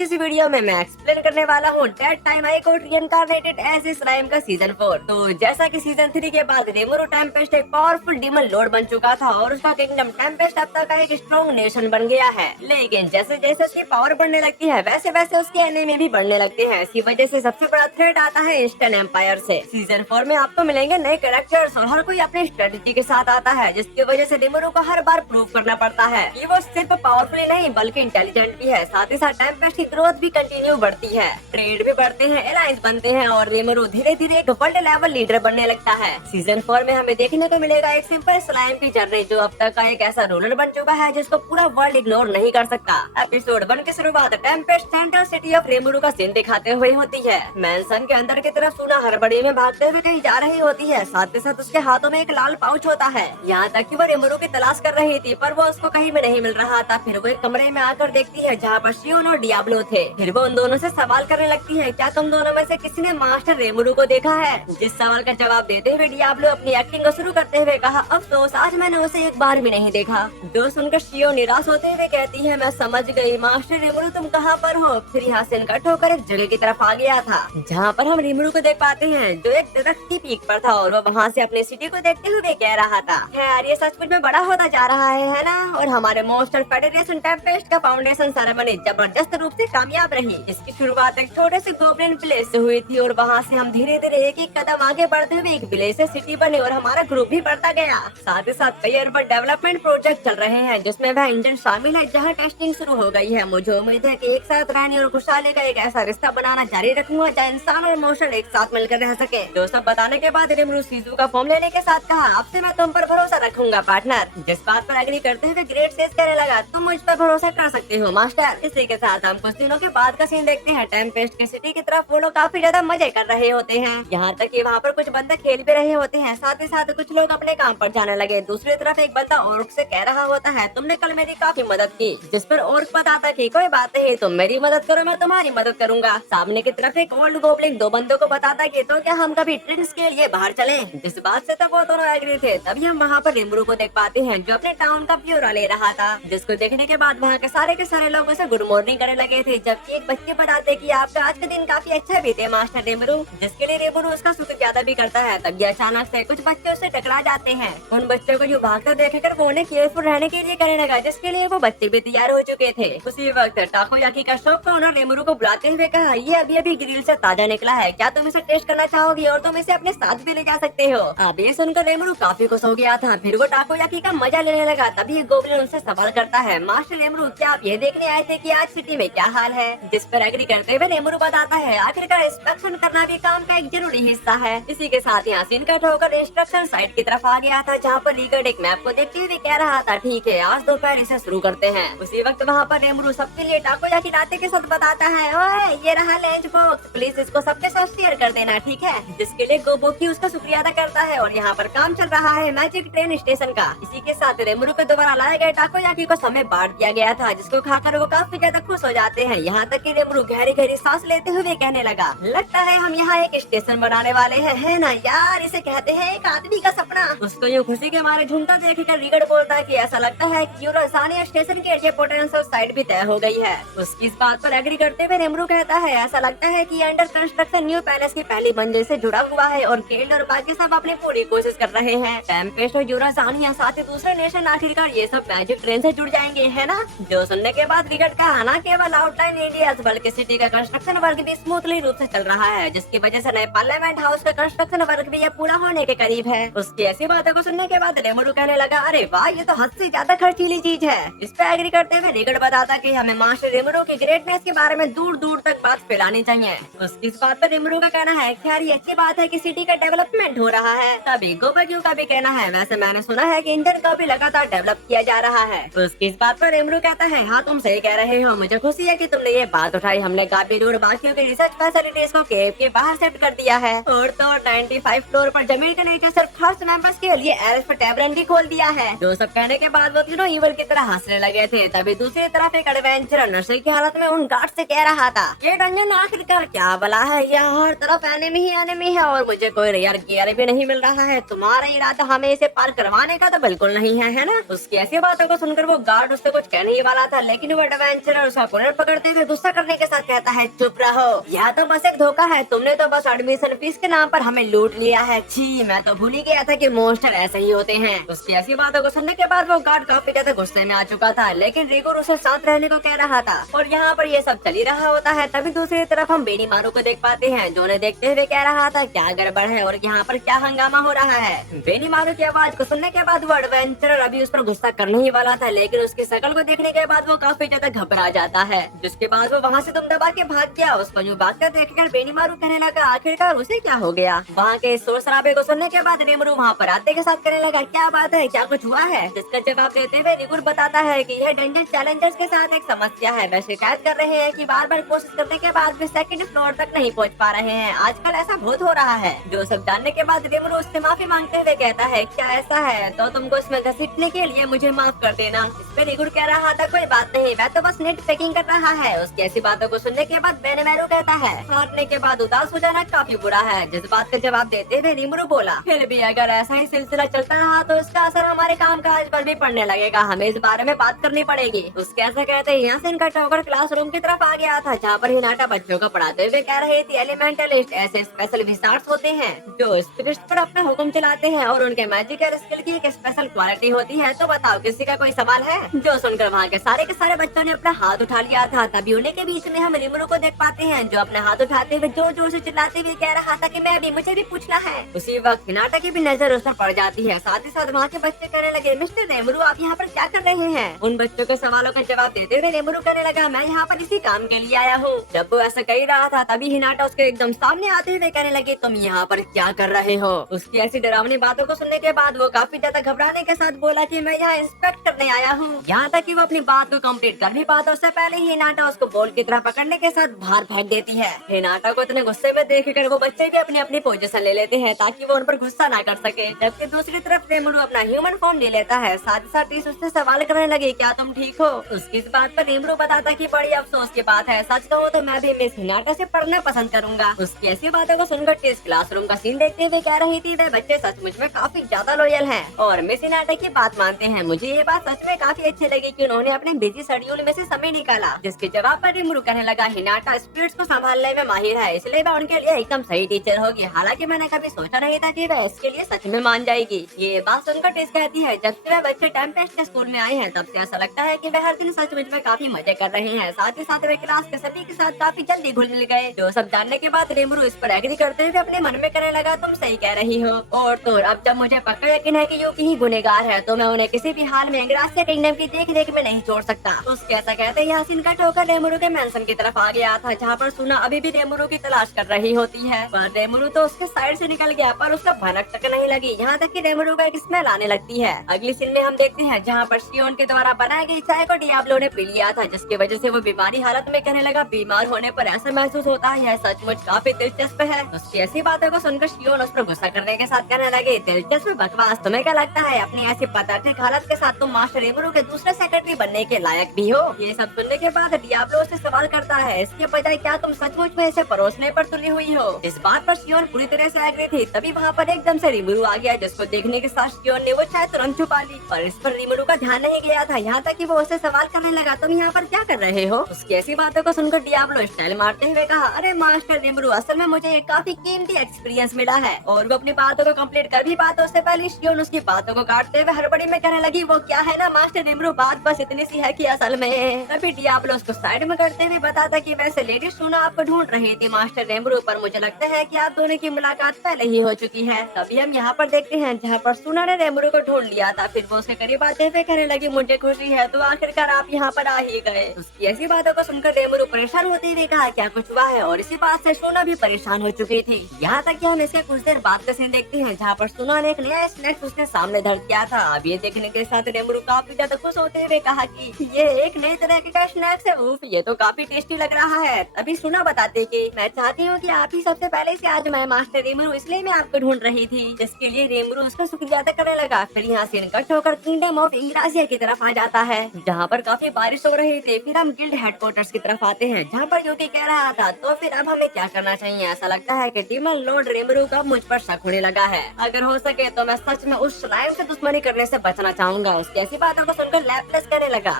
की वीडियो में मैं एक्सप्लेन करने वाला हूँ that time I got reincarnated as a slime का सीजन 4। तो जैसा कि सीजन 3 के बाद रेमोरो टेम्पेस्ट एक पावरफुल डीमन लॉर्ड बन चुका था और उसका किंगडम टेम्पेस्ट अब तक का एक स्ट्रॉन्ग नेशन बन गया है। लेकिन जैसे जैसे उसकी पावर बढ़ने लगती है वैसे वैसे उसके एनिमी भी बढ़ने लगते हैं। इसी वजह से सबसे बड़ा थ्रेट आता है ईस्टर्न एम्पायर से। सीजन 4 में आपको मिलेंगे नए कैरेक्टर्स और हर कोई अपनी स्ट्रेटेजी के साथ आता है, जिसकी वजह से रेमोरो को हर बार प्रूव करना पड़ता है कि वो सिर्फ पावरफुल नहीं बल्कि इंटेलिजेंट भी है। साथ ही साथ टेम्पेस्ट की ग्रोथ भी कंटिन्यू बढ़ती है, ट्रेड भी बढ़ते हैं, एलायंस बनते हैं और रेमोरो धीरे धीरे एक वर्ल्ड लेवल लीडर बनने लगता है। सीजन 4 में हमें देखने को मिलेगा एक सिंपल स्लाइम की जर्नी जो अब तक का एक ऐसा रूलर बन चुका है जिसको पूरा वर्ल्ड इग्नोर नहीं कर सकता। एपिसोड 1 की शुरुआत टेम्पेस्ट सेंट्रल सिटी ऑफ रेमोरो का सीन दिखाते हुए होती है। मैंसन के अंदर की तरफ सुना हड़बड़ी में भागते हुए कहीं जा रही होती है। साथ ही साथ उसके हाथों में एक लाल पाउच होता है। यहाँ तक कि वो रेमोरो की तलाश कर रही थी पर वो उसको कहीं भी नहीं मिल रहा था। फिर वो एक कमरे में आकर देखती है जहाँ पर शियोन और डियाब्लो थे। फिर वो उन दोनों से सवाल करने लगती है, क्या तुम दोनों में से किसी ने मास्टर रेमोरो को देखा है? जिस सवाल का जवाब देते हुए डियाब्लो अपनी एक्टिंग को शुरू करते हुए कहा, अफसोस आज मैंने उसे एक बार भी नहीं देखा। जो सुनकर शियो निराश होते हुए कहती है, मैं समझ गई मास्टर रेमोरो तुम कहाँ पर हो? फिर यहाँ से इनका ठोकर एक जगह की तरफ आ गया था जहाँ पर हम रेमोरो को देख पाते हैं जो एक दरख्त की पीक पर था और वो वहाँ से अपने सिटी को देखते हुए कह रहा था, यार ये सचमुच में बड़ा होता जा रहा है ना? और हमारे मोस्टर फेडरेशन टेम्पेस्ट का फाउंडेशन सेरेमनी जबरदस्त रूप से कामयाब रही। इसकी शुरुआत एक छोटे से गोब्लिन विलेज से हुई थी और वहाँ से हम धीरे धीरे एक एक कदम आगे बढ़ते हुए एक विलेज से सिटी बने और हमारा ग्रुप भी बढ़ता गया। साथ ही साथ कई अर्बन डेवलपमेंट प्रोजेक्ट चल रहे हैं जिसमें वह इंजन शामिल है जहाँ टेस्टिंग शुरू हो गई है। मुझे उम्मीद है कि एक साथ रहने और खुशहाली का एक ऐसा रिश्ता बनाना जारी रखूंगा जहाँ इंसान और मोस्टर एक साथ मिलकर रह सके। जो सब बताने के बाद रेमोरो सीजू का फॉर्म लेने के साथ कहा, अब से मैं तुम पर भरोसा रखूंगा पार्टनर। जिस बात पर एग्री करते हुए ग्रेट सेज कहने लगा, तुम मुझ पर भरोसा कर सकते हो मास्टर। इसी के साथ हम कुछ दिनों के बाद का सीन देखते हैं। टेम्पेस्ट के सिटी की तरफ वो लोग काफी ज्यादा मजे कर रहे होते हैं। यहाँ तक कि वहाँ पर कुछ बंदे खेल भी रहे होते हैं। साथ ही साथ कुछ लोग अपने काम पर जाने लगे। दूसरी तरफ एक बंदा ऑर्क से कह रहा होता है, तुमने कल मेरी काफी मदद की। जिस पर ऑर्क बताता कि कोई बात नहीं, तुम मेरी मदद करो मैं तुम्हारी मदद करूंगा। सामने की तरफ एक ओल्ड गोब्लिन दो बंदों को बताता कि तो क्या हम कभी ड्रिंक्स के लिए बाहर चले? जिस बात से तब वो दोनों एग्री थे। तभी हम वहाँ पर रेमोरो को देख पाते हैं जो अपने टाउन का ब्यौरा ले रहा था, जिसको देखने के बाद वहाँ के सारे लोग उसे गुड मॉर्निंग करने लगे थे। जबकि एक बच्चे बताते कि आपका आज का दिन काफी अच्छा बीते मास्टर रेमोरो, जिसके लिए रेमोरो उसका शुक्रिया अदा भी करता है। तभी अचानक से कुछ बच्चे उससे टकरा जाते हैं। उन बच्चों को जो भागकर देखकर वो उन्हें केयरफुल रहने के लिए कहने लगा, जिसके लिए वो बच्चे भी तैयार हो चुके थे। उसी वक्त टाकोयाकी का शॉप का ओनर रेमोरो को बुलाते हुए कहा, ये अभी अभी ग्रिल से ताजा निकला है, क्या तुम इसे टेस्ट करना चाहोगी? और तुम इसे अपने साथ भी ले जा सकते हो। अब ये सुनकर रेमोरो काफी खुश हो गया था। फिर वो टाकोयाकी का मजा लेने लगा। तभी एक गोब्लिन उनसे सवाल करता है, मास्टर रेमोरो क्या आप ये देखने आए थे कि आज सिटी में क्या हाल है? जिस पर एग्री करते हुए रेमोरो बताता है, आखिरकार इंस्पेक्शन करना भी काम का एक जरूरी हिस्सा है। इसी के साथ यहाँ सीन कट होकर इंस्ट्रक्शन साइट की तरफ आ गया था जहाँ पर लीगर्ड एक मैप को देखते हुए कह रहा था, ठीक है आज दोपहर इसे शुरू करते हैं। उसी वक्त वहाँ पर रेमोरो सबके लिए टाकोयाकी नाते के साथ बताता है, ओए ये रहा लंच बॉक्स, प्लीज इसको सबके साथ शेयर कर देना, ठीक है? जिसके लिए गोबोकी उसका शुक्रिया अदा करता है और यहाँ पर काम चल रहा है मैजिक ट्रेन स्टेशन का। इसी के साथ रेमोरो को दोबारा लाए गए टाकोयाकी को समय बांट दिया गया था, जिसको खाकर वो काफी ज्यादा खुश हो जाते हैं। यहाँ तक कि रेमोरो गहरी गहरी सांस लेते हुए कहने लगा, लगता है हम यहाँ एक स्टेशन बनाने वाले हैं, है ना यार? इसे कहते हैं एक आदमी का सपना। उसको यूँ खुशी के मारे झूमता देखकर रिगर्ड बोलता है कि ऐसा लगता है कि यूरोसानिया स्टेशन के लिए पोटेंशियल साइट भी तय हो गई है। उसकी इस बात पर एग्री करते हुए रेमोरो कहता है, ऐसा लगता है कि अंडर कंस्ट्रक्शन न्यू पैलेस की पहली मंजिल से जुड़ा हुआ है और गेल्ड और बाकी सब अपनी पूरी कोशिश कर रहे हैं। टेम्पेस्ट और यूरोसानिया साथ ही दूसरे नेशन आखिरकार ये सब मैजिक ट्रेन से जुड़ जाएंगे, है ना? जो सुनने के बाद रिगर्ड का आना केवल आउटलाइन एरिया बल्कि सिटी का कंस्ट्रक्शन वर्क भी स्मूथली रूप से चल रहा है, जिसकी वजह से नए पार्लियामेंट हाउस का कंस्ट्रक्शन वर्क भी अब पूरा होने के करीब है। उसकी ऐसी बातों को सुनने के बाद रेमोरो कहने लगा, अरे वाह ये तो हद से ज्यादा खर्चीली चीज है। इस पे एग्री करते हुए रिगर्ड बताता कि हमें मास्टर रेमोरो की ग्रेटनेस के बारे में दूर दूर तक बात फैलानी चाहिए। उसकी इस बात पर रेमोरो का कहना है, खैर ये अच्छी बात है कि सिटी का डेवलपमेंट हो रहा है। तभी गोबोक्यू का भी कहना है, वैसे मैंने सुना है कि इंजन का भी लगातार डेवलप किया जा रहा है। उसकी इस बात पर रेमोरो कहता है, हाँ तुम सही कह रहे हो, मुझे खुशी है कि तुमने ये बात उठाई। हमने गाबिलो और बाकियों के रिसर्च फैसिलिटीज को केव के बाहर शिफ्ट कर दिया है और तो 95 फ्लोर पर जमीन के नीचे सिर्फ फर्स्ट मेंबर्स के लिए एल्फ टैवरन भी खोल दिया है। जो सब कहने के बाद वो तीनों ईवल की तरह हंसने लगे थे। तभी दूसरी तरफ एक एडवेंचरर नशे की हालत में उन गार्ड से कह रहा था, ये डंजन आखिरकार क्या बला है? यहाँ हर तरफ एनिमी ही एनिमी है और मुझे कोई रेयर गियर भी नहीं मिल रहा है। तुम्हारा इरादा हमें इसे पार करवाने का तो बिल्कुल नहीं है, है ना? उसकी ऐसी बातों को सुनकर वो गार्ड उससे कुछ कहने ही वाला था, लेकिन वो एडवेंचरर उसका कॉलर पकड़ते हुए गुस्सा करने के साथ कहता है, चुप रहो, यह तो बस एक धोखा है, तुमने तो बस एडमिशन फीस के नाम पर हमें लूट लिया है। छी, मैं तो भूल ही गया था कि मॉन्स्टर ऐसे ही होते हैं। उसकी ऐसी बातों को सुनने के बाद वो गार्ड काफी ज्यादा गुस्से में आ चुका था, लेकिन रिगोर उसे शांत रहने को कह रहा था। और यहाँ पर ये सब चल ही रहा होता है, तभी दूसरी तरफ हम बेनीमारू को देख पाते हैं, जो उन्हें देखते हुए कह रहा था क्या गड़बड़ है और यहाँ पर क्या हंगामा हो रहा है। बेनीमारू की आवाज को सुनने के बाद वो एडवेंचरर अभी उस पर गुस्सा करने ही वाला था, लेकिन उसकी शक्ल को देखने के बाद वो काफी ज्यादा घबरा जाता है, जिसके बाद वो वहाँ से दुम दबा के भाग गया। उसको यूं भागते देखकर बेनीमारू कहने लगा, आखिरकार उसे क्या हो गया। वहाँ के शोर शराबे को सुनने के बाद रेमरू वहाँ पर आते के साथ कहने लगा, क्या बात है, क्या कुछ हुआ है। जिसका जवाब देते हुए रिगुर बताता है कि यह डंजन चैलेंजर्स के साथ एक समस्या है। वे शिकायत कर रहे हैं कि बार बार कोशिश करने के बाद भी सेकंड फ्लोर तक नहीं पहुँच पा रहे हैं। आजकल ऐसा बहुत हो रहा है। जो सब जानने के बाद रेमरू उससे माफी मांगते हुए कहता है, क्या ऐसा है तो तुमको इसमें घसीटने के लिए मुझे माफ कर देना। इस पे रिगुर कह रहा था, कोई बात नहीं, मैं तो बस नेट पैकिंग कर रहा है। उसकी ऐसी बातों को सुनने के बाद बेनीमारू कहता है, हारने के बाद उदास हो जाना काफी बुरा है। जिस बात का जवाब देते हुए रिमरू बोला, फिर भी अगर ऐसा ही सिलसिला चलता रहा तो इसका असर हमारे काम काज पर भी पड़ने लगेगा, हमें इस बारे में बात करनी पड़ेगी। उसके ऐसा कहते ही यहाँ से इनका टोकर क्लासरूम की तरफ आ गया था, जहाँ पर हिनाटा बच्चों को पढ़ाते हुए कह रही थी, एलिमेंटलिस्ट ऐसे स्पेशल विजार्ड्स होते हैं जो स्पिरिट्स पर अपना हुक्म चलाते हैं और उनके मैजिकल स्किल की एक स्पेशल क्वालिटी होती है। तो बताओ, किसी का कोई सवाल है। जो सुनकर वहाँ के सारे बच्चों ने अपना हाथ उठा लिया था। तभी उन्हीं के बीच में हम रिमरू को देख पाते हैं, जो अपने हाथ उठाते हुए जोर जोर से चिल्लाते हुए कह रहा था कि मैं भी, मुझे भी पूछना है। उसी वक्त हिनाटा की भी नजर उस पर पड़ जाती है। साथ ही साथ वहाँ के बच्चे कहने लगे, मिस्टर रेमरू, आप यहाँ पर क्या कर रहे हैं। उन बच्चों के सवालों का जवाब देते हुए रेमरू कहने लगा, मैं यहाँ पर इसी काम के लिए आया हूँ। जब वो ऐसा कह रहा था तभी हिनाटा उसके एकदम सामने आते हुए कहने लगे, तुम यहाँ पर क्या कर रहे हो। उसकी ऐसी डरावनी बातों को सुनने के बाद वो काफी ज्यादा घबराने के साथ बोला कि मैं यहाँ इंस्पेक्ट करने आया हूँ। यहाँ तक कि वो अपनी बात को कंप्लीट कर भी पाता उससे पहले ही हिनाटा उसको बॉल की तरह पकड़ने के साथ बाहर फेंक देती है। हिनाटा को इतने गुस्से में देखकर वो बच्चे भी अपनी अपनी पोजीशन ले लेते हैं ताकि वो उन पर गुस्सा ना कर सके। जबकि दूसरी तरफ रेमरू अपना ह्यूमन फॉर्म ले लेता है। साथ ही साथ उससे सवाल करने लगे, क्या तुम ठीक हो। उसकी इस बात पर रेमरू बताता कि बड़ी अफसोस की बात है, सच कहो तो मैं भी मिस हिनाटा से पढ़ना पसंद करूंगा। उसकी ऐसी बातों को सुनकर टेस्ट क्लासरूम का सीन देखते हुए कह रही थी, वे बच्चे सचमुच में काफी ज्यादा लॉयल हैं और मिस हिनाटा की बात मानते हैं। मुझे ये बात सच में काफी अच्छी लगी कि उन्होंने अपने बिजी शेड्यूल में से समय निकाला। जिसके जवाब पर रिमरू कहने लगा, हिनाटा स्पिरिट्स को संभालने में माहिर है, इसलिए वह उनके लिए एकदम सही टीचर होगी। हालांकि मैंने कभी सोचा नहीं था कि वह इसके लिए सच में मान जाएगी। ये बात सुनकर टेस कहती है, जब से वह बच्चे टेम्पेस्ट के स्कूल में आए हैं तब से ऐसा लगता है कि वह हर दिन सचमुच में काफी मजे कर रहे हैं। साथ ही साथ वे क्लास के सभी के साथ काफी जल्दी घुल मिल गए। जो सब जानने के बाद रिमरू इस पर एग्री करते हुए अपने मन में कहने लगा, तुम सही कह रही हो। और तो अब जब मुझे पक्का यकीन है कि यूकी ही गुनहगार है तो मैं उन्हें किसी भी हाल में ग्रासिया किंगडम की देख में नहीं छोड़ सकता। उसके ऐसा कहते यासीन का ठोकर रेमरू के मेंशन की तरफ आ गया था, जहाँ पर सुना अभी भी रेमरू की तलाश कर रही होती है। पर रेमरू तो उसके साइड से निकल गया, पर उसका भनक तक नहीं लगी। यहाँ तक कि रेमरू का एक स्मेल आने लगती है। अगली सीन में हम देखते हैं जहाँ पर शियोन के द्वारा बनाई गई चाय को डियाब्लो ने पी लिया था, जिसकी वजह से वो बीमारी हालत में कहने लगा, बीमार होने पर ऐसा महसूस होता है, यह सचमुच काफी दिलचस्प है। उसकी ऐसी बातों को सुनकर शियोन उस पर गुस्सा करने के साथ कहने लगे, दिलचस्प बकवास, तुम्हें क्या लगता है अपनी ऐसी पदार्थिक हालत के साथ तुम मास्टर रेमरू के दूसरे सेक्रेटरी बनने के लायक भी हो। ये सब सुनने के बाद डियाब्लो से सवाल करता है, इसके बजाय क्या तुम सचमुच में इसे परोसने पर तुली हुई हो। इस बात पर शियोन पूरी तरह से एग्री थी। तभी वहाँ पर एकदम से रिमरू आ गया, जिसको देखने के साथ शियोन ने वो चाय तुरंत छुपा ली, पर इस पर रिमरू का ध्यान नहीं गया था। यहाँ तक कि वो उसे सवाल करने लगा, तुम यहाँ पर क्या कर रहे हो। उसकी ऐसी बातों को सुनकर डियाब्लो स्टाइल मारते हुए कहा, अरे मास्टर रिमरू, असल में मुझे एक काफी कीमती एक्सपीरियंस मिला है। और वो अपनी बातों को कंप्लीट कर भी पाता उससे पहले शियोन उसकी बातों को काटते हुए हड़बड़ी में कहने लगी, वो क्या है ना मास्टर रिमरू, बात बस इतनी सी है कि असल में। तभी डियाब्लो उसको साइड में करते हुए बताता कि वैसे लेडी सोना आपको ढूंढ रही थी मास्टर रेमरू, पर मुझे लगता है कि आप दोनों की मुलाकात पहले ही हो चुकी है। तभी हम यहाँ पर देखते हैं जहाँ पर सोना ने रेमरू को ढूंढ लिया था। फिर वो उसके करीब आते हुए कहने लगी, मुझे खुशी है तो आखिरकार आप यहाँ पर आ ही गए। उसकी ऐसी बातों को सुनकर रेमरू परेशान होते हुए कहा, क्या कुछ हुआ है। और इसी बात से सोना भी परेशान हो चुकी थी। यहाँ तक कि हम इसके कुछ देर बाद का सीन देखते हैं जहाँ पर सोना ने एक नया स्नैक्स उसके सामने धर दिया था। अब ये देखने के साथ रेमरू काफी ज्यादा खुश होते हुए कहा कि ये एक नए तरह का स्नैक्स है, उफ ये तो काफी टेस्टी लग रहा है। तभी सुना बताते कि मैं चाहती हूँ कि आप ही सबसे पहले से आज मैं मास्टर रेमरू, इसलिए मैं आपको ढूंढ रही थी। जिसके लिए रेमरू उसका शुक्रिया अदा करने लगा। फिर यहाँ से कट होकर किंगडम ऑफ इंग्रासिया की तरफ आ जाता है, जहाँ पर काफी बारिश हो रही थी। फिर हम गिल्ड हेडक्वार्टर्स की तरफ आते हैं, जहाँ पर यूकी कह रहा था, तो फिर अब हमें क्या करना चाहिए। ऐसा लगता है कि डीमन लॉर्ड रेमरू का मुझ पर शक होने लगा है। अगर हो सके तो मैं सच में उस स्लाइम से दुश्मनी करने से बचना चाहूंगा। उसकी ऐसी बातों को सुनकर लैपलेस कहने लगा,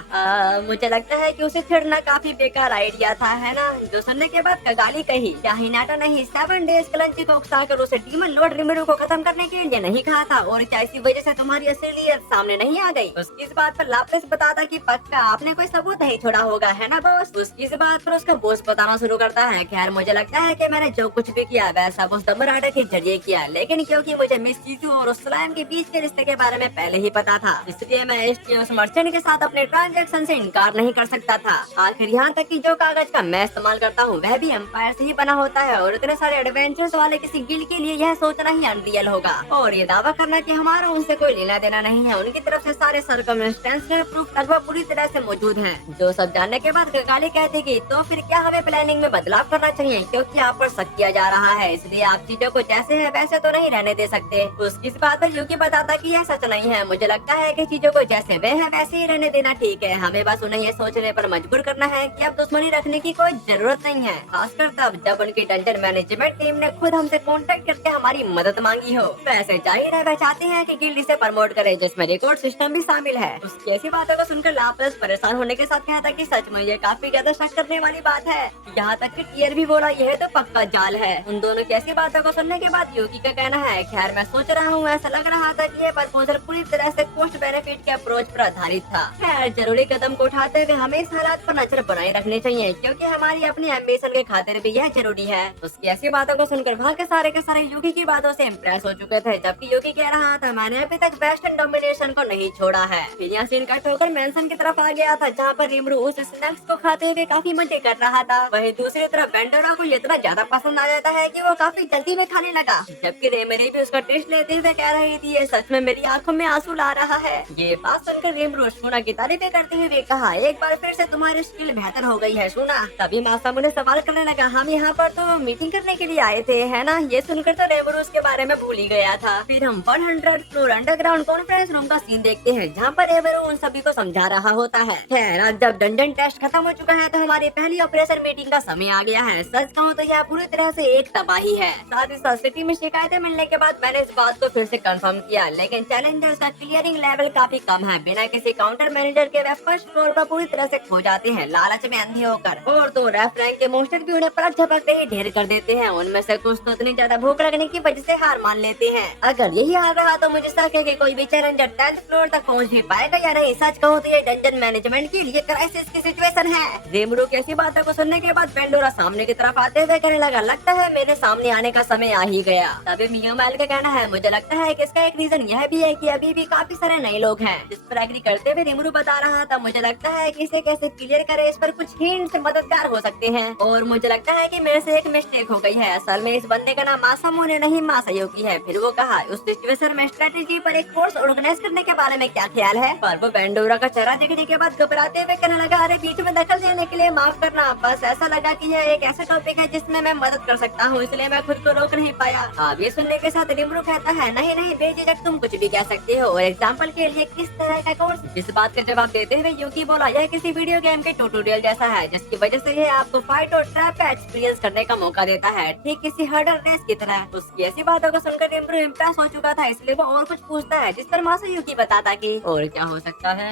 मुझे लगता है कि उसे करना काफी बेकार आइडिया था, है ना। जो सुनने के बाद कगाली कही, क्या हिनाटा नहीं 7 डेज क्लंची को उकसाकर उसे डीमन लॉर्ड रिमिरू को खत्म करने के लिए नहीं कहा था, और क्या इसी वजह से तुम्हारी असलियत सामने नहीं आ गई। उसकी इस बात पर लापिस बताता कि पक्का आपने कोई सबूत नहीं छोड़ा होगा, है ना बॉस। उसकी इस बात पर उसका बॉस बताना शुरू करता है, खैर मुझे लगता है कि मैंने जो कुछ भी किया वैसा उस दमराटा के जरिए किया, लेकिन क्योंकि मुझे मिस चीजू और उस स्लाइम के बीच के रिश्ते के बारे में पहले ही पता था, इसलिए मैं उस मर्चेंट के साथ अपने ट्रांजैक्शन से इनकार नहीं कर सकता था। आखिर यहाँ तक कि जो कागज का मैं इस्तेमाल करता हूँ वह भी एम्पायर से ही बना होता है, और इतने सारे एडवेंचर्स वाले किसी गिल्ड के लिए यह सोचना ही अनरियल होगा, और ये दावा करना कि हमारा उनसे कोई लेना देना नहीं है। उनकी तरफ से सारे सर्कमस्टेंशियल प्रूफ लगभग पूरी तरह से मौजूद हैं। जो सब जानने के बाद गगाली कहती कि तो फिर क्या हमें प्लानिंग में बदलाव करना चाहिए, क्योंकि आप पर शक किया जा रहा है, इसलिए आप चीजों को जैसे है वैसे तो नहीं रहने दे सकते। उसकी इस बात पर यूकी बताता कि यह सच नहीं है, मुझे लगता है कि चीजों को जैसे वे है वैसे ही रहने देना ठीक है। हमें बस उन्हें ये सोचने पर मजबूर करना है कि अब दुश्मनी रखने की कोई जरूरत नहीं है, खासकर तब जब उनकी डंजन मैनेजमेंट टीम ने खुद हमसे कांटेक्ट करके हमारी मदद मांगी हो। वैसे जाहिर है वह चाहते हैं कि गिल्ड इसे प्रमोट करे, जिसमें रिकॉर्ड सिस्टम भी शामिल है। उसकी ऐसी बातों को सुनकर लापिस परेशान होने के साथ कहता कि सच में ये काफी ज्यादा शक करने वाली बात है। यहाँ तक कि टीयर भी बोला यह तो पक्का जाल है। उन दोनों की ऐसी बातों को सुनने के बाद यूकी का कहना है, खैर मैं सोच रहा हूँ, ऐसा लग रहा था कि ये प्रपोजल पूरी तरह से कॉस्ट बेनिफिट के अप्रोच पर आधारित था। खैर जरूरी कदम को उठाते हुए हमें इस हालात पर नजर बनाए रखनी चाहिए, क्योंकि हमारी अपनी एम्बिशन के खातिर भी यह जरूरी है। उसकी ऐसी बातों को सुनकर वहाँ के सारे यूकी की बातों से इम्प्रेस हो चुके थे, जबकि यूकी कह रहा था मैंने अभी तक वेस्टर्न डोमिनेशन को नहीं छोड़ा है। फिर यहाँ सीन कट होकर मेंशन की तरफ आ गया था, जहाँ पर रिमरू उस स्नैक्स को खाते हुए काफी मजे कर रहा था। वहीं दूसरी तरफ बेंडोरा को इतना ज्यादा पसंद आ जाता है कि वो काफी जल्दी में खाने लगा, जबकि रेमरी भी उसका टेस्ट लेते हुए कह रही थी ये सच में मेरी आंखों में आंसू ला रहा है। ये बात सुनकर रिमरू शूना की तारीफें करते हुए कहा, एक बार फिर से तुम्हारी स्किल बेहतर हो गई है शूना। तभी मासा मुझे सवाल करने लगा, हम यहाँ पर तो मीटिंग करने के लिए आए थे, है ना। ये सुनकर तो रेमरू उसके बारे में भूल ही गया था। फिर हम 100 फ्लोर अंडरग्राउंड कॉन्फ्रेंस रूम का सीन देखते हैं, जहाँ पर रेमरू उन सभी को समझा रहा होता है। खैर आज जब डंजन टेस्ट खत्म हो चुका है तो हमारी पहली ऑपरेशन मीटिंग का समय आ गया है। सच कहूँ तो यह पूरी तरह से एक तबाही है। साथ ही साथ सिटी में शिकायतें मिलने के बाद मैंने इस बात को फिर से कंफर्म किया, लेकिन चैलेंजर्स का क्लियरिंग लेवल काफी कम है। बिना किसी काउंटर मैनेजर के वे फर्स्ट फ्लोर पर पूरी तरह से खो जाते हैं, लालच में अंधे होकर। और तो रेफ रैंक के मोस्टर भी उन्हें पलक झपकते ही ढेर कर देते हैं। उनमें से कुछ तो इतनी ज्यादा भूख लगने की वजह से हार मान लेते हैं। अगर यही हाल रहा तो मुझे शक है कि कोई भी चैलेंजर 10th फ्लोर तक पहुंच भी पाएगा या नहीं। सच कहूँ तो ये डंजन मैनेजमेंट के लिए क्राइसिस की सिचुएशन है। रेमरू की ऐसी बातों को सुनने के बाद पेंडोरा सामने की तरफ आते हुए कहने लगा, लगता है मेरे सामने आने का समय आ ही गया। तभी मियोमैल का कहना है, मुझे लगता है कि इसका एक रीजन यह भी है कि अभी भी काफी सारे नए लोग हैं। जिस पर एग्री करते हुए रेमरू बता रहा था, मुझे लगता है कि इसे कैसे क्लियर करे इस पर कुछ हिंट मददगार हो सकते हैं। और मुझे लगता है कि मेरे से एक मिस्टेक हो गई है। असल में इस बंदे का नाम मासामुने नहीं मासायोकी है। फिर वो कहा, उस सिचुएशन में स्ट्रेटेजी पर एक फोर्स ऑर्गेनाइज करने के बारे में क्या ख्याल है। पर वो बेंडोरा का चेहरा देखने के बाद घबराते हुए कहने लगा, अरे बीच में दखल देने के लिए माफ करना, बस ऐसा लगा कि यह एक ऐसा टॉपिक है जिसमें मैं मदद कर सकता हूँ, इसलिए मैं खुद को रोक नहीं पाया। अब ये सुनने के साथ रिमरू कहता है, नहीं नहीं बेझिझक तुम कुछ भी कह सकते हो, और एग्जाम्पल के लिए किस तरह का कोर्स। इस बात का जवाब देते हुए यूकी बोला, यह किसी वीडियो गेम के ट्यूटोरियल जैसा है, जिसकी वजह से यह आपको फाइट और ट्रैप का एक्सपीरियंस करने का मौका देता है, ठीक किसी हर्डल रेस की तरह। उसकी ऐसी बातों को सुनकर रिमरू इम्प्रेस हो चुका था, इसलिए वो और कुछ पूछता है, जिस पर मासायोकी बताता कि और क्या हो सकता है,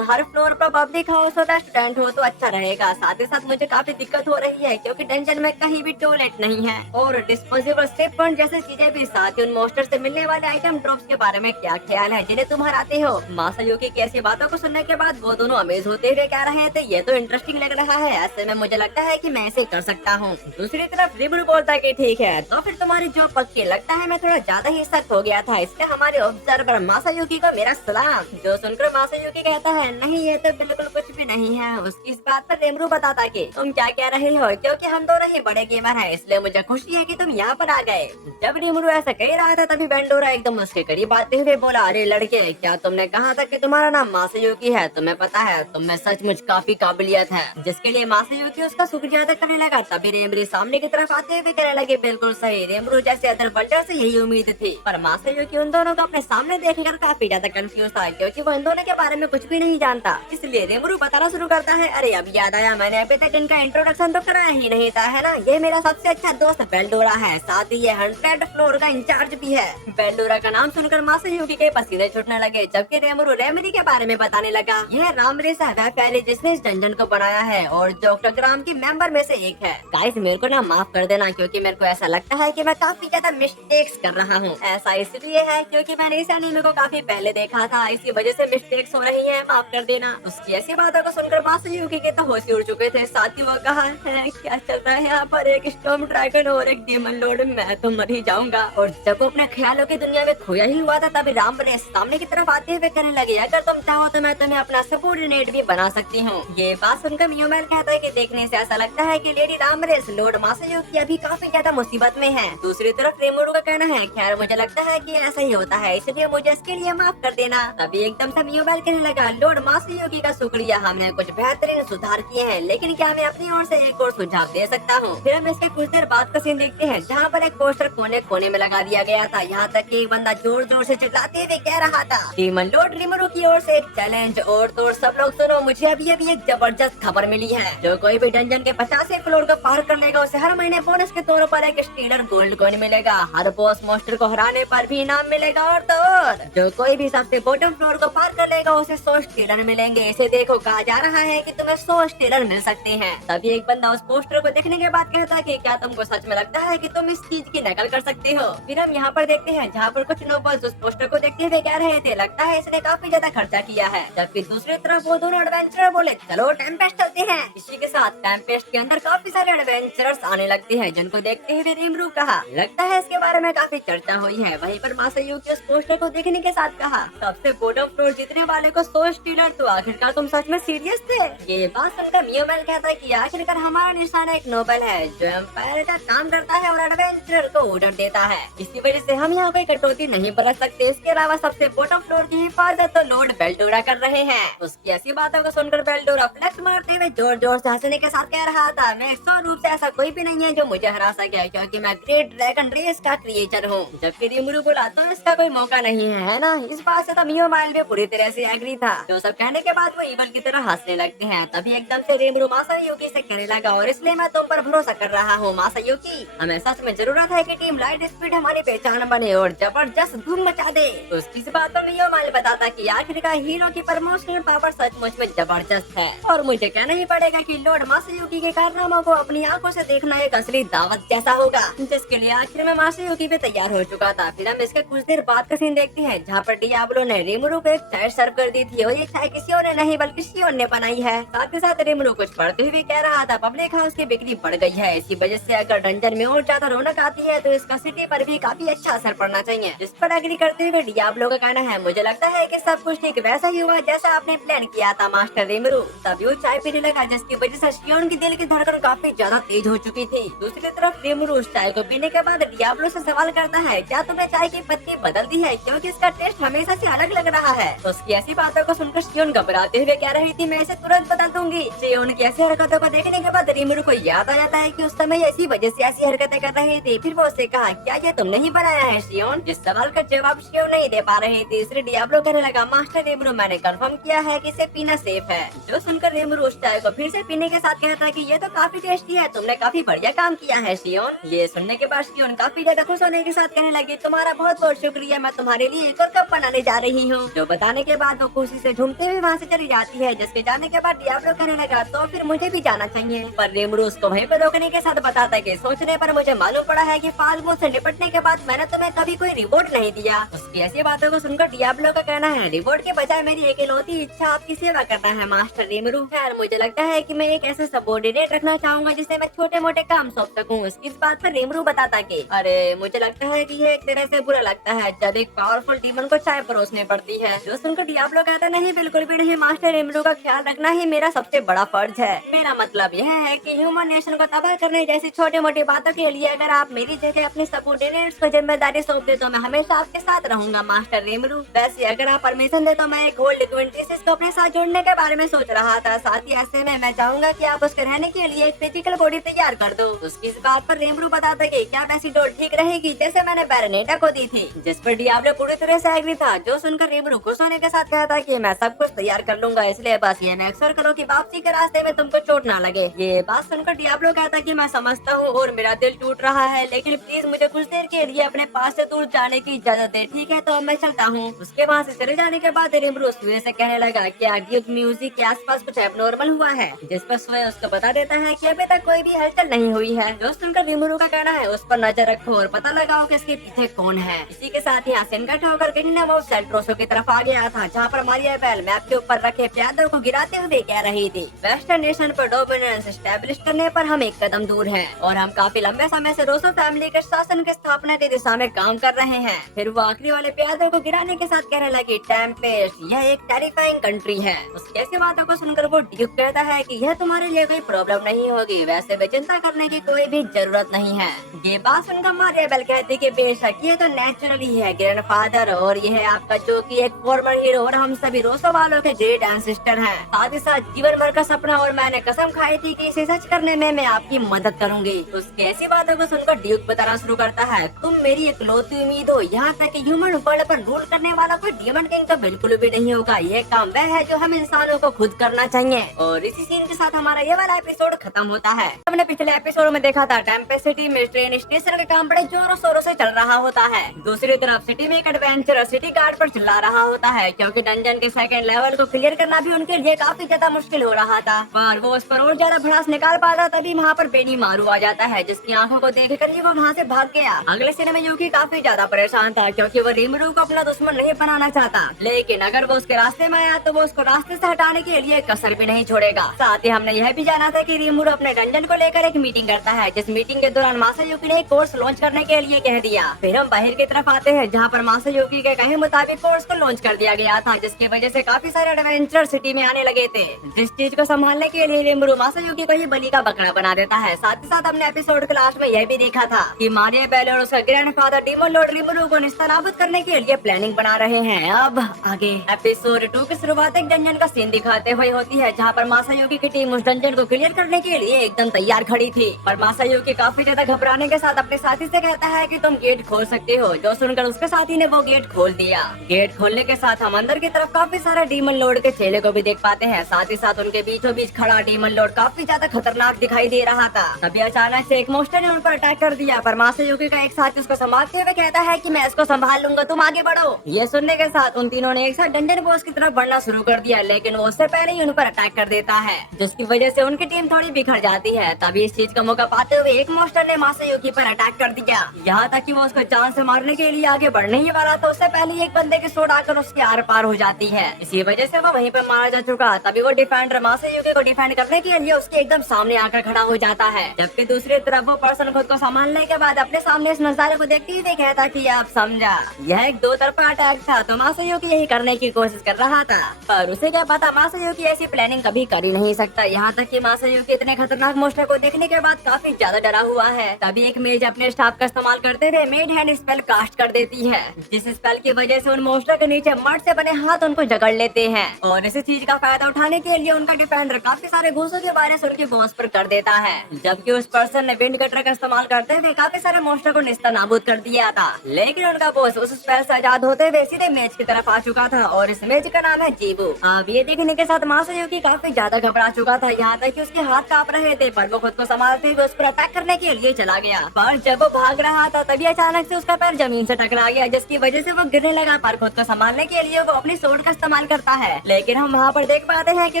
हर फ्लोर पर पब्लिक हाउस और रेस्टोरेंट हो तो अच्छा रहेगा। साथ ही साथ मुझे काफी दिक्कत हो रही है क्योंकि डंजन में कहीं भी टॉयलेट नहीं है, और डिस्पोजेबल स्टेप पॉइंट जैसी चीजें भी। साथ ही उन मोस्टर से मिलने वाले आइटम ड्रॉप्स के बारे में क्या ख्याल है जिन्हें तुम हराते हो। मासायोकी की ऐसी बातों को सुनने के बाद वो दोनों अमेज होते हुए कह रहे थे, ये तो इंटरेस्टिंग लग रहा है, ऐसे में मुझे लगता है कि मैं इसे कर सकता हूँ। दूसरी तरफ रिमरू बोलता है कि ठीक है, तो फिर तुम्हारी जॉब पक्की। लगता है मैं थोड़ा ज्यादा ही सख्त हो गया था, इसलिए हमारे ऑब्जर्वर मासायोकी को मेरा सलाम। जो सुनकर मासायोकी कहता है, नहीं ये तो बिल्कुल कुछ भी नहीं है। उसकी इस बात पर रिमरू बताता कि तुम क्या कह रहे हो, क्योंकि हम दोनों ही बड़े गेमर हैं, इसलिए मुझे खुशी है कि तुम यहाँ पर आ गए। जब रिमरू ऐसा कह रहा था तभी बेंडोरा एकदम उसके करीब आते हुए बोला, अरे लड़के, क्या तुमने कहा था कि तुम्हारा नाम मासायोकी है? तुम्हें पता है तुम में सचमुच काफी काबिलियत है, जिसके लिए मासायोकी उसका शुक्रिया अदा करने लगा। तभी रेमरू सामने की तरफ आते हुए कहने लगे, बिल्कुल सही, रेमरू जैसे अदर वर्ल्डर से यही उम्मीद थी। पर मासायोकी उन दोनों को अपने सामने देखकर काफी ज्यादा कंफ्यूज था, क्योंकि वो इन दोनों के बारे में कुछ भी नहीं जानता। इसलिए रेमरू बताना शुरू करता है, अरे अब याद आया, मैंने अभी तक इनका इंट्रोडक्शन तो कराया ही नहीं था, है ना। ये मेरा सबसे अच्छा दोस्त बेल्डोरा है, साथ ही ये 100 फ्लोर का इंचार्ज भी है। बेल्डोरा का नाम सुनकर मासायोकी के पसीने छूटने लगे, जबकि रेमरू रेमरी के बारे में बताने लगा। यह रामरेसा है, पहले जिसने इस डंजन को बनाया है और जो ऑक्टोग्राम की मेंबर में से एक है। गाइस मेरे को ना माफ कर देना, क्योंकि मेरे को ऐसा लगता है कि मैं काफी ज्यादा मिस्टेक्स कर रहा हूँ। ऐसा इसलिए है क्योंकि मैंने इस एनीमे को काफी पहले देखा था, इसी वजह से मिस्टेक्स हो रही है, माफ कर देना। उसकी ऐसी बातों को सुनकर मासायुकी के तो होश ही उड़ चुके थे। साथ ही वो कहा है क्या चल रहा है यहाँ पर, एक स्टॉर्म ड्रैगन और एक डीमन लॉर्ड, मैं तो मर ही जाऊंगा। और जब वो अपने ख्यालों की दुनिया में खोया ही हुआ था तभी रामबरेस सामने की तरफ आते हुए कहने लगे अगर तुम चाहो तो मैं तुम्हें अपना सबॉर्डिनेट भी बना सकती हूँ। ये बात सुनकर मियोमेल कहता है कि देखने से ऐसा लगता है कि लेडी रामबरेस लॉर्ड मासायुकी अभी काफी ज्यादा मुसीबत में है। दूसरी तरफ रेमोरू का कहना है खैर मुझे लगता है कि ऐसा ही होता है, इसलिए मुझे इसके लिए माफ कर देना। तभी एकदम से मियोमेल कहने लगा लॉर्ड मासायुकी का शुक्रिया, हमने कुछ बेहतरीन सुधार किए हैं, लेकिन क्या मैं अपनी ओर से एक और सुझाव दे सकता हूँ। फिर हम इसके कुछ देर बाद का सीन देखते हैं जहाँ पर एक पोस्टर कोने कोने में लगा दिया गया था। यहाँ तक कि एक बंदा जोर जोर से चिल्लाते हुए कह रहा था डीमन लॉर्ड रिमोरू की ओर से एक चैलेंज, और तो सब लोग सुनो, मुझे अभी एक जबरदस्त खबर मिली है। जो कोई भी डंजन के 50वें फ्लोर को पार कर लेगा उसे हर महीने बोनस के तौर पर एक स्टीलर गोल्ड कॉइन मिलेगा। हर बॉस मोस्टर को हराने पर भी इनाम मिलेगा, और तो और जो कोई भी सबसे बॉटम फ्लोर को पार कर लेगा उसे 100 स्टीलर मिलेंगे। इसे देखो कहा जा रहा है कि तुम्हें 100 स्टीलर मिल सकते हैं। तभी एक बंदा उस पोस्टर को देखने के बाद कहता है कि क्या तुमको सच में लगता है कि तुम इस चीज की नकल कर सकते हो। फिर हम यहाँ पर देखते हैं जहाँ पर कुछ नोबल्स उस पोस्टर को देखते हुए कह रहे थे लगता है इसने काफी ज्यादा खर्चा किया है। जबकि दूसरी तरफ वो दोनों एडवेंचरर बोले चलो टेम्पेस्ट चलते हैं। इसी के साथ टेम्पेस्ट के अंदर काफी सारे एडवेंचरर्स आने लगते हैं, जिनको देखते हुए रिमरू कहा लगता है इसके बारे में काफी चर्चा हुई है। वहीं पर मासायुकी उस पोस्टर को देखने के साथ कहा सबसे बॉटम फ्लोर जीतने वाले को 100 स्टीलर, तो आखिरकार तुम सच में सीरियस थे। ये बात सुनकर मियोमेल कहता है कि आखिरकार हमारा निशाना एक नोबल है जो एम्पायर का काम करता है और एडवेंचरर को ऑर्डर देता है। इसी वजह से हम यहाँ कोई कटौती नहीं बरत सकते। इसके अलावा सबसे बॉटम फ्लोर की हिफाजत तो लॉर्ड बेल्डोरा कर रहे हैं। उसकी ऐसी बातों को सुनकर बेल्डोरा फ्लेक्स मारते हुए जोर जोर से हंसने के साथ कह रहा था मैं 100 रूप से ऐसा कोई भी नहीं है जो मुझे हरा सके, क्योंकि मैं ग्रेट ड्रैगन रेस का क्रिएचर हूँ। जबकि रिमरू बोला तो इसका कोई मौका नहीं है ना। इस बात से तो मियोमेल भी पूरी तरह से एग्री था। तो सब कहने के बाद वो ईवल की तरह हंसने लगते हैं। तभी एकदम से रिमरू मासायुकी से कहने लगा और इसलिए मैं तुम पर भरोसा कर रहा हूँ मासायुकी, हमें सच में जरूरत है कि टीम लाइट स्पीड हमारी पहचान बने और जबरदस्त धूम मचा दे। तो उसकी इस बात पर मियोमेल बताता कि आखिरकार हीरो की प्रमोशनल पावर सचमुच में जबरदस्त है, और मुझे कहना ही पड़ेगा कि लॉर्ड मासायुकी के कारनामों को अपनी आंखों से देखना एक असली दावत जैसा होगा, जिसके लिए आखिर में मासायुकी भी तैयार हो चुका था। फिर हम इसके कुछ देर बाद का सीन देखते हैं जहाँ पर डियाब्लो ने रिमरू को एक चाय सर्व कर दी थी, और ये चाय किसी और ने नहीं बल्कि शियोन ने बनाई है। साथ ही साथ रिमरू कुछ पढ़ते हुए कह रहा था पब्लिक हाउस की बिक्री बढ़ गई है, इसी वजह से अगर डंजन में और ज्यादा रौनक आती है तो इसका सिटी पर भी काफी अच्छा असर पड़ना चाहिए। जिस पर एग्री करते हुए डियाब्लो का कहना है मुझे लगता है कि सब कुछ ठीक वैसा ही हुआ जैसा आपने प्लान किया था मास्टर रिमरू। तभी वो चाय पीने लगा, जिसकी वजह से शियोन की दिल की धड़कन काफी ज्यादा तेज हो चुकी थी। दूसरी तरफ रिमरू उस चाय को पीने के बाद डियाब्लो से सवाल करता है क्या तुमने चाय की पत्ती बदल दी है, क्योंकि इसका टेस्ट हमेशा से अलग लग रहा है। उसकी ऐसी बातों को सुनकर शियोन घबराते हुए कह रही थी मैं इसे तुरंत बदल दूंगी। शियोन की ऐसी हरकतों को देखने के बाद रिमरू को याद आ जाता है कि उस समय ऐसी वजह से ऐसी हरकतें कर रही थी। फिर वो उससे कहा क्या ये तुमने ही बनाया है शियोन। जिस सवाल का जवाब शियोन नहीं दे पा रही थी, इसलिए डियाब्लो कहने लगा मास्टर रिमरू मैंने कंफर्म किया है कि इसे पीना सेफ है। जो सुनकर रिमरू उस चाय को फिर से पीने के साथ कहता है कि ये तो काफी टेस्टी है, तुमने काफी बढ़िया काम किया है शियोन। ये सुनने के बाद शियोन काफी ज्यादा खुश होने के साथ कहने लगी तुम्हारा बहुत बहुत शुक्रिया, मैं तुम्हारे लिए एक और कप बनाने जा रही हूँ। जो बताने के बाद वो खुशी से झूमते हुए वहाँ से चली जाती है। जिसके जाने के बाद डियाब्लो कहने लगा तो फिर मुझे भी जाना चाहिए, पर रिमरू उसको वहीं पर रोकने के साथ बताता है कि सोचने पर मुझे मालूम पड़ा है कि फाल्गुन से निपटने के बाद मैंने तुम्हें कभी कोई रिवॉर्ड नहीं दिया। उसकी ऐसी बातों को सुनकर डियाब्लो का कहना है रिवॉर्ड के बजाय मेरी एक इकलौती इच्छा आपकी सेवा करना है मास्टर रिमरू। खैर मुझे लगता है कि मैं एक ऐसे सबॉर्डिनेट रखना चाहूंगा जिसे मैं छोटे मोटे काम सौंप सकूं। इस बात पर रिमरू बताता कि अरे मुझे लगता है कि ये एक तरह से बुरा लगता है जब एक पावरफुल डीमन को चाय परोसनी पड़ती है। जो सुनकर डियाब्लो कहता नहीं बिल्कुल भी नहीं मास्टर रिमरू, का ख्याल रखना ही मेरा सबसे बड़ा फर्ज है। मेरा मतलब यह है कि ह्यूमन नेशन को तबाह करने जैसी छोटी मोटी बातों के लिए अगर आप मेरी जगह अपने सबॉर्डिनेट्स को जिम्मेदारी सौंप दे तो मैं हमेशा आपके साथ रहूंगा मास्टर रिमरू। वैसे अगर आप परमिशन दे तो मैं एक गोल्ड 26 को अपने साथ जोड़ने के बारे में सोच रहा था। साथ ही ऐसे में मैं चाहूंगा कि आप उसके रहने के लिए एक फिजिकल बॉडी तैयार कर दो। उसकी इस बात पर रिमरू बताता कि क्या वैसी डोर ठीक रहेगी जैसे मैंने बैरनेटा को दी थी, जिस पर डियाब्लो पूरी तरह से एग्री था। जो सुनकर रिमरू खुश होने के साथ कहता कि मैं सब कुछ तैयार कर लूंगा, इसलिए बस ये मैं अक्सर करो कि वापसी के रास्ते में तुमको चोट ना लगे। ये बात सुनकर डियाब्लो कहता कि मैं समझता हूँ और मेरा दिल टूट रहा है, लेकिन प्लीज मुझे कुछ देर के लिए अपने पास से दूर जाने की इजाजत दे। ठीक है तो मैं चलता हूँ। उसके वहाँ से चले जाने के बाद रिमरू सुए से कहने लगा क्या ड्यूक म्यूजिक के आस आसपास कुछ एबनॉर्मल हुआ है, जिस पर सोया उसको बता देता है कि अभी तक कोई भी हलचल नहीं हुई है। जो सुनकर रिमुरु का कहना है उस पर नजर रखो और पता लगाओ कि इसके पीछे कौन है। इसी के साथ ही आसिन का ठोकर किन्ने वो सेल्ट्रोसो की तरफ आ गया था, जहाँ पर मारियाबेल मैप के ऊपर रखे प्यादों को गिराते हुए कह रही थी, वेस्टर्न नेशन पर डोमिनेंस एस्टेब्लिश करने पर हम एक कदम दूर हैं और हम काफी लंबे समय से रोसो फैमिली के शासन की स्थापना की दिशा में काम कर रहे हैं। फिर वो आखिरी वाले प्यादों को गिराने के साथ कहने लगी, टेम्पेस्ट यह एक टेरिफाइंग कंट्री है। उसकी ऐसी बातों को सुनकर वो ड्यूक कहता है कि यह तुम्हारे लिए कोई प्रॉब्लम नहीं होगी, वैसे भी चिंता करने की कोई भी जरूरत नहीं है। ये बात सुनकर मारियाबेल कहती कि बेशक ये तो नेचुरली है ग्रैंडफादर, और यह है आपका जो कि एक फॉर्मर हीरो और हम सभी रोसो वालों के ग्रेट एंसेस्टर हैं। साथ ही साथ जीवन भर का सपना और मैंने कसम खाई थी कि इसे सच करने में मैं आपकी मदद करूंगी। उसकी ऐसी बातों को सुनकर ड्यूक बताना शुरू करता है, तुम मेरी इकलौती उम्मीद हो, यहाँ तक कि ह्यूमन वर्ल्ड पर रूल करने वाला कोई डेमन किंग तो बिल्कुल भी नहीं होगा। ये काम वह है जो हम इंसानों को खुद करना चाहिए। और इसी सीन के साथ हमारा ये वाला एपिसोड खत्म होता है। हमने पिछले एपिसोड में देखा था टेम्पेस्ट सिटी में ट्रेन स्टेशन का काम बड़े जोरों शोरों से चल रहा होता है। दूसरी तरफ सिटी में एक एडवेंचर सिटी गार्ड पर चिल्ला रहा होता है, क्योंकि डंजन के सेकंड लेवल को क्लियर करना भी उनके लिए काफी ज्यादा मुश्किल हो रहा था। पर वो उस पर और ज्यादा भड़ास निकाल पा रहा, तभी वहाँ पर बेनी मारू आ जाता है, जिसकी आंखों को देखकर ही वो वहाँ से भाग गया। अगले सीन में यूकी काफी ज्यादा परेशान था, क्योंकि वो रिमुरु को अपना दुश्मन नहीं बनाना चाहता, लेकिन अगर वो उसके रास्ते में आया तो वो उसको रास्ते से हटाने के लिए कसर भी नहीं छोड़ेगा। साथ ही हमने यह भी जाना था कि रिमुरु अपने डंजन को लेकर एक मीटिंग करता है, जिस मीटिंग के दौरान मासायुकी ने एक कोर्स लॉन्च करने के लिए कह दिया। फिर हम बाहर की तरफ आते हैं, जहाँ पर मासायुकी के कहे मुताबिक कोर्स को लॉन्च कर दिया गया था, जिसकी वजह से काफी सारे एडवेंचर सिटी में आने लगे थे। जिस चीज को संभालने के लिए रिमुरु मासायुकी को ही बलि का बकरा बना देता है। साथ ही साथ हमने एपिसोड के लास्ट में यह भी देखा था कि मारियाबेल और उसका ग्रैंडफादर डीमन लॉर्ड रिमुरु को निस्तानाबूद करने के लिए प्लानिंग बना रहे हैं। अब आगे एपिसोड 2 की शुरुआत एक डंजन का सीन दिखाते हुए होती है, जहाँ पर मासायुकी की टीम उस डंजन को क्लियर करने के लिए एकदम तैयार खड़ी थी। पर मासायुकी काफी ज्यादा घबराने के साथ अपने साथी से कहता है कि तुम गेट खोल सकते हो, जो सुनकर उसके साथी ने वो गेट खोल दिया। गेट खोलने के साथ हम अंदर की तरफ काफी सारे डीमन लॉर्ड के चेले को भी देख पाते हैं। साथ ही साथ उनके बीचों बीच खड़ा डीमन लॉर्ड काफी ज्यादा खतरनाक दिखाई दे रहा था। तभी अचानक से एक मोस्टर ने उन पर अटैक कर दिया, पर मासायुकी का एक साथी उसको संभालते हुए कहता है कि मैं इसको संभाल लूंगा, तुम आगे बढ़ो। ये सुनने के साथ उन तीनों ने एक साथ डंजन बॉस की तरफ बढ़ना शुरू कर दिया, लेकिन वो उससे पहले ही उन पर अटैक कर देता है, जिसकी वजह से उनकी टीम थोड़ी बिखर जाती है। तभी इस चीज का मौका पाते हुए एक मोस्टर ने मासायुकी पर अटैक कर दिया, यहाँ तक कि वो उसको जान से मारने के लिए आगे बढ़ने ही वाला था, उससे पहले एक बंदे की सोड आकर उसके आर पार हो जाती है। इसी वजह से वो वहीं पर मारा जा चुका। तभी वो डिफेंडर मासायुकी को डिफेंड करने के लिए उसके एकदम सामने आकर खड़ा हो जाता है, जबकि दूसरी तरफ वो पर्सन खुद को संभालने के बाद अपने सामने इस नजारे को देखते हुए कहता कि आप समझा यह एक दो तरफा अटैक था, तो मासायुकी यही करने की कोशिश कर रहा था। पर उसे क्या पता मासायुकी ऐसी प्लानिंग कभी कर ही नहीं सकता। यहाँ तक कि मासायुकी इतने खतरनाक मोस्टर को देखने के बाद काफी ज्यादा डरा हुआ है। तभी एक मेज अपने स्टाफ का इस्तेमाल करते हुए मेड हैंड स्पेल कास्ट कर देती है, जिस स्पेल की वजह से उन मोस्टर के नीचे मड से बने हाथ उनको जकड़ लेते हैं। और इसी चीज का फायदा उठाने के लिए उनका डिफेंडर काफी सारे घूसों के बारे से उनके बॉस पर कर देता है, जबकि उस पर्सन ने विंड कटर का इस्तेमाल करते हुए काफी सारे मोस्टर को निस्तानाबूद कर दिया था। लेकिन उनका बॉस उस स्पेल से आजाद होते हुए सीधे मेज की तरफ आ चुका था, और इस मेज का नाम है जीबू। अब ये देखने के साथ मासायुकी काफी ज्यादा घबरा चुका था, यहाँ तक कि उसके हाथ कांप रहे थे, पर वो खुद को संभालते हुए उस पर अटैक करने के लिए चला गया। पर जब वो भाग रहा था तभी अचानक से उसका पैर जमीन से टकरा गया, जिसकी वजह से वो गिरने लगा। पर खुद को संभालने के लिए वो अपनी सोड का इस्तेमाल करता है, लेकिन हम वहाँ पर देख पाते हैं कि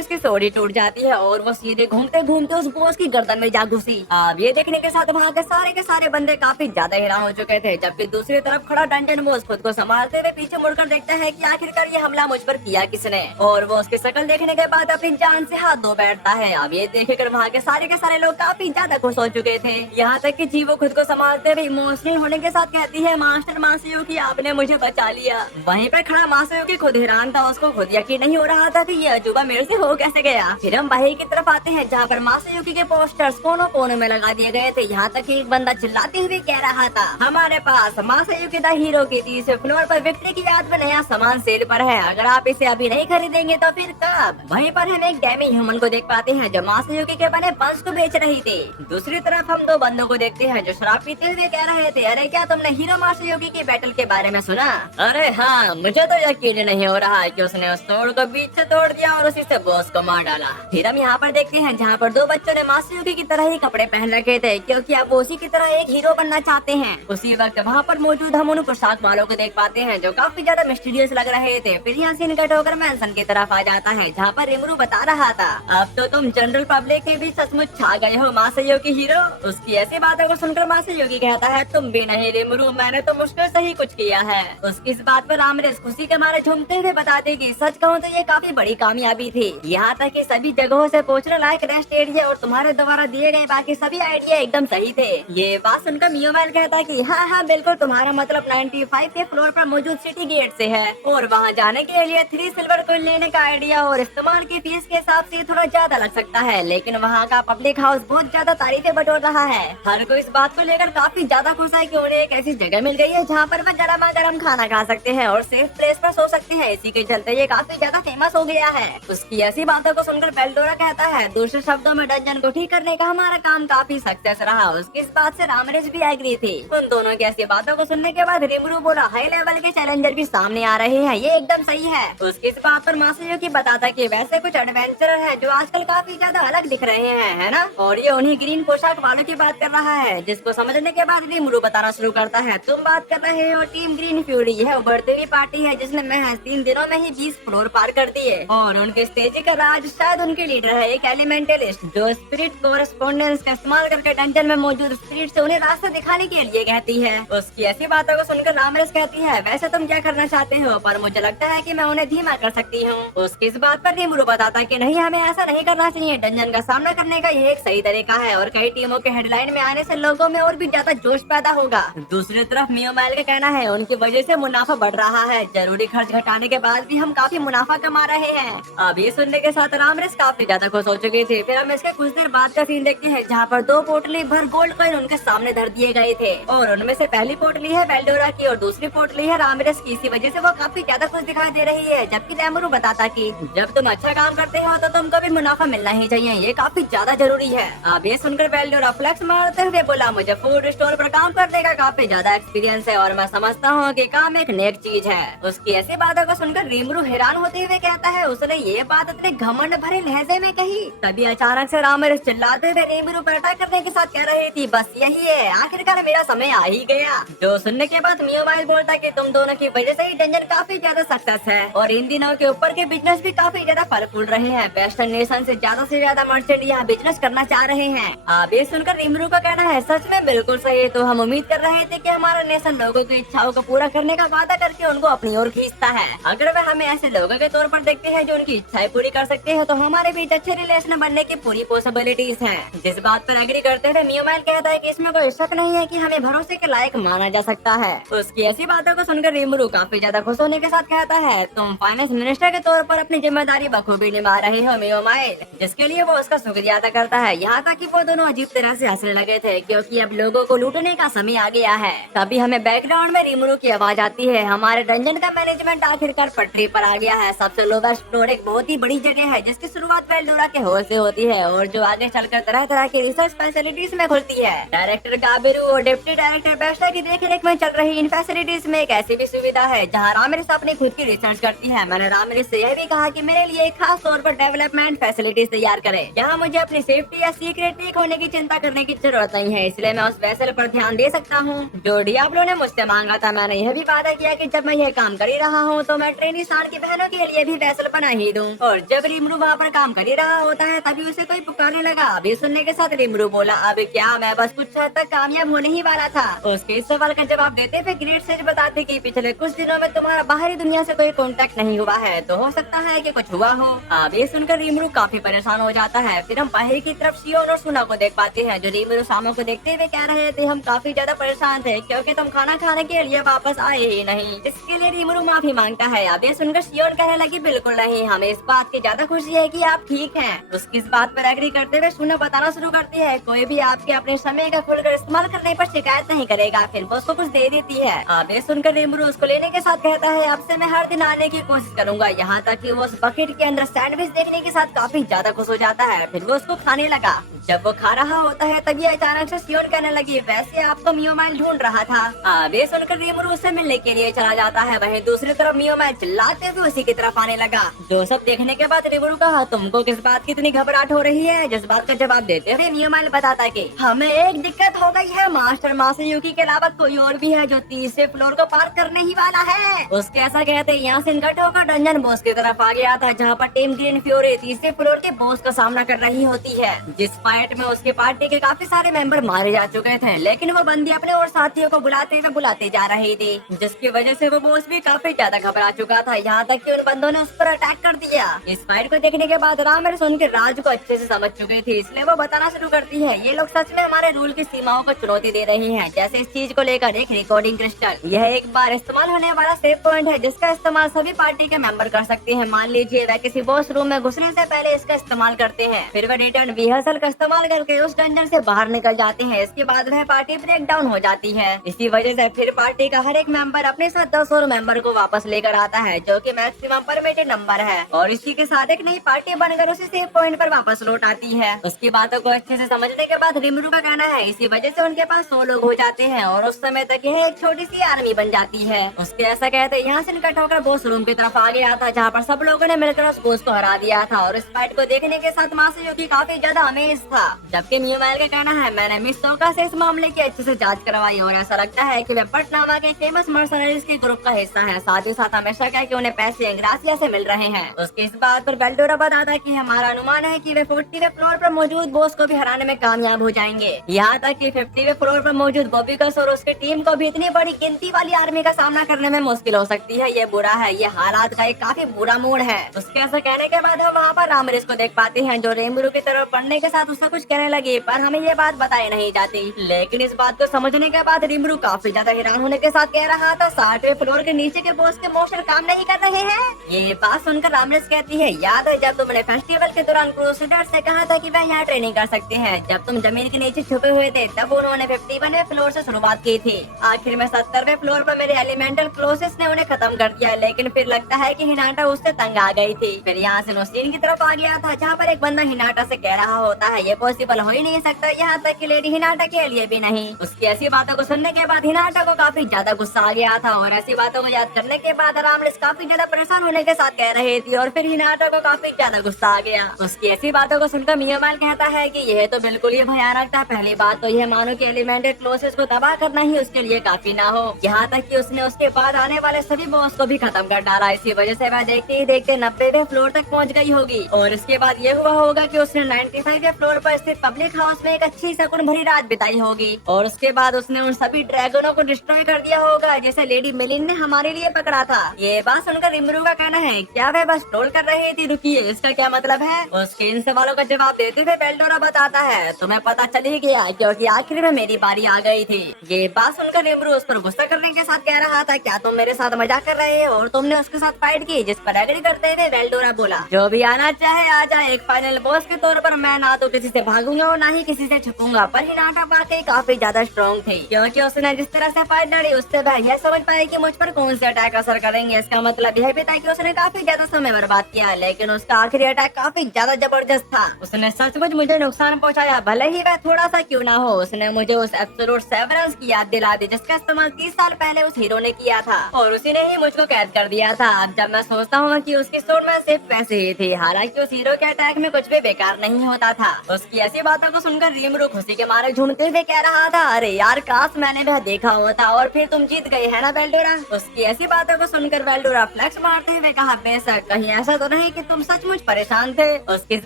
उसकी सोड ही टूट जाती है और वो सीधे घूमते घूमते उस बॉस की गर्दन में जा घुसी। अब ये देखने के साथ वहाँ के सारे बंदे काफी ज्यादा हैरान हो चुके थे, जबकि दूसरी तरफ खड़ा डंजन बॉस खुद को संभालते हुए पीछे मुड़कर देखता है कि आखिरकार ये हमला मुझ पर किया किसने, और वो उसकी शक्ल देखने के बाद अपनी जान से हाथ धो बैठता है। अब ये देखकर वहाँ के सारे लोग काफी ज्यादा खुश हो चुके थे, यहाँ तक कि जीवो खुद को संभालते हुए इमोशनल होने के साथ कहती है, मास्टर मासायुकी आपने मुझे बचा लिया। वहीं पर खड़ा मासायुकी खुद हैरान था, उसको खुद यकीन नहीं हो रहा था कि ये अजूबा मेरे से हो कैसे गया। फिर हम बाहर की तरफ आते हैं, जहाँ पर मासायुकी के पोस्टर्स कोनों कोनों में लगा दिए गए थे। यहाँ तक कि एक बंदा चिल्लाते हुए कह रहा था, हमारे पास मासायुकी द हीरो की 30वें फ्लोर पर विक्ट्री की याद में नया सामान सेल पर है, अगर आप इसे अभी नहीं खरीदेंगे तो फिर कब। वहीं पर हम एक डैमी ह्यूमन को देख पाते हैं, जो मासायुकी के बने बंस को बेच रही थी। दूसरी तरफ हम दो बंदों को देखते हैं, जो शराब पीते हुए कह रहे थे, अरे क्या तुमने हीरो मासायुकी की बैटल के बारे में सुना? अरे हाँ, मुझे तो यकीन नहीं हो रहा है कि उसने उस तोड़ को बीच से तोड़ दिया और उसी से बॉस को मार डाला। फिर हम यहाँ पर देखते हैं, जहाँ पर दो बच्चों ने मासायुकी की तरह ही कपड़े पहन रखे थे, क्योंकि अब वो उसी की तरह एक हीरो बनना चाहते हैं। उसी वक्त वहाँ पर मौजूद हम उन पोशाक वालों को देख पाते हैं, जो काफी ज्यादा मिस्टीरियस लग रहे थे। फिर यहाँ सीन कट होकर मैंसन की तरफ आ जाता है, जहाँ पर रिमरू बता रहा था, अब तो तुम जनरल पब्लिक में भी सचमुच छा गए हो मासायोगी हीरो। उसकी ऐसी बातों को सुनकर मासायोगी कहता है, तुम भी नहीं रिमरू, मैंने तो मुश्किल से ही कुछ किया है। उसकी इस बात पर रामरेस खुशी के मारे झूमते हुए बता देगी, सच कहूँ तो ये काफी बड़ी कामयाबी थी। यहाँ तक कि सभी जगहों से पहुँचने लायक रेस्ट एरिया और तुम्हारे द्वारा दिए गए बाकी सभी आइडिया एकदम सही थे। ये बात सुनकर मियोमैन कहता है कि हाँ हाँ बिल्कुल, तुम्हारा मतलब 95 के फ्लोर पर मौजूद सिटी गेट से है और वहाँ जाने के लिए 3 सिल्वर कॉइन लेने का आइडिया और इस्तेमाल की फीस के हिसाब से थोड़ा ज्यादा लग सकता है, लेकिन वहाँ का पब्लिक हाउस बहुत ज्यादा तारीफें बटोर रहा है। हर कोई इस बात को लेकर काफी ज्यादा खुश है कि उन्हें एक ऐसी जगह मिल गई है जहाँ पर वह गर्मा गर्म खाना खा सकते हैं और सेफ प्लेस पर सो सकते हैं। इसी के चलते ये काफी ज्यादा फेमस हो गया है। उसकी ऐसी बातों को सुनकर बेल्डोरा कहता है, दूसरे शब्दों में डंजन को ठीक करने का हमारा काम काफी सक्सेस रहा। उसकी इस बात से रामरेस भी एग्री थी। उन दोनों की ऐसी बातों को सुनने के बाद रिमरू बोला, हाई लेवल के चैलेंजर भी सामने आ रहे हैं, ये एकदम सही है। उसकी इस बात पर मासायोगी बताता कि वैसे कुछ एडवेंचरर है जो आजकल काफी ज्यादा अलग दिख रहे हैं, है ना? और ये उन्हीं ग्रीन पोशाक वालों की बात कर रहा है, जिसको समझने के बाद रिमरू बताना शुरू करता है, तुम बात कर रहे हो टीम ग्रीन फ्यूरी। यह उभरती हुई पार्टी है जिसने महज 3 दिनों में ही 20 फ्लोर पार कर दिए और उनके स्टेज का राज शायद उनके लीडर है एक एलिमेंटलिस्ट जो स्पिरिट कोरेस्पोंडेंस का इस्तेमाल करके डंजन में मौजूद स्पिरिट से उन्हें रास्ता दिखाने के लिए कहती है। उसकी ऐसी बातों को सुनकर रामरेस कहती है, वैसे तुम क्या करना चाहते हो, पर मुझे लगता है कि मैं उन्हें धीमा कर सकती हूँ। उसकी इस बात पर रिमरू बताता कि नहीं, हमें ऐसा नहीं करना चाहिए, डंजन का सामना करने का ये एक सही तरीका है और कई टीमों के हेडलाइन में आने से लोगों में और भी ज्यादा जोश पैदा होगा। दूसरी तरफ मियोमैन का कहना है, उनकी वजह से मुनाफा बढ़ रहा है, जरूरी खर्च घटाने के बाद भी हम काफी मुनाफा कमा रहे हैं। अब ये सुनने के साथ रामरेस काफी ज्यादा खुश हो चुकी थी। फिर हम इसके कुछ देर बाद का सीन देखते हैं जहाँ पर 2 पोटली भर गोल्ड कॉइन उनके सामने धर दिए गए थे और उनमें से पहली पोटली है बेल्डोरा की और दूसरी पोटली है रामरेस की। इसी वजह से वो काफी ज्यादा खुश दिखाई दे रही है। जबकि रिमरू बताता कि जब तुम अच्छा काम करते हो तो तुमको भी मुनाफा मिलना ही चाहिए, ये काफी ज्यादा जरूरी है। अब ये सुनकर बेल्डोरा फ्लेक्स मारते हुए बोला, मुझे फूड स्टोर पर काम करने का काफी ज्यादा एक्सपीरियंस है और मैं समझता हूँ कि काम एक नेक चीज है। उसकी ऐसी बातों को सुनकर रिमरू हैरान होते हुए कहता है, उसने ये बात अपने घमंड भरे लहजे में कही। तभी अचानक से रामरेस चिल्लाते हुए रिमरू पर अटैक करने के साथ कह रही थी, बस यही है, आखिरकार मेरा समय आ ही गया। जो सुनने के बाद मियोमाइल बोलता कि तुम दोनों की वजह से ही डंजन काफी ज्यादा सक्सेस है और इन दिनों के ऊपर के बिजनेस भी काफी ज्यादा फल फूल रहे हैं। वेस्टर्न नेशन से ज्यादा मर्चेंट यहाँ बिजनेस करना चाह रहे हैं। अब ये सुनकर रिमरू का कहना है, सच में बिल्कुल सही। तो हम उम्मीद कर रहे थे कि हमारा नेशन लोगों की इच्छाओं को पूरा करने का वादा करके उनको अपनी ओर खींचता है। अगर वह हमें ऐसे लोगों के तौर पर देखते हैं जो उनकी इच्छाएं पूरी कर सकते हैं तो हमारे बीच अच्छे रिलेशन बनने की पूरी पॉसिबिलिटीज हैं। जिस बात पर एग्री करते हुए मियोमैन कहता है कि इसमें कोई शक नहीं है कि हमें भरोसे के लायक माना जा सकता है। उसकी ऐसी बातों को सुनकर रिमरू काफी ज्यादा खुश होने के साथ कहता है, तुम फाइनेंस मिनिस्टर के तौर पर अपनी जिम्मेदारी बखूबी निभा रहे हो मियोमाइल, जिसके लिए वो उसका शुक्रिया अदा करता है। यहाँ तक कि वो दोनों अजीब तरह से हंसने लगे थे क्योंकि अब लोगों को लूटने का समय आ गया है। तभी हमें बैकग्राउंड में रिमरू की आवाज आती है, हमारे डंजन का मैनेजमेंट आखिरकार पटरी पर आ गया है। सबसे लोवेस्ट फ्लोर एक बहुत ही बड़ी जगह है जिसकी शुरुआत बेल्डोरा के हॉल से होती है और जो आगे चलकर तरह तरह की रिसर्च फैसिलिटीज में खुलती है। डायरेक्टर गाबिरू और डिप्टी डायरेक्टर बेस्टा की देखरेख में चल रही इन फैसिलिटीज में एक ऐसी भी सुविधा है जहाँ रामरेस अपनी खुद की रिसर्च करती है। मैंने रामरेस से यह भी कहा कि मेरे लिए एक खास तौर पर डेवलपमेंट फैसिलिटीज तैयार करे जहाँ मुझे अपनी सेफ्टी या सीक्रेट लीक होने की चिंता करने की जरूरत नहीं है, इसलिए मैं उस वेसल पर ध्यान दे सकता हूँ जो डियाब्लो ने मुझसे मांगा था। मैंने यह भी वादा किया कि जब मैं यह काम कर ही रहा हूँ तो मैं ट्रेनी साल की बहनों के लिए भी वेसल बना ही दूँ। और जब रिमरू वहाँ पर काम कर ही रहा होता है तभी उसे कोई पुकारने लगा। अभी सुनने के साथ रिमरू बोला, अब क्या, मैं बस कुछ हद तक कामयाब होने ही वाला था। उसके इस सवाल का जवाब देते हुए ग्रेट सेज बताते कि पिछले कुछ दिनों में तुम्हारा बाहरी दुनिया से कोई कांटेक्ट नहीं हुआ है, तो हो सकता है कि कुछ हुआ हो। अब ये सुनकर रिमरू काफी परेशान हो जाता है। फिर हम बाहर की तरफ शियोन और सुना को देख पाते हैं जो रिमरू सामो को देखते हुए कह रहे थे, हम काफी ज्यादा परेशान थे क्योंकि तुम खाना खाने के लिए वापस आए ही नहीं। इसके लिए रिमरू माफी मांगता है। अब ये सुनकर शियोन कहने लगी, बिल्कुल नहीं, हमें इस बात की ज्यादा खुशी है कि आप ठीक हैं। उसकी इस बात पर एग्री करते हुए सुना बताना शुरू करती है, कोई भी आपके अपने समय का खुलकर इस्तेमाल करने पर शिकायत नहीं करेगा। फिर वो उसको कुछ दे देती है। अब ये सुनकर रिमरू उसको लेने के साथ कहता है, अब से मैं हर दिन आने की कोशिश करूंगा। यहाँ तक कि वो उस बकेट के अंदर सैंडविच देखने के साथ काफी ज्यादा खुश हो जाता है। फिर वो उसको खाने लगा। जब वो खा रहा होता है तभी अचानक से शियोन कहने लगी, वैसे आपको मियोमाइल ढूंढ रहा था। अब ये सुनकर रिमरू उससे मिलने के लिए चला जाता है। वहीं दूसरी तरफ मियोमाइल चिल्लाते हुए उसी की तरफ आने लगा। जो सब देखने के बाद रिमरू कहा, तुमको किस बात की इतनी घबराहट हो रही है? जिस बात का जवाब देते हुए मियोमाइल बताता कि हमें एक दिक्कत हो गई है, मास्टर मासायुकी के अलावा कोई और भी है जो 30 फ्लोर को पार करने ही वाला है। उसके ऐसा कहते यहाँ से निकट होकर डंजन बॉस की तरफ आ गया था जहाँ पर टीम ग्रीन फ्यूरी तीसरे फ्लोर के बॉस का सामना कर रही होती है, जिस फाइट में उसके पार्टी के काफी सारे मेंबर मारे जा चुके थे, लेकिन वो बंदी अपने और साथियों को बुलाते जा रही थी, जिसकी वजह से वो बॉस भी काफी ज्यादा घबरा चुका था, यहाँ तक कि उन बंदों ने उस पर अटैक कर दिया। इस फाइट को देखने के बाद रामर्स उनके राज को अच्छे से समझ चुके थे, इसलिए वो बताना शुरू करती है, ये लोग सच में हमारे रूल की सीमाओं को चुनौती दे रहे हैं, जैसे इस चीज को लेकर एक रिकॉर्डिंग क्रिस्टल। यह एक बार इस्तेमाल होने वाला सेव पॉइंट है, जिसका इस्तेमाल सभी पार्टी के मेंबर कर सकते हैं। मान लीजिए वह किसी बॉस रूम में घुसने से पहले इसका इस्तेमाल करते हैं, फिर वह रिटर्न रिहर्सल का इस्तेमाल करके उस डंजन से बाहर निकल जाते हैं। इसके बाद वह पार्टी ब्रेक डाउन हो जाती है। इसी वजह से फिर पार्टी का हर एक मेंबर अपने साथ 10 और मेंबर को वापस लेकर आता है, जो कि मैक्सिमम परमिटेड नंबर है, और इसी के साथ एक नई पार्टी बनकर उसी सेव पॉइंट पर वापस लौट आती है। उसकी बातों को अच्छे से समझने के बाद रिमरू का कहना है इसी वजह से उनके पास 100 लोग हो जाते हैं, और उस समय तक यह एक छोटी सी आर्मी बन जाती है। उसके ऐसा कहते यहाँ से कट होकर बॉस रूम की तरफ आ गया था, जहाँ पर सब लोगों ने मिलकर उस बॉस को हरा दिया था, और इस फाइट को देखने के साथ मासायोकी काफी ज्यादा अमेज था। जबकि मियोमाइल का कहना है मैंने मिस सोका से इस मामले की अच्छे से जांच करवाई, और ऐसा लगता है कि वे पट नामा के फेमस मर्सनरीज के ग्रुप का हिस्सा है, साथ ही साथ हमेशा क्या कि उन्हें पैसे ग्रासिया से मिल रहे हैं। उसके इस बात पर बेल्डोरा बताता कि हमारा अनुमान है कि वे 40वें फ्लोर पर मौजूद बॉस को भी हराने में कामयाब हो जाएंगे, यहाँ तक कि 50वें फ्लोर पर मौजूद बॉबिकस और उसके टीम को भी इतनी बड़ी गिनती वाली आर्मी का सामना करने में मुश्किल हो सकती है। ये बुरा है, ये हालात का एक काफी बुरा मूड है। उसके ऐसा कहने के बाद हम वहाँ पर रामरेस को देख पाते हैं, जो रेमरू की तरफ पढ़ने के साथ उससे कुछ कहने लगी, पर हमें ये बात बताई नहीं जाती। लेकिन इस बात को समझने के बाद रिमरू काफी ज्यादा हैरान होने के साथ कह रहा था 60वें फ्लोर के नीचे के बॉस के मोशन काम नहीं कर रहे हैं। ये बात सुनकर रामरेस कहती है याद है जब तुमने फेस्टिवल के दौरान क्रूसेडर्स से कहा था कि वह यहाँ ट्रेनिंग कर सकते हैं, जब तुम जमीन के नीचे छुपे हुए थे तब उन्होंने 51वें फ्लोर से शुरुआत की थी। आखिर में 70वें फ्लोर पर मेरे एलिमेंटल क्लोसेस ने उन्हें खत्म कर दिया, लेकिन फिर लगता है कि हिनाटा उससे तंग आ गई थी। फिर यहाँ से नोस्टीन की तरफ आ गया था, जहाँ पर एक बंदा हिनाटा से कह रहा होता है ये पॉसिबल हो ही नहीं सकता, यहाँ तक कि लेडी हिनाटा के लिए भी नहीं। उसकी ऐसी बातों को सुनने के बाद हिनाटा को काफी ज्यादा गुस्सा आ गया था, और ऐसी बातों को याद करने के बाद रामरेस काफी ज्यादा परेशान होने के साथ कह रही थी, और फिर हिनाटा को काफी ज्यादा गुस्सा आ गया। उसकी ऐसी बातों को सुनकर मियोमाइल कहता है कि यह तो बिल्कुल ही भयानक था। पहली बात तो यह मानो कि एलिमेंटल क्लोसेस को तबाह करना ही उसके लिए काफी ना हो, यहाँ तक कि उसने उसके बाद आने वाले सभी बॉस को भी खत्म कर डाला। इसी वजह से वह देखते ही देखते 90वें फ्लोर तक पहुँच गई होगी, और इसके बाद ये हुआ होगा कि उसने 95वें फ्लोर पर स्थित पब्लिक हाउस में एक अच्छी सकून भरी रात बिताई होगी, और उसके बाद उसने उन सभी ड्रैगनों को डिस्ट्रॉय कर दिया होगा जैसे लेडी मिलिन ने हमारे लिए पकड़ा था। ये बात सुनकर रिमरू का कहना है क्या वह बस ट्रोल कर रही थी, रुकिए इसका क्या मतलब है। उसके इन सवालों का जवाब देते हुए बेल्डोरा बताता है तुम्हें पता चल ही गया क्योंकि आखिर में मेरी बारी आ गई थी। ये बात सुनकर रिमरू उस पर गुस्सा करने के साथ कह रहा था क्या तुम मेरे साथ मजाक कर रहे हो, और तुमने उसके साथ फाइट की। जिस पर एग्री करते हुए बेल्डोरा बोला जो भी आना चाहे आ जाए, एक फाइनल बॉस के तौर पर मैं ना तो किसी से भागूंगा और ना ही किसी से छुपूंगा। पर हिनाटा वाकई काफी ज्यादा स्ट्रॉन्ग थी, क्योंकि उसने जिस तरह से फाइट लड़ी उससे वह यह समझ पाई कि मुझ पर कौन से अटैक असर करेंगे। इसका मतलब यह भी था कि उसने काफी ज्यादा समय बर्बाद किया, लेकिन उसका आखिरी अटैक काफी ज्यादा जबरदस्त था। उसने सचमुच मुझे नुकसान पहुंचाया, भले ही वह थोड़ा सा क्यों ना हो। उसने मुझे उस एब्सोल्यूट सेवरेंस की याद दिला दी जिसका इस्तेमाल 30 साल पहले उस हीरो ने किया था, और उसी ने ही मुझको कैद कर दिया था। अब जब मैं सोचता हूँ कि उसकी सोच में सिर्फ पैसे ही थे, हालांकि उस हीरो के अटैक में कुछ भी बेकार नहीं होता था। उसकी ऐसी बातों को सुनकर रिमरू खुशी के मारे झूमते हुए कह रहा था अरे यार काश मैंने वह देखा होता, और फिर तुम जीत गए है ना बेल्डोरा। उसकी ऐसी बातों को सुनकर बेल्डोरा फ्लेक्स मारते हुए कहा बेशक कहीं ऐसा तो नहीं कि तुम सचमुच परेशान थे। उसकी इस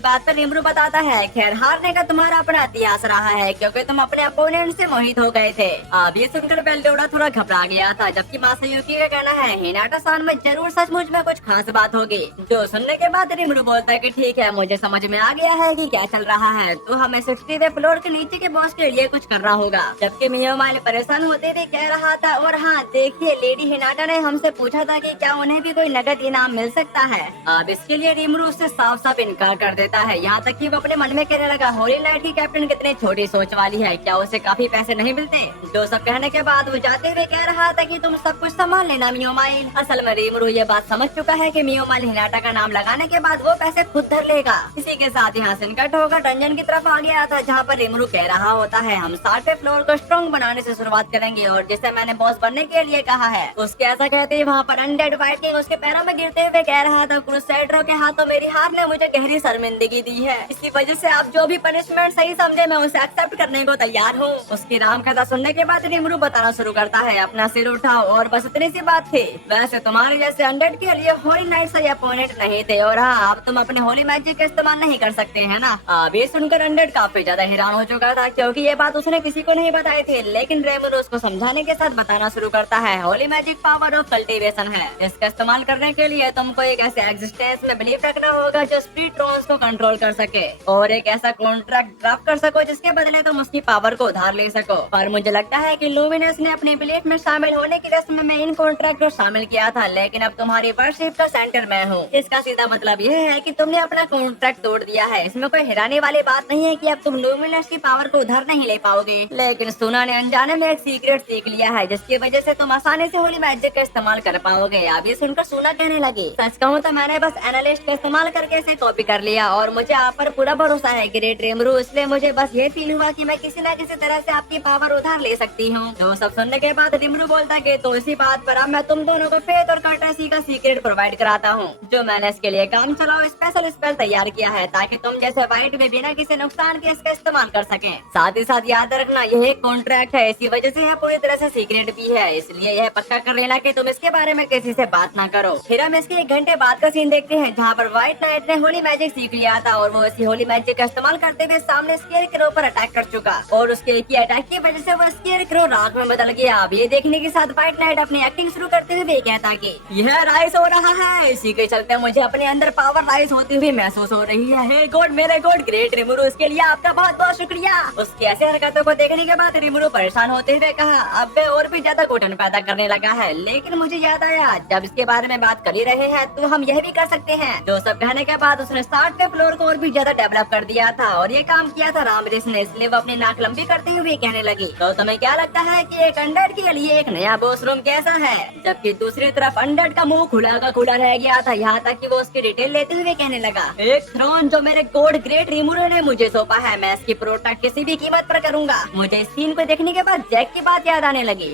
बात पर रिमरू बताता है खैर हारने का तुम्हारा अपना इतिहास रहा है क्योंकि तुम अपने अपोनेंट से मोहित हो गए थे। अब ये सुनकर बेल्डोरा थोड़ा घबरा गया था, जबकि मासायुकी का कहना है हिनाटा सान में जरूर सचमुच में कुछ खास बात होगी। जो सुनने के बाद रिमरू बोलता है कि ठीक है मुझे समझ में आ गया है कि क्या चल रहा है, तो हमें 60वें फ्लोर के नीचे के बॉस के लिए कुछ करना होगा। जबकि मियोमाइल परेशान होते हुए कह रहा था और हाँ देखिए लेडी हिनाटा ने हमसे पूछा था कि क्या उन्हें भी कोई नगद इनाम मिल सकता है। अब इसके लिए रिमरू उससे साफ साफ इनकार कर देता है, यहाँ तक कि वो अपने मन में कहने लगा होली नाइट की कैप्टन कितनी छोटी सोच वाली है, क्या उसे काफी पैसे नहीं मिलते। जो सब कहने के बाद वो जाते हुए कह रहा था कि तुम सब कुछ संभाल लेना मियोमाइल। असल में रिमरू ये बात समझ चुका है कि मियोमाइल हिनाटा का नाम लगाने के बाद वो पैसे खुद धर लेगा। इसी के साथ यहाँ से कट होकर डंजन की तरफ आ गया था, जहाँ पर रिमरू कह रहा होता है हम 60वें फ्लोर को स्ट्रॉन्ग बनाने से शुरुआत करेंगे, और जिसे मैंने बॉस बनने के लिए कहा है। उसके ऐसा कहते ही वहाँ पर अनडेड व्हाइट किंग उसके पैरों में गिरते हुए कह रहा था क्रूसेडरों के हाथों मेरी हार ने मुझे गहरी शर्मिंदगी दी है, इसी वजह से आप जो भी पनिशमेंट सही समझे मैं उसे एक्सेप्ट करने को तैयार हूँ। उसकी राम कथा सुनने के बाद रिमरू बताना शुरू करता है अपना सिर उठाओ और बस इतनी सी बात थी। वैसे तुम्हारे जैसे अनडेड के लिए होली नाइट से अपोनेंट टेस्ट नहीं थे और हाँ अब तुम अपने होली मैजिक का इस्तेमाल नहीं कर सकते है ना। अब ये सुनकर अनडेड काफी ज्यादा हैरान हो चुका था क्योंकि ये बात उसने किसी को नहीं बताई थी, लेकिन रेमरो उसको समझाने के साथ बताना शुरू करता है Holi magic power of cultivation है। इसका इस्तेमाल करने के लिए तुमको एक ऐसे एग्जिस्टेंस में बिलीव रखना होगा जो स्पिरिट्रॉन्स को कंट्रोल कर सके और एक ऐसा कॉन्ट्रैक्ट ड्राफ्ट कर सको जिसके बदले तुम उसकी पावर को उधार ले सको। पर मुझे लगता है कि लुमिनस ने अपनी बिलीफ में शामिल होने की रस्म में इन कॉन्ट्रैक्ट को शामिल किया था, लेकिन अब तुम्हारी वर्शिप का सेंटर मैं हूँ। इसका सीधा मतलब यह है कि तुमने अपना कॉन्ट्रैक्ट तोड़ दिया है। इसमें कोई हैरानी वाली बात नहीं है कि अब तुम लुमिनस की पावर को उधार नहीं ले पाओगे, लेकिन सुना ने अनजाने में एक सीक्रेट सीख लिया है जिसकी वजह से तुम आसानी से होली मैजिक का इस्तेमाल कर पाओगे। अब ये सुनकर सुना कहने लगी, सच कहूँ तो मैंने बस एनालिस्ट का इस्तेमाल करके इसे कॉपी कर लिया और मुझे आप पर पूरा भरोसा है ग्रेट रेमरू, इसलिए मुझे बस ये फील हुआ कि मैं किसी न किसी तरह से आपकी पावर उधार ले सकती हूँ। तो सब सुनने के बाद रेमरू बोलता कि तो इसी बात पर अब मैं तुम दोनों को फेथ और कर्टेसी का सीक्रेट प्रोवाइड कराता हूँ जो मैंने इसके लिए काम चलाओ स्पेशल स्पेल तैयार किया है ताकि तुम जैसे वाइट में बिना किसी नुकसान के इसका इस्तेमाल कर सकें। साथ ही साथ याद रखना यह एक कॉन्ट्रैक्ट है, इसी वजह से यह पूरी तरह से सीक्रेट भी है, इसलिए यह पक्का कर लेना कि तुम इसके बारे में किसी से बात ना करो। फिर हम इसके 1 घंटे बाद का सीन देखते हैं जहाँ पर व्हाइट नाइट ने होली मैजिक सीख लिया था और वो इसी होली मैजिक का इस्तेमाल करते हुए सामने स्केयर क्रो पर अटैक कर चुका और उसके एक ही अटैक की वजह से वो स्केयर क्रो राख में बदल गया। अब ये देखने के साथ व्हाइट नाइट अपनी एक्टिंग शुरू करते हुए भी कहता कि यह राइज हो रहा है, इसी के चलते मुझे अपने अंदर पावर राइज होती हुई महसूस हो रही है। हे गॉड मेरे गॉड ग्रेट रिमुरु, इसके लिए आपका बहुत बहुत शुक्रिया। उसकी ऐसी हरकतों को देखने के बाद रिमुरु परेशान होते हुए कहा अब वे और भी ज्यादा घुटन पैदा करने लगा है, लेकिन मुझे याद आया जब इसके बारे में बात कर ही रहे हैं तो हम यह भी कर सकते हैं। जो सब कहने के बाद उसने 60वें फ्लोर को और भी ज्यादा डेवलप कर दिया था और ये काम किया था रामरेश ने, इसलिए वो अपनी नाक लंबी करते हुए कहने लगी तो तुम्हें क्या लगता है कि एक अनडेड के लिए एक नया बॉस रूम कैसा है? जबकि दूसरी तरफ अनडेड का मुंह खुला का खुला रह गया था, यहाँ तक कि वो उसकी डिटेल लेते हुए कहने लगा एक थ्रोन जो मेरे गॉड ग्रेट रिमुरु ने मुझे सौंपा है, मैं इसकी प्रोटेक्ट किसी भी कीमत पर करूंगा। मुझे इस सीन को देखने के बाद जैक की बात याद आने लगी।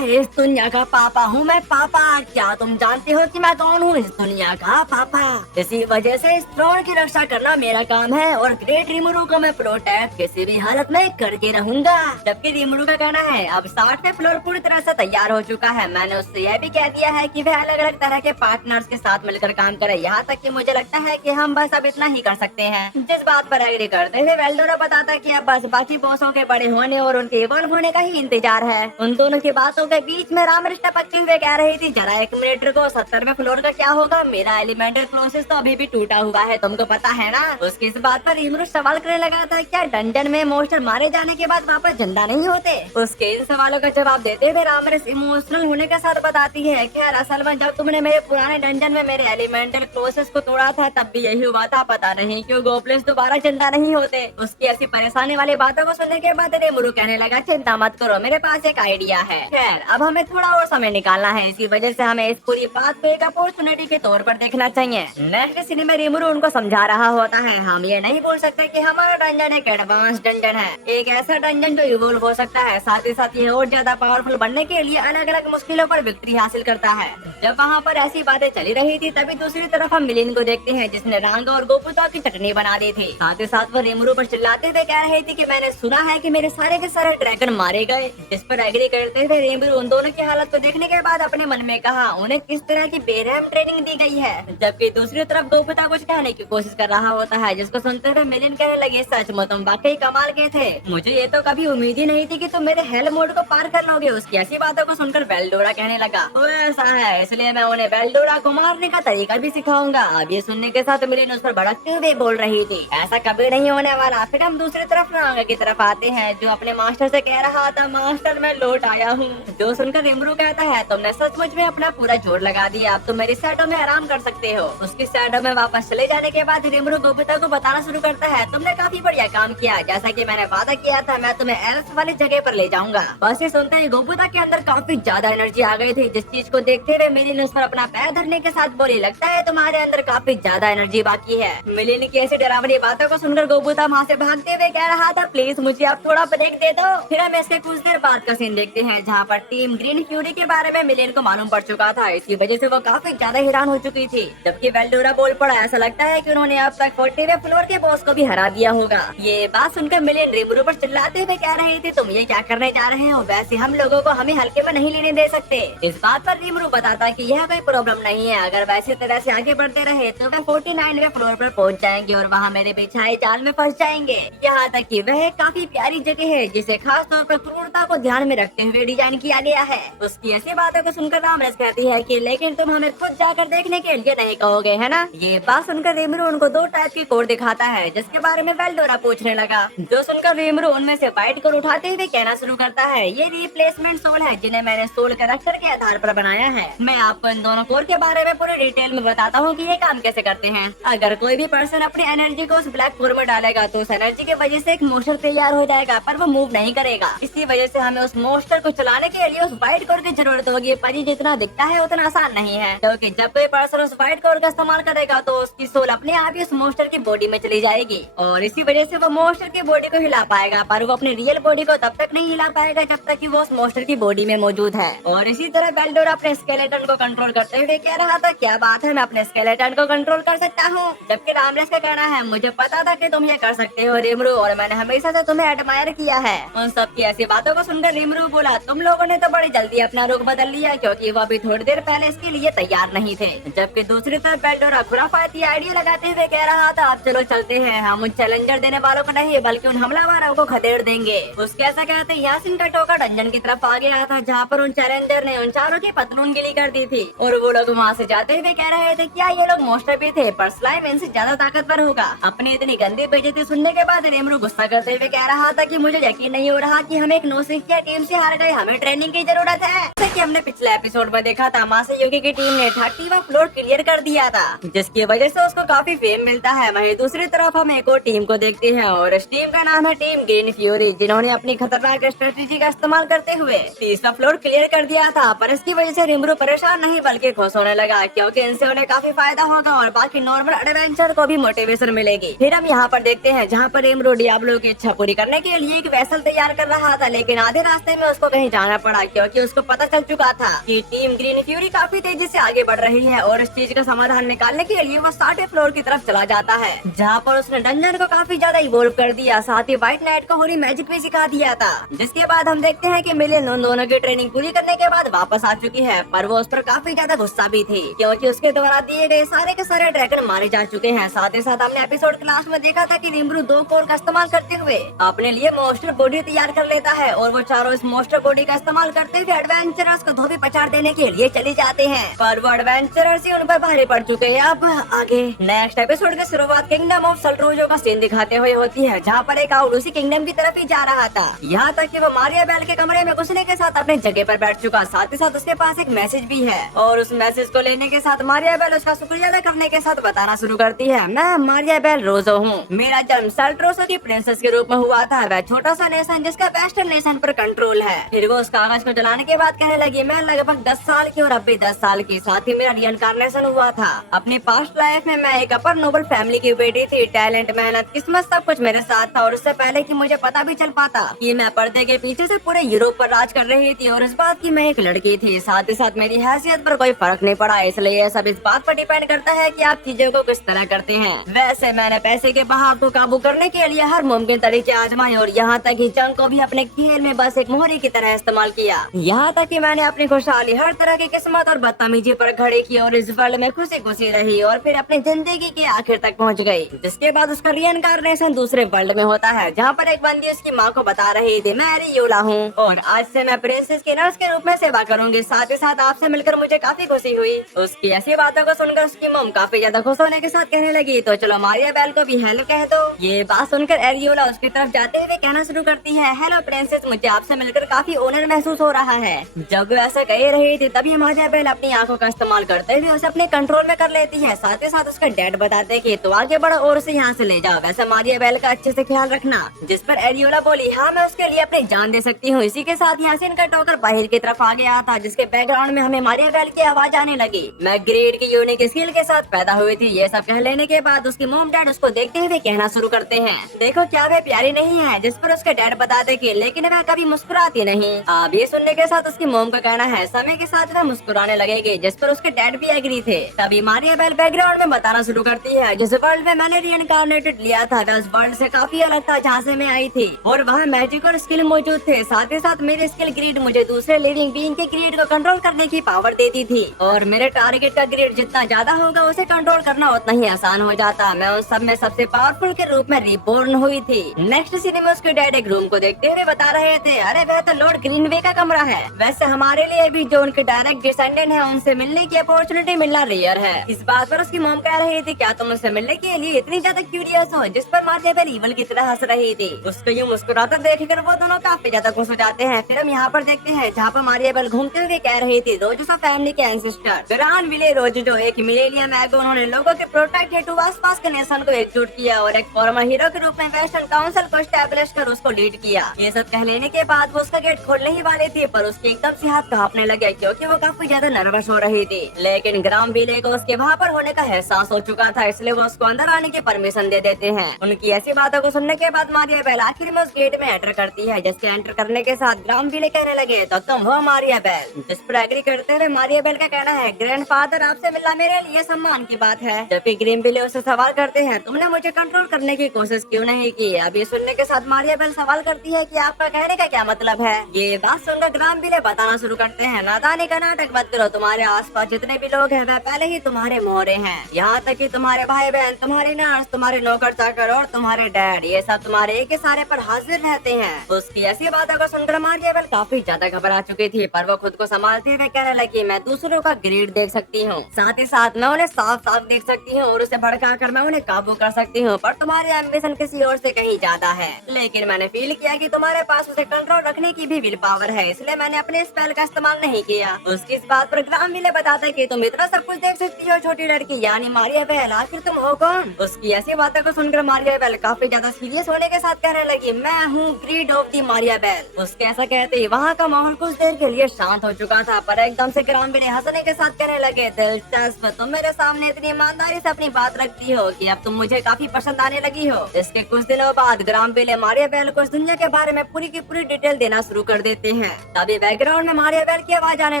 इस दुनिया का पापा हूँ मैं पापा, क्या तुम जानते हो कि मैं कौन हूँ? इस दुनिया का पापा। इसी वजह से इस थ्रोन की रक्षा करना मेरा काम है और ग्रेट रिमुरु को मैं प्रोटेक्ट किसी भी हालत में करके रहूंगा। जबकि रिमुरु का कहना है अब 60वें फ्लोर पूरी तरह से तैयार हो चुका है, मैंने उससे यह भी कह दिया है कि वह अलग अलग तरह के पार्टनर्स के साथ मिलकर काम करे, यहाँ तक कि मुझे लगता है कि हम बस अब इतना ही कर सकते हैं। जिस बात पर एग्री करते हुए वेल्डोरा बताता है कि अब बस बाकी बॉसों के बड़े होने और उनके इवॉल्व होने का ही इंतजार है। उन दोनों की बातों के बीच में रामरिश टपकते हुए कह रही थी जरा 1 मिनट रुको, 70वें फ्लोर का क्या होगा? मेरा एलिमेंटल क्लोसेस तो अभी भी टूटा हुआ है, तुमको पता है ना? उसकी इस बात पर रिमुरु सवाल करने लगा था क्या डंजन में मोस्टर मारे जाने के बाद वापस जिंदा नहीं होते? उसके इन सवालों का जवाब देते हुए रामरिश इमोशनल होने के साथ बताती है कि असल में जब तुमने मेरे पुराने डंजन में मेरे एलिमेंटल क्लोसेस को तोड़ा था तब भी यही हुआ था, पता नहीं क्यों गोब्लिन्स दोबारा जिंदा नहीं होते। उसकी ऐसी परेशानी वाली बातों को सुनने के बाद रिमुरु कहने लगा चिंता मत करो, मेरे पास एक आइडिया है। खैर अब हमें थोड़ा और समय निकालना है, इसी वजह से हमें इस पूरी बात को एक अपॉर्चुनिटी के तौर पर देखना चाहिए। नेक्स्ट सीन में रिमुरु उनको समझा रहा होता है हम ये नहीं बोल सकते कि हमारा डंजन एक एडवांस डंजन है, एक ऐसा डंजन जो इवॉल्व हो सकता है, साथ ही साथ ये और ज्यादा पावरफुल बनने के लिए अलग अलग मुश्किलों पर विक्ट्री हासिल करता है। जब वहाँ पर ऐसी बातें चली रही थी तभी दूसरी तरफ हम मिलिन को देखते हैं जिसने रांग और गोपुता की चटनी बना दी थी। साथ ही साथ वो रिमुरु पर चिल्लाते हुए कह रही थी कि मैंने सुना है कि मेरे सारे के सारे ड्रैगन मारे गए। इस पर एग्री करते हुए रिमुरु उन दोनों की हालत को देखने के बाद अपने मन में कहा उन्हें किस तरह की बेरहम ट्रेनिंग दी गई है। जबकि दूसरी तरफ गोपुता कुछ कहने की कोशिश कर रहा होता है जिसको सुनते हुए मिलिन कहने लगे सच में तुम वाकई कमाल के थे, मुझे ये तो कभी उम्मीद ही नहीं थी कि तुम मेरे हेल मोड को पार कर लोगे। उसकी ऐसी बातों को सुनकर वेल्डोरा कहने लगा वो ऐसा है इसलिए मैं उन्हें वेल्डोरा को मारने का तरीका भी सिखाऊंगा। अब ये सुनने के साथ मिलिन उस पर भड़कते हुए बोल रही थी ऐसा कभी नहीं होने वाला। फिर हम दूसरी तरफ रांग की तरफ आते हैं जो अपने मास्टर से कह रहा था मास्टर मैं लौट आया हूँ। जो सुनकर रिमुरु कहता है तुमने सचमुच में अपना पूरा जोर लगा दिया, अब तुम मेरी शैडो में आराम कर सकते हो। उसकी शैडो में वापस चले जाने के बाद रिमुरु गोपुता को बताना शुरू करता है तुमने काफी बढ़िया काम किया, जैसा कि मैंने वादा किया था मैं तुम्हें एल्स वाली जगह पर ले जाऊंगा। बस ये सुनते ही गोपुता के अंदर काफी ज्यादा एनर्जी आ गई थी, जिस चीज को देखते हुए मिलिन उस पर अपना पैर धरने के साथ बोली लगता है तुम्हारे अंदर काफी ज्यादा एनर्जी बाकी है। मिलिन की ऐसी डरावनी बातों को सुनकर गोपुता वहाँ से भागते हुए कह रहा था प्लीज मुझे आप थोड़ा ब्रेक दे दो। फिर हम इसके कुछ देर बाद का सीन देखते हैं जहाँ पर टीम ग्रीन फ्यूरी के बारे में मिलिन को मालूम पड़ चुका था, इसकी वजह से वो काफी ज्यादा हैरान हो चुकी थी। जबकि वेल्डोरा बोल पड़ा ऐसा लगता है कि उन्होंने अब तक 40वें फ्लोर के बॉस को भी हरा दिया होगा। ये बात सुनकर मिलिन रिमुरु पर चिल्लाते हुए कह रही थी तुम ये क्या करने जा रहे हो, वैसे हम लोगों को हमें हल्के में नहीं लेने दे सकते। इस बात पर रिमुरु बताता कि यह कोई प्रॉब्लम नहीं है, अगर वैसी इसी तरह से आगे बढ़ते रहे तो वह 49वें फ्लोर पर पहुंच जाएंगे और वहाँ मेरे बिछाए जाल में फंस जाएंगे। यहाँ तक कि वह काफी प्यारी जगह है जिसे खास तौर पर क्रूरता को ध्यान में रखते हुए डिजाइन किया गया है। उसकी ऐसी बातों को सुनकर रामरस कहती है कि लेकिन तुम हमें खुद जाकर देखने के लिए नहीं कहोगे, है ना? ये बात सुनकर रीमरू उनको 2 टाइप की कोड दिखाता है जिसके बारे में वेल्डोरा पूछने लगा, जो सुनकर रीमरू उनमें से व्हाइट कोड उठाते हुए कहना शुरू करता है, ये रिप्लेसमेंट सोल है जिन्हें मैंने सोल कैरेक्टर के आधार पर बनाया है। मैं आपको इन दोनों कोड के बारे में पूरी डिटेल में बताता हूँ कि ये काम कैसे करते हैं। अगर कोई भी पर्सन अपनी एनर्जी को उस ब्लैक कोड में डालेगा तो उस एनर्जी की वजह से एक मोस्टर तैयार हो जाएगा पर वो मूव नहीं करेगा। इसी वजह से हमें उस मोस्टर को चलाने के लिए उस व्हाइट कोड की जरूरत होगी, पर ये जितना दिखता है उतना आसान नहीं है, क्योंकि जब कोई पर्सन उस व्हाइट कोड का इस्तेमाल करेगा तो उसकी सोल अपने आप ही उस मोस्टर की बॉडी में चली जाएगी और इसी वजह से वो मोस्टर की बॉडी को हिला पाएगा, पर वो अपनी रियल बॉडी को तब तक नहीं हिला पाएगा जब तक कि वो उस मोस्टर की बॉडी में मौजूद है। और इसी तरह वेल्डोरा अपने स्केलेटन को कंट्रोल करते हुए कह रहा था, क्या बात है, मैं अपने स्केलेटन को कंट्रोल कर सकता हूँ। जबकि रामरेस का कहना है, मुझे पता था कि तुम ये कर सकते हो रीमरू, और मैंने हमेशा से तुम्हें एडमायर किया है। उन सब की ऐसी बातों को सुनकर रीमरू बोला, तुम लोगों ने तो बड़ी जल्दी अपना रुख बदल लिया, क्योंकि वो अभी थोड़ी देर पहले इसके लिए तैयार नहीं थे। जबकि दूसरी तरफ वेल्डोरा खुराफाती आइडिया लगाते हुए कह रहा था, अब चलो चलते हैं, हम उन चैलेंजर देने वालों को नहीं बल्कि उन हमलावरों को खदेड़ देंगे। उसके ऐसा कहते यासिन का टोका डंजन की तरफ आ गया था जहाँ पर उन चैलेंजर ने उन चारों की पतलून गिली कर दी थी और वो लोग वहाँ से जाते हुए कह रहे थे, क्या ये लोग मोस्टर भी थे पर स्लाइम इनसे ज्यादा ताकतवर होगा। अपनी इतनी गंदी बेइज्जती सुनने के बाद रीमरू गुस्सा करते हुए कह रहा था कि मुझे यकीन नहीं हो रहा कि हम एक नौसिखिया टीम से हार गए, हमें ट्रेनिंग की जरूरत है। जैसे कि हमने पिछले एपिसोड में देखा था, मासायुकी की टीम ने 30वां फ्लोर क्लियर कर दिया था जिसकी वजह से उसको काफी फेम मिलता है। वहीं दूसरी तरफ हम एक और टीम को देखते हैं और इस टीम का नाम है टीम ग्रीन फ्यूरी, जिन्होंने अपनी खतरनाक स्ट्रेटेजी का इस्तेमाल करते हुए 30वां फ्लोर क्लियर कर दिया था। पर इसकी वजह से रीमरू परेशान नहीं बल्कि खुश होने लगा, क्योंकि इनसे उन्हें काफी फायदा होगा और बाकी नॉर्मल एडवेंचर को भी मोटिवेशन मिलेगी। फिर हम यहाँ पर देखते हैं जहाँ पर रीमरू डियाब्लो की इच्छा पूरी करने के लिए एक वेसल तैयार कर रहा था, लेकिन आधे रास्ते में उसको कहीं जाना पड़ा, क्योंकि उसको पता चल चुका था कि टीम ग्रीन फ्यूरी काफी तेजी से आगे बढ़ रही है और इस चीज का समाधान निकालने के लिए वो 60वें फ्लोर की तरफ चला जाता है, जहाँ पर उसने डंजन को काफी ज्यादा इवोल्व कर दिया, साथ ही व्हाइट नाइट को होली मैजिक भी सिखा दिया था। जिसके बाद हम देखते हैं कि मिलियन उन दोनों की ट्रेनिंग पूरी करने के बाद वापस आ चुकी है, पर वो उस पर काफी ज्यादा गुस्सा भी थी, क्योंकि उसके द्वारा दिए गए सारे के सारे ड्रैगन मारे जा चुके हैं। साथ ही साथ हमने एपिसोड के लास्ट में देखा था कि रीमरू 2 कोर का इस्तेमाल करते हुए अपने लिए मोस्टर बॉडी तैयार कर लेता है और वो चारों इस मोस्टर बॉडी का इस्तेमाल करते हुए एडवेंचरर्स को धोबी पछाड़ देने के लिए चले जाते हैं, पर वो एडवेंचरर्स ही उन पर भारी पड़ चुके हैं। अब आगे नेक्स्ट एपिसोड की शुरुआत किंगडम ऑफ सल्ट्रोजो का सीन दिखाते हुए होती है, जहाँ पर एक आउट उसी किंगडम की तरफ ही जा रहा था। यहाँ तक कि वो मारिया बेल के कमरे में घुसने के साथ अपनी जगह पर बैठ चुका, साथ ही साथ उसके पास एक मैसेज भी है और उस मैसेज को लेने के साथ मारिया बेल उसका शुक्रिया अदा करने के साथ बताना शुरू करती है, मैं मारिया बेल रोजो हूँ, मेरा जन्म सल्ट्रोजो की प्रिंसेस के रूप में हुआ था, वह छोटा सा नेशन जिसका वेस्टर्न नेशन पर कंट्रोल है। फिर वो उस कागज को जलाने के बाद कहने लगी, मैं लगभग 10 साल की और अब भी 10 साल की, साथ ही मेरा रिइंकार्नेशन हुआ था। अपनी पास्ट लाइफ में मैं एक अपर नोबल फैमिली की बेटी थी, टैलेंट, मेहनत, किस्मत सब कुछ मेरे साथ था और उससे पहले कि मुझे पता भी चल पाता कि मैं पर्दे के पीछे से पूरे यूरोप पर राज कर रही थी और इस बात की मैं एक लड़की थी। साथ ही साथ मेरी हैसियत पर कोई फर्क नहीं पड़ा, इसलिए ये सब इस बात पर डिपेंड करता है कि आप चीजों को किस तरह करते हैं। वैसे मैंने पैसे के बहाव को काबू करने के लिए हर मुमकिन तरीके आजमाए और यहाँ तक कि जंग को भी अपने खेल में बस एक मोहरी की तरह इस्तेमाल किया। यहाँ तक कि मैंने अपनी खुशहाली हर तरह की किस्मत और बदतमीजी पर खड़ी की और इस वर्ल्ड में खुशी खुशी रही और फिर अपनी जिंदगी के आखिर तक पहुँच गयी। जिसके बाद उसका रिइंकार्नेशन दूसरे वर्ल्ड में होता है, जहाँ पर एक बंदी उसकी माँ को बता रही थी, मैं रियोला हूँ और आज से मैं प्रिंसेस की नर्स के रूप में सेवा करूंगी। साथ ही साथ आपसे मिलकर मुझे काफी खुशी हुई। उसकी ऐसी बातों को सुनकर उसकी मम काफी ज्यादा खुश होने के साथ कहने लगी, तो चलो मारिया बेल को भी हेलो कह दो। ये बात सुनकर एरियोला उसकी तरफ जाते हुए कहना शुरू करती है, हेलो प्रिंसेस, मुझे आपसे मिलकर काफी ऑनर महसूस हो रहा है। जब वो ऐसा कह रही थी तभी मारिया बेल अपनी आंखों का इस्तेमाल करते हुए उसे अपने कंट्रोल में कर लेती है। साथ ही साथ उसका डैड बताते कि तो आगे बढ़ो और उसे यहाँ से ले जाओ, वैसे मारिया बेल का अच्छे से ख्याल रखना। जिस पर एरियोला बोली, हाँ मैं उसके लिए अपनी जान दे सकती हूँ। इसी के साथ यासिन का टोकर बाहर की तरफ आ गया था, जिसके बैकग्राउंड में हमें मारिया बेल की आवाज आने लगी। मैं ग्रेड की यूनिक स्किल के साथ पैदा हुई थी। ये सब कह लेने के बाद उसकी मॉम डैड उसको देखते हुए कहना शुरू करते हैं, देखो क्या वे प्यारी नहीं है। जिस पर उसके डैड बताते कि लेकिन वह कभी मुस्कुराती नहीं। अब ये सुनने के साथ उसकी मॉम का कहना है समय के साथ वह मुस्कुराने लगेगी, जिस पर उसके डैड भी एग्री थे। तभी मारिया बेल बैकग्राउंड में बताना शुरू करती है, जिस वर्ल्ड में मैंने रिइंकार्नेटेड लिया था वह उस वर्ल्ड से काफी अलग था जहाँ से मैं आई थी और वहाँ मैजिक और स्किल मौजूद थे। साथ ही साथ मेरे स्किल ग्रिड मुझे दूसरे लिविंग बीइंग के ग्रिड को कंट्रोल करने की पावर देती थी और मेरे टारगेट का ग्रेड जितना ज्यादा होगा उसे कंट्रोल करना उतना ही आसान हो जाता। मैं उन सब में सबसे पावरफुल के रूप में रिबॉर्न हुई थी। नेक्स्ट सीन में उसके डैड एक रूम को देखते हुए बता रहे थे, अरे वह तो लॉर्ड ग्रीनवे का कमरा है। वैसे हमारे लिए भी जो उनके डायरेक्ट डिसेंडेंट है उनसे मिलने की अपॉर्चुनिटी मिलना रेयर है। इस बात पर उसकी मॉम कह रही थी, क्या तुम उससे मिलने के लिए इतनी ज्यादा क्यूरियस हो? जिस पर मार्टिया बेल इवल की तरह हंस रही थी। उसको यूँ मुस्कुराता देखकर वो दोनों काफी ज्यादा खुश हो जाते हैं। फिर हम यहाँ पर देखते हैं जहाँ पर मारिया बेल घूमते हुए कह रही थी, रोजो फैमिली के एंसेस्टर ग्रांड विले रोजो एक मिलेनियम एगो, उन्होंने लोगों के प्रोटेक्ट हेतु आसपास के नेशन को एकजुट किया और एक फॉर्मर हीरो के रूप में वेस्टर्न काउंसिल को स्टैब्लिश कर उसको लीड किया। ये सब कह लेने के बाद वो उसका गेट खोलने ही वाली थी, पर उसके एकदम से हाथ कांपने लगे क्योंकि वो काफी ज्यादा नर्वस हो रही थी। लेकिन ग्राम विले को उसके वहाँ पर होने का एहसास हो चुका था, इसलिए वो उसको अंदर आने की परमिशन दे देते हैं। उनकी ऐसी बातों को सुनने के बाद मारिया बेल आखिर में उस गेट में एंटर करती है, जिसके एंटर करने के साथ ग्राम विले कहने लगे, तो तुम हो मारिया बेल? जिस पर एग्री करते हुए मारिया बेल का कहना है, ग्रैंडफादर आपसे मिलना मेरे लिए सम्मान की बात है। जबकि ग्रीन विले उससे सवाल करते हैं, तुमने मुझे कंट्रोल करने की कोशिश क्यों नहीं की? अब ये सुनने के साथ मारिया बेल सवाल करती है कि आपका कहने का क्या मतलब है? ये बात सुनकर ग्राम विले बताना शुरू करते हैं, नादानी का नाटक मत करो, तुम्हारे आसपास जितने भी लोग हैं वह पहले ही तुम्हारे मोहरे हैं। यहाँ तक कि तुम्हारे भाई बहन, तुम्हारी नर्स, तुम्हारे नौकर चाकर और तुम्हारे डैड, ये सब तुम्हारे एक इशारे पर हाजिर रहते हैं। उसकी ऐसी बातों को सुनकर मारिया बेल काफी ज्यादा घबरा चुकी थी, पर वो खुद को संभालते हुए कहने लगी, मैं दूसरों का ग्रेड देख सकती हूँ, साथ ही साथ मैं उन्हें साफ साफ देख सकती हूँ और उसे भड़का कर मैं उन्हें काबू कर सकती हूँ, पर तुम्हारी एम्बिशन किसी और से कहीं ज्यादा है। लेकिन मैंने फील किया कि तुम्हारे पास उसे कंट्रोल रखने की भी विल पावर है, इसलिए मैंने अपने स्पेल का इस्तेमाल नहीं किया। उसकी इस बात पर ग्राम विले बताता है कि तुम इतना सब कुछ देख सकती हो छोटी लड़की, यानी मारिया बेल, आखिर तुम हो कौन? उसकी ऐसी बातों को सुनकर मारिया बेल काफी ज्यादा सीरियस होने के साथ कहने लगी, मैं हूँ greed of the Maria Bell. उसके ऐसा कहते ही वहाँ का माहौल कुछ देर के लिए शांत हो चुका था, पर एकदम से ग्राम विले हंसने के साथ कहने लगे, दिलचस्प, तुम मेरे सामने इतनी ईमानदारी से अपनी बात रखती हो कि अब तुम मुझे काफी पसंद आने लगी हो। इसके कुछ दिनों बाद ग्राम विले मारिया बेल को इस दुनिया के बारे में पूरी की पूरी डिटेल देना शुरू कर देते हैं। तभी बैकग्राउंड में मारिया बेल की आवाज आने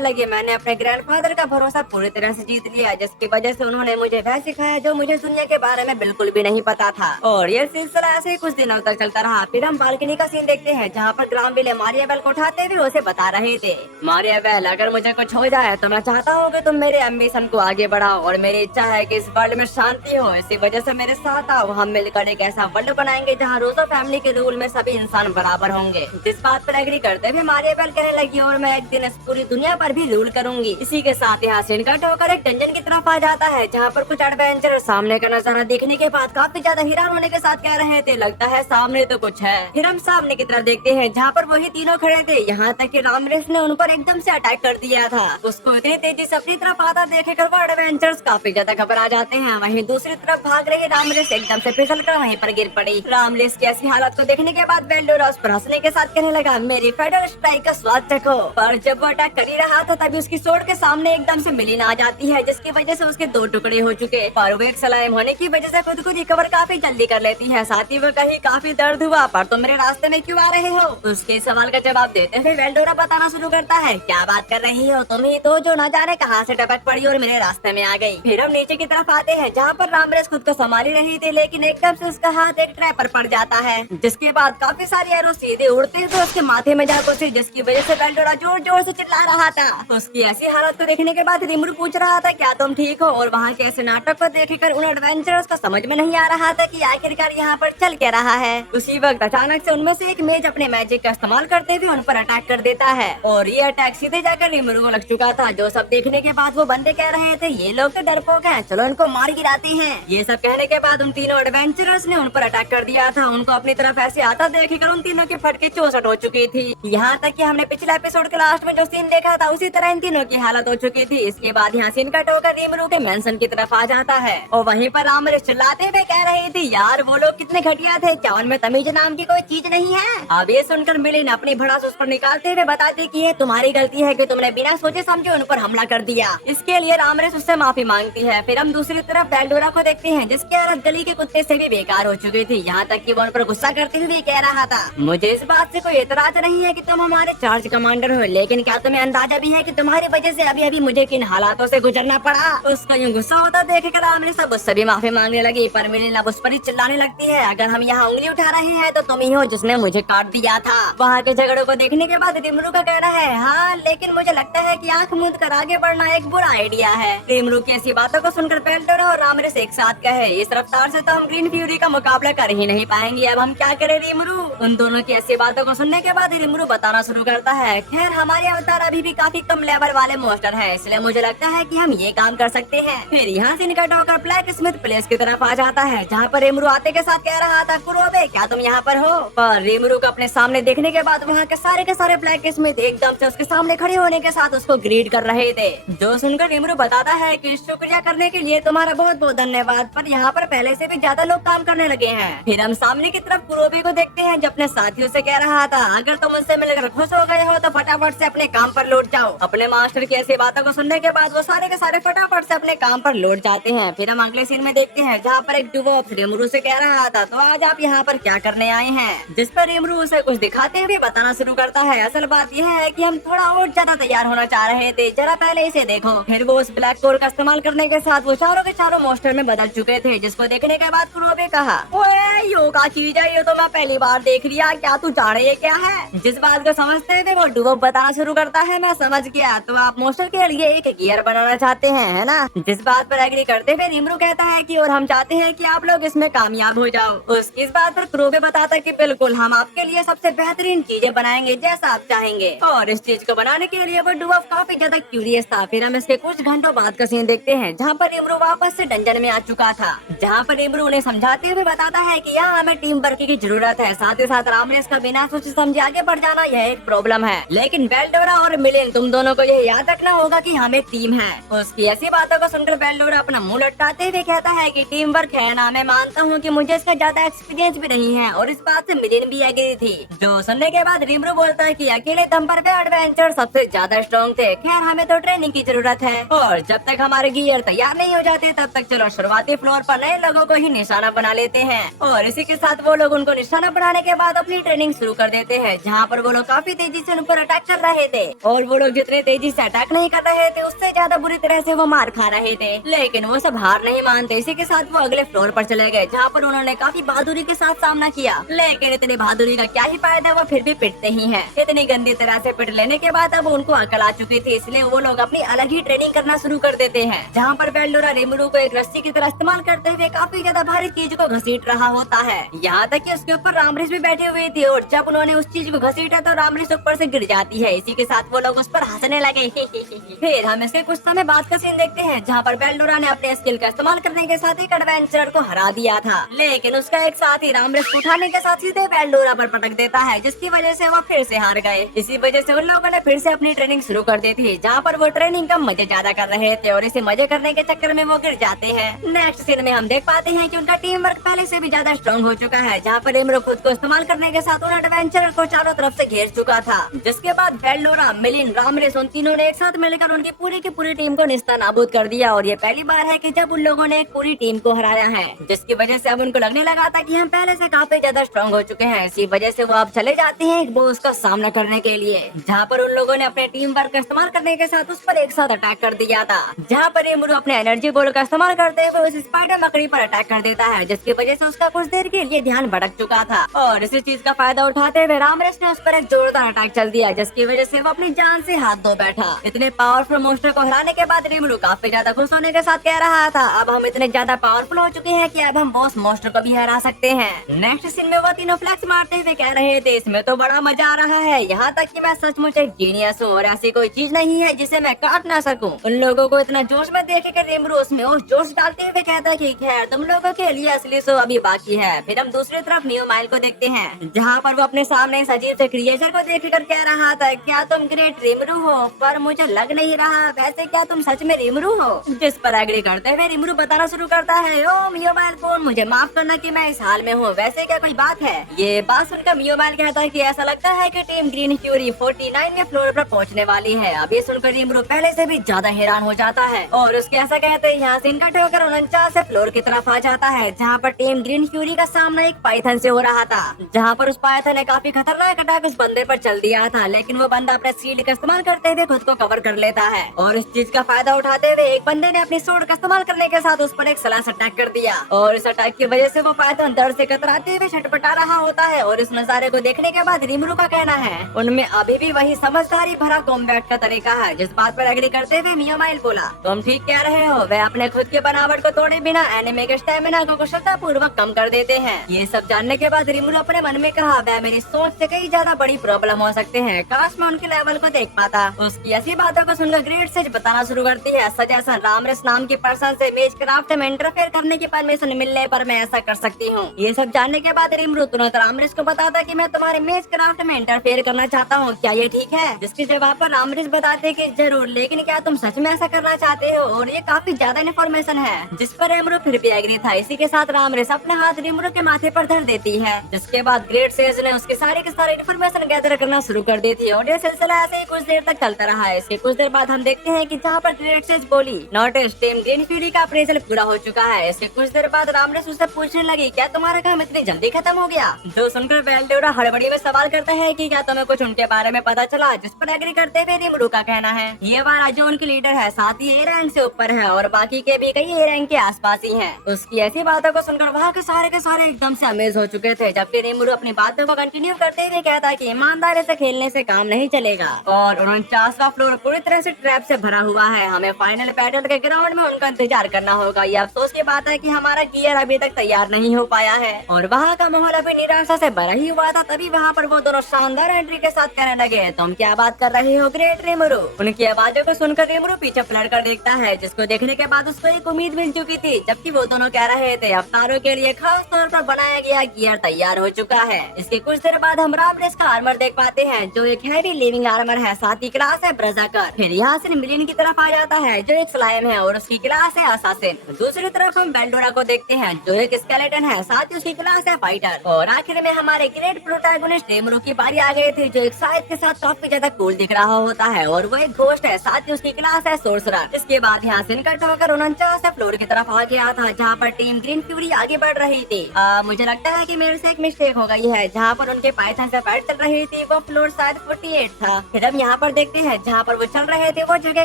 लगी, मैंने अपने ग्रैंडफादर का भरोसा पूरी तरह से जीत लिया, जिसकी वजह से उन्होंने मुझे वह सिखाया जो मुझे दुनिया के बारे में बिल्कुल भी नहीं पता था। और ये सिलसिला ऐसे ही कुछ दिनों तक चलता रहा। फिर हम बालकनी का सीन देखते हैं, जहाँ पर ग्राम विले मारिया बेल को उठाते हुए उसे बता रहे थे, मारिया बेल, अगर मुझे कुछ हो जाए तो मैं चाहता हूँ कि तुम मेरे एम्बिशन को आगे बढ़ाओ, और मेरी इच्छा है कि इस वर्ल्ड में शांति हो। इसी वजह से मेरे साथ आओ, हम मिलकर एक ऐसा वर्ल्ड बनाएंगे जहाँ रोजो फैमिली के रूल में सभी इंसान बराबर होंगे। इस बात पर एग्री करते हुए मारिया बेल कहने लगी, और मैं एक दिन इस पूरी दुनिया पर भी रूल करूंगी। इसी के साथ यहाँ सीन कट होकर एक डंजन की तरफ आ जाता है, जहाँ पर कुछ एडवेंचर सामने का नजारा देखने के बाद काफी ज्यादा हैरान होने के साथ कह रहे थे, लगता है सामने तो कुछ है। फिर हम सामने की तरफ देखते हैं, जहाँ पर वही तीनों खड़े थे, यहाँ तक कि रामरेस ने उन पर एकदम से अटैक कर दिया था। उसको इतनी तेजी से अपनी तरफ आता देखकर वो एडवेंचर्स काफी ज्यादा घबरा जाते हैं। वहीं दूसरी तरफ भाग रही रामरेस एकदम से फिसल कर वहीं पर गिर पड़ी। रामरेस की ऐसी हालत को देखने के बाद बेल्डोरा उस पर हंसने के साथ कहने लगा, मेरी फेडरल स्ट्राइक का स्वाद चखो। पर जब वो अटैक कर ही रहा था तभी उसकी सोर्ड के सामने एकदम से मिलिन आ जाती है, जिसकी वजह से उसके 2 टुकड़े हो चुके। पर वो एक सलाइम होने की वजह से खुद को रिकवर काफी जल्दी कर लेती है। साथ ही वो कहीं काफी दर्द हुआ, पर तुम मेरे रास्ते में क्यों आ रहे हो? उसके सवाल का जवाब देते हुए वेल्डोरा बताना शुरू करता है, क्या बात कर रही हो, तुम ही तो जो न जाने कहां से टपक पड़ी और मेरे रास्ते में आ गई। फिर हम नीचे की तरफ आते हैं, जहाँ पर रामरेस खुद को संभाल रही थी, लेकिन एकदम से उसका हाथ एक ट्रैप पर पड़ जाता है, जिसके बाद काफी सारी एरो सीधे उड़ते हुए उसके माथे में जा घुसी, जिसकी वजह से वेल्डोरा जोर जोर से चिल्ला रहा था। उसकी ऐसी हालत को देखने के बाद रिमरू पूछ रहा था, क्या तुम ठीक हो? और वहाँ के ऐसे नाटक को देखकर उन एडवेंचरर्स को समझ में नहीं आ रहा था कि आखिरकार यहाँ पर चल क्या रहा है। उसी वक्त अचानक से उनमें से एक मेज अपने मैजिक का इस्तेमाल करते हुए उन पर अटैक कर देता है, और ये अटैक सीधे जाकर रिमरू को लग चुका था। जो सब देखने के बाद वो बंदे कह रहे थे, ये लोग तो डरपोक हैं, चलो इनको मार गिराते हैं। ये सब कहने के बाद उन तीनों एडवेंचरर्स ने उन पर अटैक कर दिया था। उनको अपनी तरफ ऐसे आता देखकर उन तीनों की फटके 64 हो चुकी थी। यहाँ तक कि हमने पिछले एपिसोड के लास्ट में जो सीन देखा था उसी तरह इन तीनों की हालत हो चुकी थी। इसके बाद यहाँ सीन कट होकर रिमरू के मेंशन की तरफ आ जाता है, और वहीं पर रामरेस चिल्लाते हुए कह रही थी, यार वो लोग कितने घटिया थे, क्या उनमें तमीज नाम की कोई चीज नहीं है? अब ये सुनकर मिलिन अपनी भड़ास उस पर निकालते हुए बताते कि ये तुम्हारी गलती है कि तुमने बिना सोचे समझे उन पर हमला कर दिया। इसके लिए रामरेस उससे माफी मांगती है। फिर हम दूसरी तरफ बेल्डोरा को देखते हैं, जिसकी हालत गली के कुत्ते से भी बेकार हो चुकी थी। यहाँ तक कि वो उन पर गुस्सा करते हुए कह रहा था, मुझे इस बात से कोई एतराज नहीं है कि तुम हमारे चार्ज कमांडर हो, लेकिन क्या तुम्हें अंदाजा भी है कि तुम्हारी वजह से अभी अभी मुझे किन हालातों से गुजरना पड़ा? उसका यूँ गुस्सा होता देखकर रामरेस सब उससे भी माफी मांगने लगी, पर मिलिन अब उस पर ही चिल्लाने लगती है, अगर हम यहाँ उंगली उठा रहे हैं तो तुम ही हो जिसने मुझे काट दिया था। वहाँ के झगड़ों को देखने के बाद रिमरू का कहना है, हाँ लेकिन मुझे लगता है कि आंख मूंद कर आगे बढ़ना एक बुरा आइडिया है। रीमरू की ऐसी बातों को सुनकर बेल्डोरा और रामरेस एक साथ कहे, इस रफ्तार से तो हम ग्रीन फ्यूरी का मुकाबला कर ही नहीं पाएंगे, अब हम क्या करें रीमरू। उन दोनों की ऐसी बातों को सुनने के बाद रीमरू बताना शुरू करता है, खैर हमारे अवतार अभी भी काफी कम लेवल वाले मोस्टर है, इसलिए मुझे लगता है कि हम ये काम कर सकते हैं। फिर यहाँ से निकट होकर ब्लैक स्मिथ प्लेस की तरफ आ जाता है, जहाँ पर रीमरू आते के साथ कह रहा था, कुरोबे क्या तुम यहाँ पर हो। पर रीमरू को अपने सामने देखने के बाद वहाँ के सारे ब्लैक स्मिथ एकदम से उसके सामने खड़े होने के साथ उसको ग्रीट कर रहे थे। जो सुनकर रीमरू बताता है कि शुक्रिया करने के लिए तुम्हारा बहुत बहुत धन्यवाद, पर यहाँ पर पहले से भी ज्यादा लोग काम करने लगे हैं। फिर हम सामने की तरफ कुरोबे को देखते हैं जो अपने साथियों से कह रहा था, अगर तुम उनसे मिलकर खुश हो गए हो तो फटाफट से अपने काम पर लौट जाओ। अपने मास्टर की ऐसी बातों को सुनने के बाद वो सारे के सारे फटाफट से अपने काम पर लौट जाते हैं। फिर हम अगले सीन में देखते हैं जहाँ पर एक डुवॉर्फ रीमरू से कह रहा था, तो आज आप यहाँ पर क्या करने आए हैं, जिस पर रीमरू उसे कुछ दिखाते हुए बताना शुरू करता है, असल बात यह है कि हम थोड़ा और ज्यादा तैयार होना चाह रहे थे, जरा पहले इसे देखो। फिर वो उस ब्लैक कोर का इस्तेमाल करने के साथ वो चारों के चारों मोस्टर में बदल चुके थे, जिसको देखने के बाद कुरोबे कहा, ओए यो का चीज है, ये तो मैं पहली बार देख लिया, क्या तू जाने ये क्या है। जिस बात को समझते थे वो डुवॉर्फ बताना शुरू करता है, मैं समझ गया, तो आप मोस्टर के लिए एक गियर बनाना चाहते हैं, है ना। जिस बात पर एग्री करते हुए रीमरू कहता है कि और हम चाहते हैं कि आप लोग इसमें कामयाब हो जाओ। इस बात पर कुरोबे बताता है कि बिल्कुल हम आपके लिए सबसे बेहतरीन चीजें बनाएंगे जैसा आप चाहेंगे। और इस चीज को बनाने के लिए वो डुवॉर्फ काफी ज्यादा क्यूरियस था। फिर हम इसके कुछ घंटों बाद का सीन देखते हैं जहाँ पर रीमरू वापस से डंजन में आ चुका था, जहाँ पर रीमरू उन्हें समझाते हुए बताता है कि यहाँ हमें टीम वर्क की जरूरत है, साथ ही साथ रामरेस का बिना सोचे समझे आगे बढ़ जाना यह एक प्रॉब्लम है, लेकिन बेल्डोरा और मिलिन तुम दोनों को यह याद रखना होगा कि हम एक टीम है। उसकी ऐसी बातों को सुनकर बेल्डोरा अपना मुंह लटकाते हुए कहता है कि टीम वर्क है ना, मैं मानता हूँ कि मुझे इसका ज्यादा एक्सपीरियंस भी नहीं है, और इस बात से मिलिन भी एग्री थी। जो सुनने के बाद रीमरू बोलता है कि अकेले दम पर वे एडवेंचर सबसे ज्यादा स्ट्रॉन्ग थे, खैर हमें तो ट्रेनिंग की जरूरत है, और जब तक हमारे गियर तैयार नहीं हो जाते तब तक चलो शुरुआती फ्लोर पर नए लोगों को ही निशाना बना लेते हैं। और इसी के साथ वो लोग उनको निशाना बनाने के बाद अपनी ट्रेनिंग शुरू कर देते हैं, जहाँ पर वो लोग काफी तेजी से उन पर अटैक कर रहे थे, और वो लोग जितने तेजी से अटैक नहीं कर रहे थे उससे ज्यादा बुरी तरह से वो मार खा रहे थे, लेकिन वो सब हार नहीं मानते। इसी के साथ वो अगले फ्लोर पर चले गए, जहाँ पर उन्होंने काफी बहादुरी के साथ सामना किया, लेकिन इतनी बहादुरी का क्या ही फायदा, वो फिर भी पिटते ही हैं। इतनी गंदी तरह से पिट लेने के बाद अब उनको अकल आ चुकी थी, इसलिए वो लोग अपनी अलग ही ट्रेनिंग करना शुरू कर देते हैं, जहाँ पर बेल्डोरा रीमरू को एक रस्सी की तरह इस्तेमाल करते हुए काफी ज्यादा भारी चीज को घसीट रहा होता है, यहाँ तक कि उसके ऊपर रामरेस भी बैठी हुई थी, और जब उन्होंने उस चीज को घसीटा तो रामरेस ऊपर से गिर जाती है। इसी के साथ वो लोग उस पर हंसने लगे। फिर हम इसके कुछ समय बाद का सीन देखते हैं, जहाँ पर बेल्डोरा ने अपने स्किल का इस्तेमाल करने के साथ एक एडवेंचरर को हरा दिया था, लेकिन उसका एक साथी रामरेस को उठाने के साथ सीधे बेल्डोरा पर पटक देता है, जिसकी वजह से वो फिर से हार गए। इसी वजह से उन लोगों ने फिर से अपनी ट्रेनिंग शुरू कर दी थी, जहाँ पर वो ट्रेनिंग का मजे ज्यादा कर रहे थे, और इसे मजे करने के चक्कर में वो गिर जाते हैं। नेक्स्ट सीन में हम देख पाते हैं कि उनका टीम वर्क पहले से भी ज्यादा स्ट्रॉन्ग हो चुका है, जहाँ पर रीमरू खुद को इस्तेमाल करने के साथ उन एडवेंचरर को चारों तरफ से घेर चुका था, जिसके बाद बेल्डोरा, मिलिन, रामरेस उन तीनों ने एक साथ मिलकर उनकी पूरी की पूरी टीम को निस्ता नाबूद कर दिया, और ये पहली बार है कि जब उन लोगों ने एक पूरी टीम को हराया है, जिसकी वजह से अब उनको लगने लगा था कि हम पहले से काफी ज्यादा स्ट्रॉन्ग हो चुके हैं। इसी वजह से वो अब चले जाते हैं एक बॉस का सामना करने के लिए, जहाँ पर उन लोगों ने अपने टीम वर्क का इस्तेमाल करने के साथ उस पर एक साथ अटैक कर दिया था, जहाँ पर रीमरू अपने एनर्जी बॉल का इस्तेमाल करते हुए उस स्पाइडर मकड़ी पर अटैक कर देता है, जिसकी वजह से उसका कुछ देर के लिए ध्यान भटक चुका था, और इसी चीज का फायदा उठाते हुए रामरेस ने उस पर एक जोरदार अटैक चल दिया, जिसकी वजह से वो अपनी जान से हाथ धो बैठा। इतने पावरफुल मोस्टर को हराने के बाद रीमरू काफी ज्यादा खुश होने के साथ कह रहा था, अब हम इतने ज्यादा पावरफुल हो चुके हैं कि अब हम बॉस मोस्टर को भी हरा सकते हैं। नेक्स्ट सीन में वो तीनों फ्लैक्स मारते हुए कह रहे थे, इसमें तो बड़ा मजा आ रहा है, यहाँ तक कि मैं सचमुच एक जीनियस हूँ, और ऐसी कोई चीज नहीं है जिसे मैं काट ना सकूं। उन लोगों को इतना जोश में देख कर रीमरू उसमें और जोश डालते हुए कहता कि खैर तुम लोगों के लिए असली शो अभी बाकी है। फिर हम दूसरी तरफ न्यू माइल को देखते हैं, जहाँ पर वो अपने सामने इस अजीब से क्रिएचर को देखकर कह रहा था, क्या तुम ग्रेट रीमरू हो? पर मुझे लग नहीं रहा, वैसे क्या तुम सच में रीमरू हो? जिस पर एग्री करते हुए रीमरू बताना शुरू करता है, ओ मियोमाइल फोन, मुझे माफ करना कि मैं इस हाल में हूँ, वैसे क्या कोई बात है? ये बात सुनकर मियोमाइल कहता है कि ऐसा लगता है कि टीम ग्रीन फ्यूरी 49वें फ्लोर पर पहुँचने वाली है। अब ये सुनकर रीमरू पहले से भी ज्यादा हैरान हो जाता है, और उसके ऐसा कहते हैं यहाँ से इनकट होकर 49 फ्लोर की तरफ आ जाता है, जहाँ पर टीम ग्रीन फ्यूरी का सामना एक पाइथन से हो रहा था, जहाँ पर उस पाइथन ने काफी खतरनाक अटैक उस बंदे पर चल दिया था, लेकिन वो बंदा अपने शील्ड का इस्तेमाल करते हुए खुद को कवर कर लेता है और इस चीज का फायदा उठाते हुए एक बंदे ने अपनी सूट का इस्तेमाल करने के साथ उस पर एक स्लैश अटैक कर दिया और इस अटैक की वजह से वो पाइथन दर्द से कतराते हुए छटपटा रहा होता है। और इस नजारे को देखने के बाद रिमरू का कहना है उनमें अभी भी वही समझदारी भरा कॉम्बैट का तरीका है, जिस बात पर एग्री करते हुए मियामाइल बोला, तुम ठीक कह रहे हो, वे अपने खुद के बनावट को तोड़े बिना एनिमे के स्टेमिना को कुशलता पूर्वक कम कर देते हैं। ये सब जानने के बाद रिमरू अपने मन में कहा, वह मेरी सोच से कई ज्यादा बड़ी प्रॉब्लम हो सकते हैं, काश मैं उनके लेवल को देख पाता। उसकी ऐसी बातों को सुनकर ग्रेट सेज बताना शुरू करती है, सजेशन रामरेस नाम की पर्सन से मेज क्राफ्ट में इंटरफेयर करने की परमिशन मिलने पर मैं ऐसा कर सकती हूँ। ये सब जानने के बाद रिमरू तुरंत रामरेस को बताता कि मैं तुम्हारे मेज क्राफ्ट में इंटरफेयर करना चाहता हूँ, क्या ये ठीक है? जिसके जवाब पर रामरेस बताते कि जरूर, लेकिन क्या तुम सच में ऐसा करना चाहते हो? और ये काफी ज्यादा इन्फॉर्मेशन है, जिस पर रिमरू फिर भी एग्री था। इसी के साथ रामरेस अपने हाथ रिमरू के माथे पर धर देती है, जिसके बाद ग्रेट सेज ने उसके सारे के सारे इन्फॉर्मेशन गैदर करना शुरू कर दी थी और ये सिलसिला ऐसे ही कुछ देर तक चलता रहा है। इसके कुछ देर बाद हम देखते हैं कि जहाँ पर ग्रेट सेज बोली, नोटिस टीम ग्रीन फ्यूरी का अप्रेजल पूरा हो चुका है। इसके कुछ देर बाद रामरेस उससे पूछने लगी, क्या तुम्हारा काम इतनी जल्दी खत्म हो गया? जो सुनकर वेल्डेरा हड़बड़ी में सवाल करता है कि क्या तुम्हें कुछ उनके बारे में पता चला, जिस पर एग्री करते हुए रिमरू का कहना है ये वाला जो उनकी लीडर है, साथ ही ए रैंक से ऊपर है और बाकी के भी कई ए रैंक के आसपास ही हैं। उसकी ऐसी बातों को सुनकर वहाँ के सारे एकदम से अमेज हो चुके थे, जबकि रिमरू अपनी बातों को कंटिन्यू करते हुए कहता है कि ईमानदारी से खेलने से काम नहीं चलेगा और 49वां फ्लोर पूरी तरह से ट्रैप से भरा हुआ है, हमें फाइनल बैटल के ग्राउंड में उनका इंतजार करना होगा। ये अफसोस की बात है कि हमारा गियर अभी तक तैयार नहीं हो पाया है और वहाँ का माहौल अभी निराशा से भरा ही हुआ था। तभी वहाँ पर वो दोनों शानदार एंट्री के साथ कहने लगे, तुम क्या बात कर रहे हो ग्रेट रिमरू? उनकी आवाजों को सुनकर रिमरू पीछे पलट कर देखता है, जिसको देखने के बाद उसको एक उम्मीद मिल चुकी थी, जबकि वो दोनों कह रहे थे अवतारों के लिए खास तौर पर बनाया गया गियर तैयार हो चुका है। इसके कुछ देर बाद हम रामरेस का आर्मर देख पाते हैं, जो एक हैवी लिविंग आर्मर है, साथ ही क्लास है ब्रजाकर। फिर यहाँ से मिलियन की तरफ आ जाता है, जो एक स्लाइम है और उसकी क्लास है असासिन। दूसरी तरफ हम बेल्डोरा को देखते हैं, जो एक स्केलेटन है, साथ ही उसकी क्लास है फाइटर। और आखिर में हमारे ग्रेट प्रोटैगनिस्ट रिमरू की बारी आ गई थी, जो एक साइड के साथ काफी ज्यादा कूल दिख रहा होता है और वो एक घोस्ट है, साथ ही उसकी क्लास है सोर्सरर। इसके बाद यहाँ से निकट होकर 49 फ्लोर की तरफ आ गया था, जहाँ पर टीम ग्रीन फ्यूरी आगे बढ़ रही थी। मुझे लगता है कि मेरे से एक मिस्टेक हो गई है, जहाँ पर उनके पाइथन से फाइट चल रही थी वो फ्लोर शायद 48 था। फिर हम यहाँ पर देखते हैं, जहाँ पर वो चल रहे थे वो जगह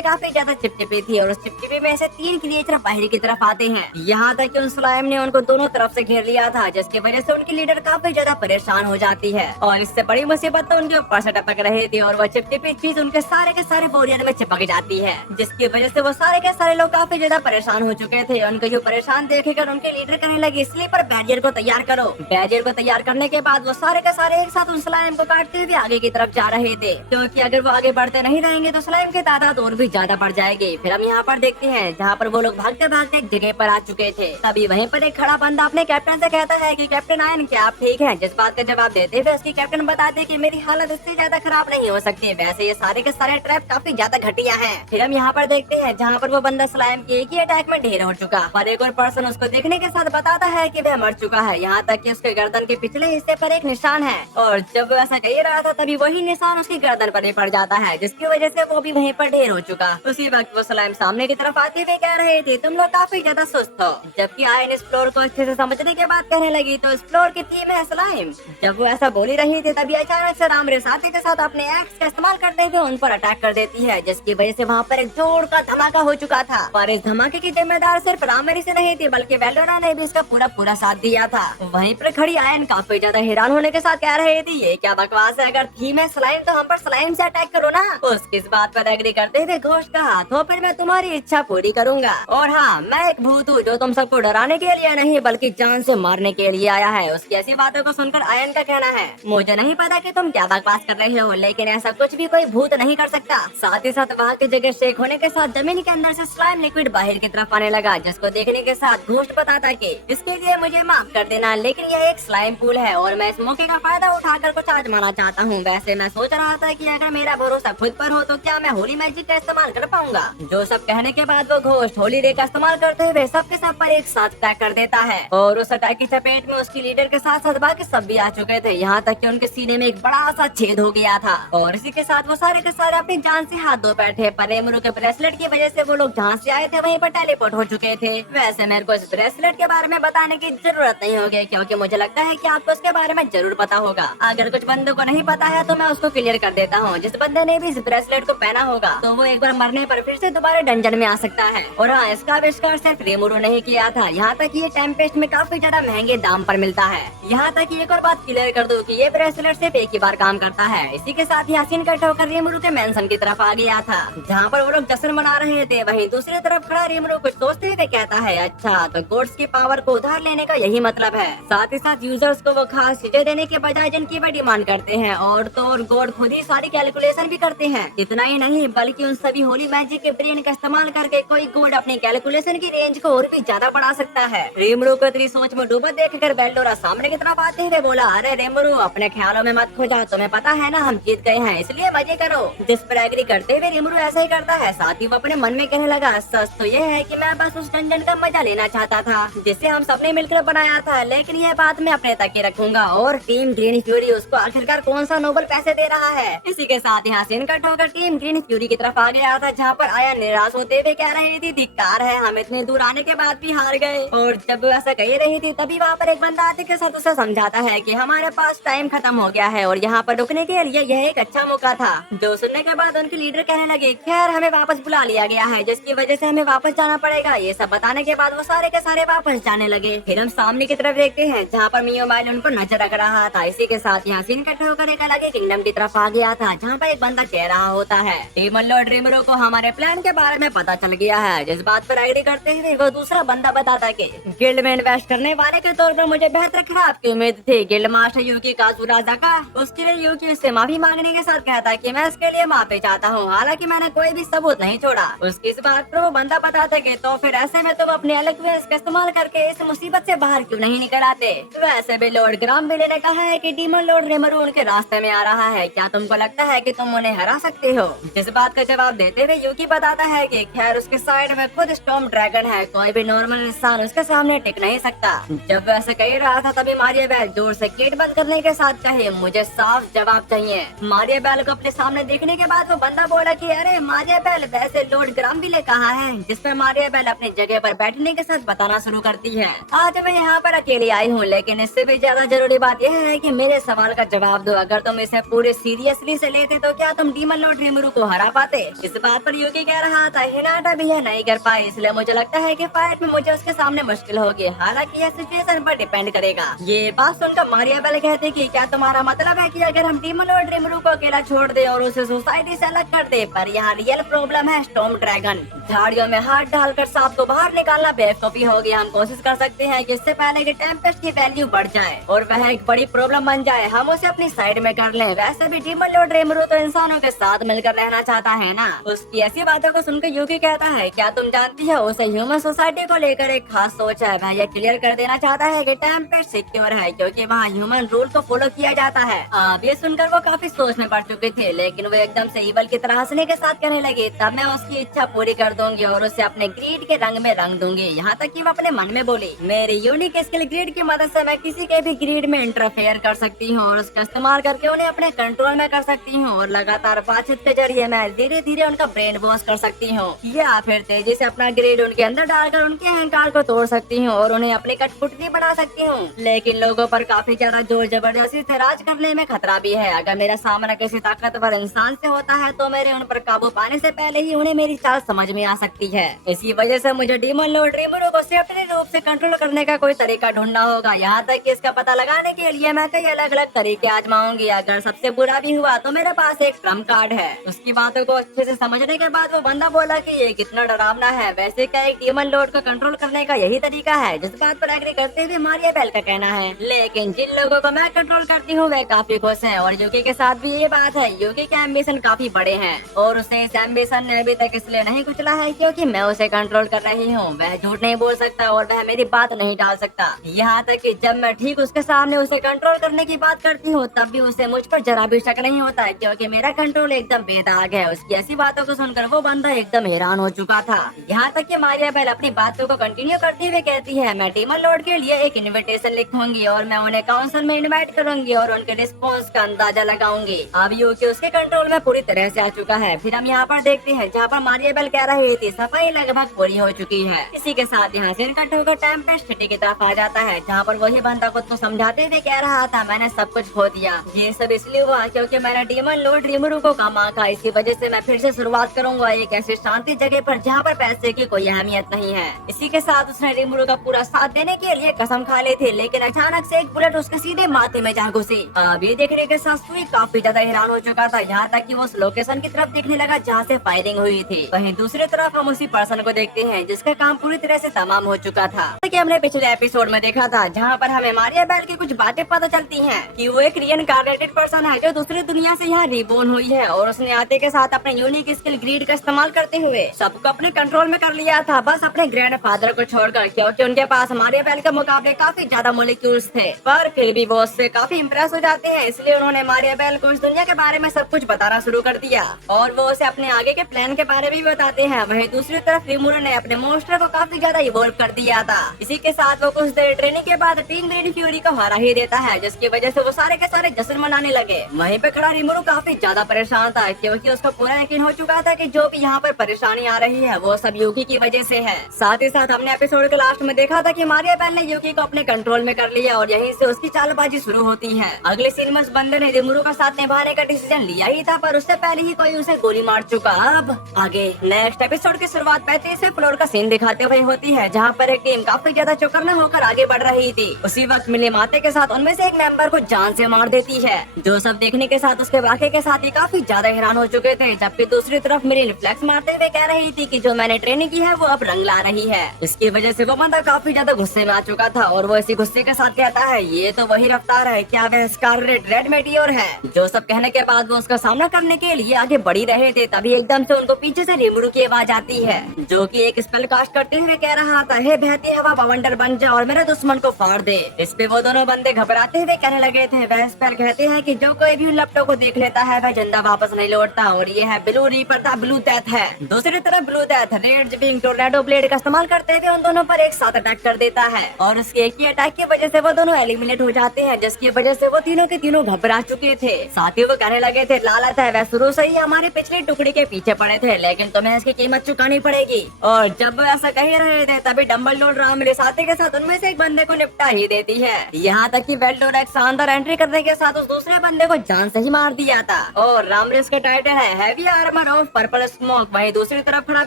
काफी ज्यादा चिपचिपी थी और उस चिपचिपी में से 3 क्रिएचर बाहर की तरफ आते हैं। यहाँ तक कि उन स्लाइम ने उनको दोनों तरफ से घेर लिया था, जिसकी वजह से उनकी लीडर काफी ज्यादा परेशान हो जाती है और इससे बड़ी मुसीबत तो उनके ऊपर से टपक रही थी और वो चिपचिपी चीज उनके सारे के सारे बोरियत में चिपक जाती है, जिसकी वजह से वो सारे के सारे लोग काफी ज्यादा परेशान हो चुके थे। उनको जो परेशान देखकर उनके लीडर कहने लगी, स्लीपर बैरियर को तैयार करो। बैरियर को तैयार करने के बाद वो सारे के सारे एक साथ उन स्लाइम को काटते हुए आगे की तरफ जा रहे थे, क्योंकि अगर वो आगे बढ़ते नहीं रहेंगे तो स्लाइम की तादाद और भी ज्यादा बढ़ जाएगी। फिर हम यहाँ पर देखते हैं, जहाँ पर वो लोग भागते भागते एक जगह पर आ चुके थे। तभी वहीं पर एक खड़ा बंदा अपने कैप्टन से कहता है कि कैप्टन आयन, क्या आप ठीक हैं? जिस बात का जवाब देते हुए उसकी कैप्टन बताते कि मेरी हालत इससे ज्यादा खराब नहीं हो सकती, वैसे ये सारे के सारे ट्रैप काफी ज्यादा घटिया हैं। फिर हम यहाँ पर देखते हैं, जहाँ पर वो बंदा स्लाइम के एक ही अटैक में ढेर हो चुका, पर एक और पर्सन उसको देखने के साथ बताता है कि वह मर चुका है, यहाँ तक कि उसके गर्दन के पिछले हिस्से पर एक निशान है और जब वो ऐसा कह रहा था तभी वही निशान उसकी गर्दन पर भी पड़ जाता है, जिसकी वजह से वो भी वहीं पर ढेर हो चुका। उसी वक्त वो स्लाइम सामने की तरफ आते हुए कह रहे थे, तुम लोग काफी ज्यादा सुस्त हो। जबकि आयन इस फ्लोर को अच्छे से समझने के बाद कहने लगी, तो इस फ्लोर की थीम है स्लाइम। जब वो ऐसा बोली रही थी तभी अचानक से रामरेस आते के साथ अपने एक्स का इस्तेमाल करते हुए उन पर अटैक कर देती है, जिसकी वजह से वहाँ पर एक जोर का धमाका हो चुका था। पर इस धमाके की जिम्मेदार सिर्फ रामरेस से नहीं थी, बल्कि वेल्डोरा ने भी इसका पूरा साथ दिया था। वहीं पर खड़ी आयन काफी ज्यादा हैरान होने के साथ कह रही थी, ये क्या बकवास है, अगर थीम है स्लाइम तो हम पर स्लाइम से अटैक करो ना। उसकी इस बात पर एग्री करते हुए घोस्ट कहा, तो फिर मैं तुम्हारी इच्छा पूरी करूंगा। और हाँ, मैं एक भूत हूँ जो तुम सबको डराने के लिए नहीं बल्कि जान से मारने के लिए आया है। उसकी ऐसी बातों को सुनकर आयन का कहना है, मुझे नहीं पता कि तुम क्या बकवास कर रहे हो, लेकिन ऐसा कुछ भी कोई भूत नहीं कर सकता। साथ ही साथ वहाँ की जगह शेक होने के साथ जमीन के अंदर से स्लाइम लिक्विड बाहर की तरफ आने लगा, जिसको देखने के साथ घोस्ट बताता कि इसके लिए मुझे माफ कर देना, लेकिन यह एक स्लाइम पूल है और मैं इस मौके का फायदा उठाकर कुछ आजमाना चाहता हूँ। वैसे मैं सोच रहा था कि अगर मेरा भरोसा खुद पर हो तो क्या मैं होली मैजिक का इस्तेमाल कर पाऊंगा। जो सब कहने के बाद वो घोस्ट होली रे का इस्तेमाल करते हुए सबके सब पर एक साथ अटैक कर देता है और उस अटैक की चपेट में उसकी लीडर के साथ साथ बाकी सब भी आ चुके थे, यहाँ तक कि उनके सीने में एक बड़ा सा छेद हो गया था और इसी के साथ वो सारे के सारे अपनी जान से हाथ धो बैठे। पर रिमरू के ब्रेसलेट की वजह से वो लोग जहाँ से आए थे वहीं पर टेलीपोर्ट हो चुके थे। वैसे मेरे को इस ब्रेसलेट के बारे में बताने की जरूरत नहीं होगी, क्योंकि मुझे लगता है कि आपको उसके बारे में जरूर पता होगा। अगर कुछ बंदों को नहीं पता है तो मैं उसको क्लियर कर देता हूँ। जिस बंदे ने भी इस ब्रेसलेट को पहना होगा तो वो एक बार मरने पर फिर से दोबारा डंजन में आ सकता है। और हाँ, इसका आविष्कार सिर्फ रीमुरो नहीं किया था, यहाँ तक ये टेम्पेस्ट में काफी ज्यादा महंगे दाम पर मिलता है। यहाँ तक एक और बात क्लियर कर दूं कि ये ब्रेसलेट सिर्फ एक ही बार काम करता है। इसी के साथ यासीन कट होकर रीमुरो के मेंशन की तरफ आ गया था, जहाँ पर वो लोग जश्न मना रहे थे। वहीं दूसरी तरफ खड़ा रीमुरो कुछ सोचते हुए कहता है, अच्छा तो गोड्स की पावर को उधार लेने का यही मतलब है। साथ ही साथ यूजर्स को वो खास चीजें देने के बजाय जिनकी वे डिमांड करते हैं, और तो और गॉड खुद ही सारी कैलकुलेशन भी करते हैं। इतना ही नहीं बल्कि उन सभी होली मैजिक के ब्रेन का इस्तेमाल करके कोई गॉड अपनी कैलकुलेशन की रेंज को और भी ज्यादा बढ़ा सकता है। रीमुरो को इतनी सोच में डूबा देखकर बेल्डोरा सामने की तरफ आते हुए बोला, अरे रीमुरो अपने ख्यालों में मत खो जाओ, तुम्हें पता है ना हम जीत गए हैं, इसलिए मजे करो। जिस पर एग्री करते हुए रीमुरो ऐसा ही करता है। साथ ही वो अपने मन में कहने लगा, सच तो ये है कि मैं बस उस डंजन का मजा लेना चाहता था जिसे हम सबने मिलकर बनाया था, लेकिन ये बात मैं अपने तक ही रखूंगा। और टीम ग्रीन फ्यूरी उसको आखिरकार कौन सा नोबल पैसे दे रहा है। इसी के साथ यहाँ सीन कट होकर टीम ग्रीन फ्यूरी की तरफ आ गया था, जहाँ पर आया निराश होते हुए कह रही थी, धिक्कार है, हम इतने दूर आने के बाद भी हार गए। और जब वो ऐसा कह रही थी तभी वहाँ पर एक बंदा आते के साथ उसे समझाता है कि हमारे पास टाइम खत्म हो गया है और यहाँ पर रुकने के लिए यह एक अच्छा मौका था। जो सुनने के बाद उनके लीडर कहने लगे, खैर हमें वापस बुला लिया गया है जिसकी वजह से हमें वापस जाना पड़ेगा। ये सब बताने के बाद वो सारे के सारे वापस जाने लगे। फिर हम सामने की तरफ देखते हैं जहाँ पर मियो माइल उन पर नजर रख रहा था। इसी के साथ यहाँ सीन कट होकर एक अलग किंगडम की तरफ आ गया था, जहाँ पर एक बंदा कह रहा होता है, डेमन लॉर्ड रीमुरो को हमारे प्लान के बारे में पता चल गया है। जिस बात पर एग्री करते हुए वो दूसरा बंदा बताता कि गिल्ड में इन्वेस्ट करने वाले के तौर पर मुझे बेहतर खराब की उम्मीद थी। गिल्ड मास्टर यूकी काजुराजाका उसके लिए यूकी उससे माफी मांगने के साथ कहता कि मैं इसके लिए माफी चाहता हूँ, हालांकि मैंने कोई भी सबूत नहीं छोड़ा। उसकी इस बात पर वो बंदा बताता कि तो फिर ऐसे में तुम अपने एलोक्वेंस का इस्तेमाल करके इस मुसीबत से बाहर क्यों नहीं निकल आते। वैसे भी लॉर्ड ग्रामबिले ने कहा है कि डीमन लॉर्ड रीमुरो उनके रास्ते में आ रहा है, क्या तुमको लगता है कि तुम उन्हें हरा सकते हो। जिस बात का जवाब देते हुए यूकी बताता है कि खैर उसके साइड में खुद स्टॉर्म ड्रैगन है, कोई भी नॉर्मल इंसान उसके सामने टिक नहीं सकता। जब वैसे कह रहा था तभी मारिया बैल जोर से गेट बंद करने के साथ कहे, मुझे साफ जवाब चाहिए। मारिया बैल को अपने सामने देखने के बाद वो बंदा बोला कि अरे मारिया बैल, वैसे लॉर्ड ग्रामबिले कहाँ है। जिसपे मारिया बैल अपनी जगह पर बैठने के साथ बताना शुरू करती है, आज मैं यहाँ पर अकेली आई हूँ, लेकिन इससे भी ज्यादा जरूरी बात यह है कि मेरे सवाल का जवाब दो। अगर तुम इसे पूरे सीरियसली से लेते तो क्या तुम डीमन लॉर्ड रीमुरो को हरा पाते। इस बात पर यूकी कह रहा था, हिनाटा भी यह नहीं कर पाई, इसलिए मुझे लगता है कि फाइट में मुझे उसके सामने मुश्किल होगी, हालांकि यह सिचुएशन पर डिपेंड करेगा। ये बात सुनकर मारिया बैल कहते कि क्या तुम्हारा मतलब है कि अगर हम डीमन लॉर्ड रीमुरो को अकेला छोड़ दे और उसे सोसाइटी से अलग कर दे। पर यहाँ रियल प्रॉब्लम है स्टॉर्म ड्रैगन। झाड़ियों में हाथ डालकर सांप को बाहर निकालना बेवकूफी होगी। हम कोशिश कर सकते हैं कि इससे पहले कि टेम्पेस्ट की वैल्यू बढ़ जाए और वह एक बड़ी प्रॉब्लम बन जाए, हम उसे अपनी साइड में कर लें। वैसे भी डीमन लॉर्ड रीमुरो तो इंसानों के साथ मिलकर रहना चाहता है ना। उसकी ऐसी बातों को सुनकर यूकी कहता है, क्या तुम जानती हो उसे ह्यूमन सोसाइटी को लेकर एक खास सोच है। वह यह क्लियर कर देना चाहता है कि टेम्पेस्ट सिक्योर है क्योंकि वहाँ ह्यूमन रूल को फॉलो किया जाता है। अब ये सुनकर वो काफी सोच में पड़ चुके थे, लेकिन वो एकदम से ईवल की तरह हंसने के साथ कहने लगे, तब मैं उसकी इच्छा पूरी कर दूंगी और उसे अपने ग्रीड के रंग में रंग दूंगी। यहाँ तक कि वो अपने मन में बोली, मेरी यूनिक स्किल ग्रीड की मदद से मैं किसी के भी ग्रीड में इंटरफेयर कर सकती हूँ और उसका इस्तेमाल करके उन्हें अपने कंट्रोल में कर सकती हूँ और लगातार बातचीत के जरिए मैं धीरे धीरे उनका ब्रेन वॉश कर सकती हूँ या फिर तेजी से अपना ग्रीड उनके अंदर डालकर उनके अहंकार को तोड़ सकती हूँ और उन्हें अपनी कठपुतली बना सकती हूँ। लेकिन लोगों पर काफी ज्यादा जोर जबरदस्ती से राज करने में खतरा भी है। अगर मेरा सामना किसी ताकतवर इंसान से होता है तो मेरे उन पर काबू पाने से पहले ही उन्हें मेरी चाल समझ में आ सकती है। इसी वजह से मुझे डीमन लॉर्ड रीमुरो को सेफ्टी रूप से कंट्रोल करने का कोई तरीका ढूंढना होगा। यहाँ तक कि इसका पता लगाने के लिए मैं कई अलग अलग तरीके आजमाऊंगी। अगर सबसे बुरा भी हुआ तो मेरे पास एक ट्रम्प कार्ड है। उसकी बातों को अच्छे से समझने के बाद वो बंदा बोला कि ये कितना डरावना है। वैसे क्या एक डीमन लॉर्ड को कंट्रोल करने का यही तरीका है। जिस बात पर एग्री करते हुए मारिया बैल का कहना है, लेकिन जिन लोगों को मैं कंट्रोल करती हूँ वे काफी खुश हैं और यूकी के साथ भी ये बात है। यूकी के एम्बिशन काफी बड़े हैं और उसे इस एम्बिशन ने अभी तक इसलिए नहीं कुचला है क्योंकि मैं उसे कंट्रोल कर रही हूँ। वह झूठ नहीं बोल सकता और वह मेरी बात नहीं टाल सकता। यहाँ तक कि जब मैं ठीक उसके सामने उसे कंट्रोल करने की बात करती हूँ तब भी उसे मुझ पर जरा भी शक नहीं होता है क्योंकि मेरा कंट्रोल एकदम बेदाग है। उसकी ऐसी बातों को सुनकर वो बंदा एकदम हैरान हो चुका था। यहाँ तक कि मारिया बैल अपनी बातों को कंटिन्यू करते हुए कहती है, मैं डीमन लॉर्ड के लिए एक इनविटेशन लिखूंगी और मैं उन्हें काउंसिल में इनवाइट करूंगी और उनके रिस्पॉन्स का अंदाजा लगाऊंगी। अब यूकी उसके कंट्रोल में पूरी तरह से आ चुका है। फिर हम यहाँ पर देखते हैं जहाँ पर मारिया बैल कह रही थी सफाई लगभग पूरी हो चुकी है। इसी के साथ यहाँ से कट होकर टेम्पेस्ट सिटी की तरफ आ जाता है जहाँ पर वही बंदा खुद को समझाते हुए कह रहा था, मैंने सब कुछ खो दिया। ये सब इसलिए हुआ क्योंकि मैंने डीमन लॉर्ड रिमुरु को कम आंका, इसी वजह से मैं फिर से शुरुआत करूंगा एक ऐसी शांति जगह पर जहाँ पर पैसे की कोई अहमियत नहीं है। इसी के साथ उसने रिमुरु का पूरा साथ देने के लिए कसम खा ली थी, लेकिन अचानक से एक बुलेट उसके सीधे माथे में जा घुसी। अब ये देखने के साथ सुई काफी ज्यादा हैरान हो चुका था, यहाँ तक कि वो उस लोकेशन की तरफ देखने लगा जहाँ से फायरिंग हुई थी। वहीं दूसरी तरफ हम उसी पर्सन को देखते हैं जिसका काम पूरी तरह से तमाम हो चुका था। कि हमने पिछले एपिसोड में देखा था, जहाँ पर हमें मारिया बेल की कुछ बातें पता चलती हैं कि वो एक रिइनकार्नेटेड पर्सन है जो दूसरी दुनिया से यहाँ रिबोर्न हुई है, और उसने आते के साथ अपने यूनिक स्किल ग्रीड का इस्तेमाल करते हुए सबको अपने कंट्रोल में कर लिया था, बस अपने ग्रैंडफादर को छोड़कर, क्योंकि उनके पास मारिया बेल के मुकाबले काफी ज्यादा मॉलिक्यूल्स थे। पर फिर भी वो उससे काफी इम्प्रेस हो जाते हैं, इसलिए उन्होंने मारिया बेल को इस दुनिया के बारे में सब कुछ बताना शुरू कर दिया और वो उसे अपने आगे के प्लान के बारे में भी बताते हैं। वहीं दूसरी तरफ रिमुरु ने अपने मॉन्स्टर को काफी ज्यादा इवॉल्व कर दिया था। इसी के साथ वो कुछ देर ट्रेनिंग के बाद टीम ग्रीन फ्यूरी को हरा ही देता है, जिसकी वजह से वो सारे के सारे जश्न मनाने लगे। वहीं पे खड़ा रिमुरु काफी ज्यादा परेशान था, क्योंकि उसको पूरा यकीन हो चुका था कि जो भी यहाँ पर परेशानी आ रही है वो सब यूकी की वजह से है। साथ ही साथ हमने एपिसोड के लास्ट में देखा था कि मारिया बेल ने यूकी को अपने कंट्रोल में कर लिया और यहीं से उसकी चालबाजी शुरू होती है। अगले सीन में उस बंदे ने रिमुरु का साथ निभाने का डिसीजन लिया ही था, पर उससे पहले ही कोई उसे गोली मार चुका। अब आगे नेक्स्ट एपिसोड की शुरुआत 35वें फ्लोर का सीन दिखाते हुए होती है, जहाँ पर एक टीम काफी ज्यादा चौकन्ना होकर आगे बढ़ रही थी। उसी वक्त मिली माते के साथ उनमें से एक मेंबर को जान से मार देती है, जो सब देखने के साथ उसके वाक़े के साथ ही काफी ज्यादा हैरान हो चुके थे। जबकि दूसरी तरफ मेरी रिफ्लेक्स मारते हुए कह रही थी कि जो मैंने ट्रेनिंग की है वो अब रंग ला रही है। इसकी वजह से वो बंदा काफी ज्यादा गुस्से में आ चुका था और वो इसी गुस्से के साथ कहता है, ये तो वही रफ्तार है, क्या वह स्कारलेट रेड मेटियोर है? जो सब कहने के बाद वो उसका सामना करने के लिए आगे बढ़ी रहे थे, तभी एकदम से उनको पीछे से रिमुरु की आवाज आती है, जो कि एक स्पेल कास्ट करते हुए कह रहा था, हे बहती हवा बवंडर बन जा और मेरे दुश्मन को फाड़ दे। इस पे वो दोनों बंदे घबराते हुए कहने लगे थे, वह स्पेल कहते हैं कि जो कोई भी उन लपटों को देख लेता है वह जिंदा वापस नहीं लौटता, और ये है ब्लू रीपर था, ब्लू डेथ है। दूसरी तरफ blue death red wing tornado blade का इस्तेमाल करते हुए उन दोनों पर एक साथ अटैक कर देता है, और उसके एक ही अटैक की वजह से वो दोनों एलिमिनेट हो जाते हैं, जिसकी वजह से वो तीनों के तीनों घबरा चुके थे। साथ ही वो कहने लगे थे, लालच है, वह शुरू से ही हमारी पिछली टुकड़ी के पीछे पड़े थे, लेकिन तुम्हें इसकी कीमत चुकानी पड़ेगी। और जब वो ऐसा कह रहे थे तभी डम्बलडोर रामलिस आते के साथ उनमें से एक बंदे को निपटा ही देती है। यहाँ तक कि वेल्डोर एक शानदार एंट्री करने के साथ उस दूसरे बंदे को जान से ही मार दिया था। और रामलिस का टाइटल है heavy armour of purple smoke. वहीं दूसरी तरफ खड़ा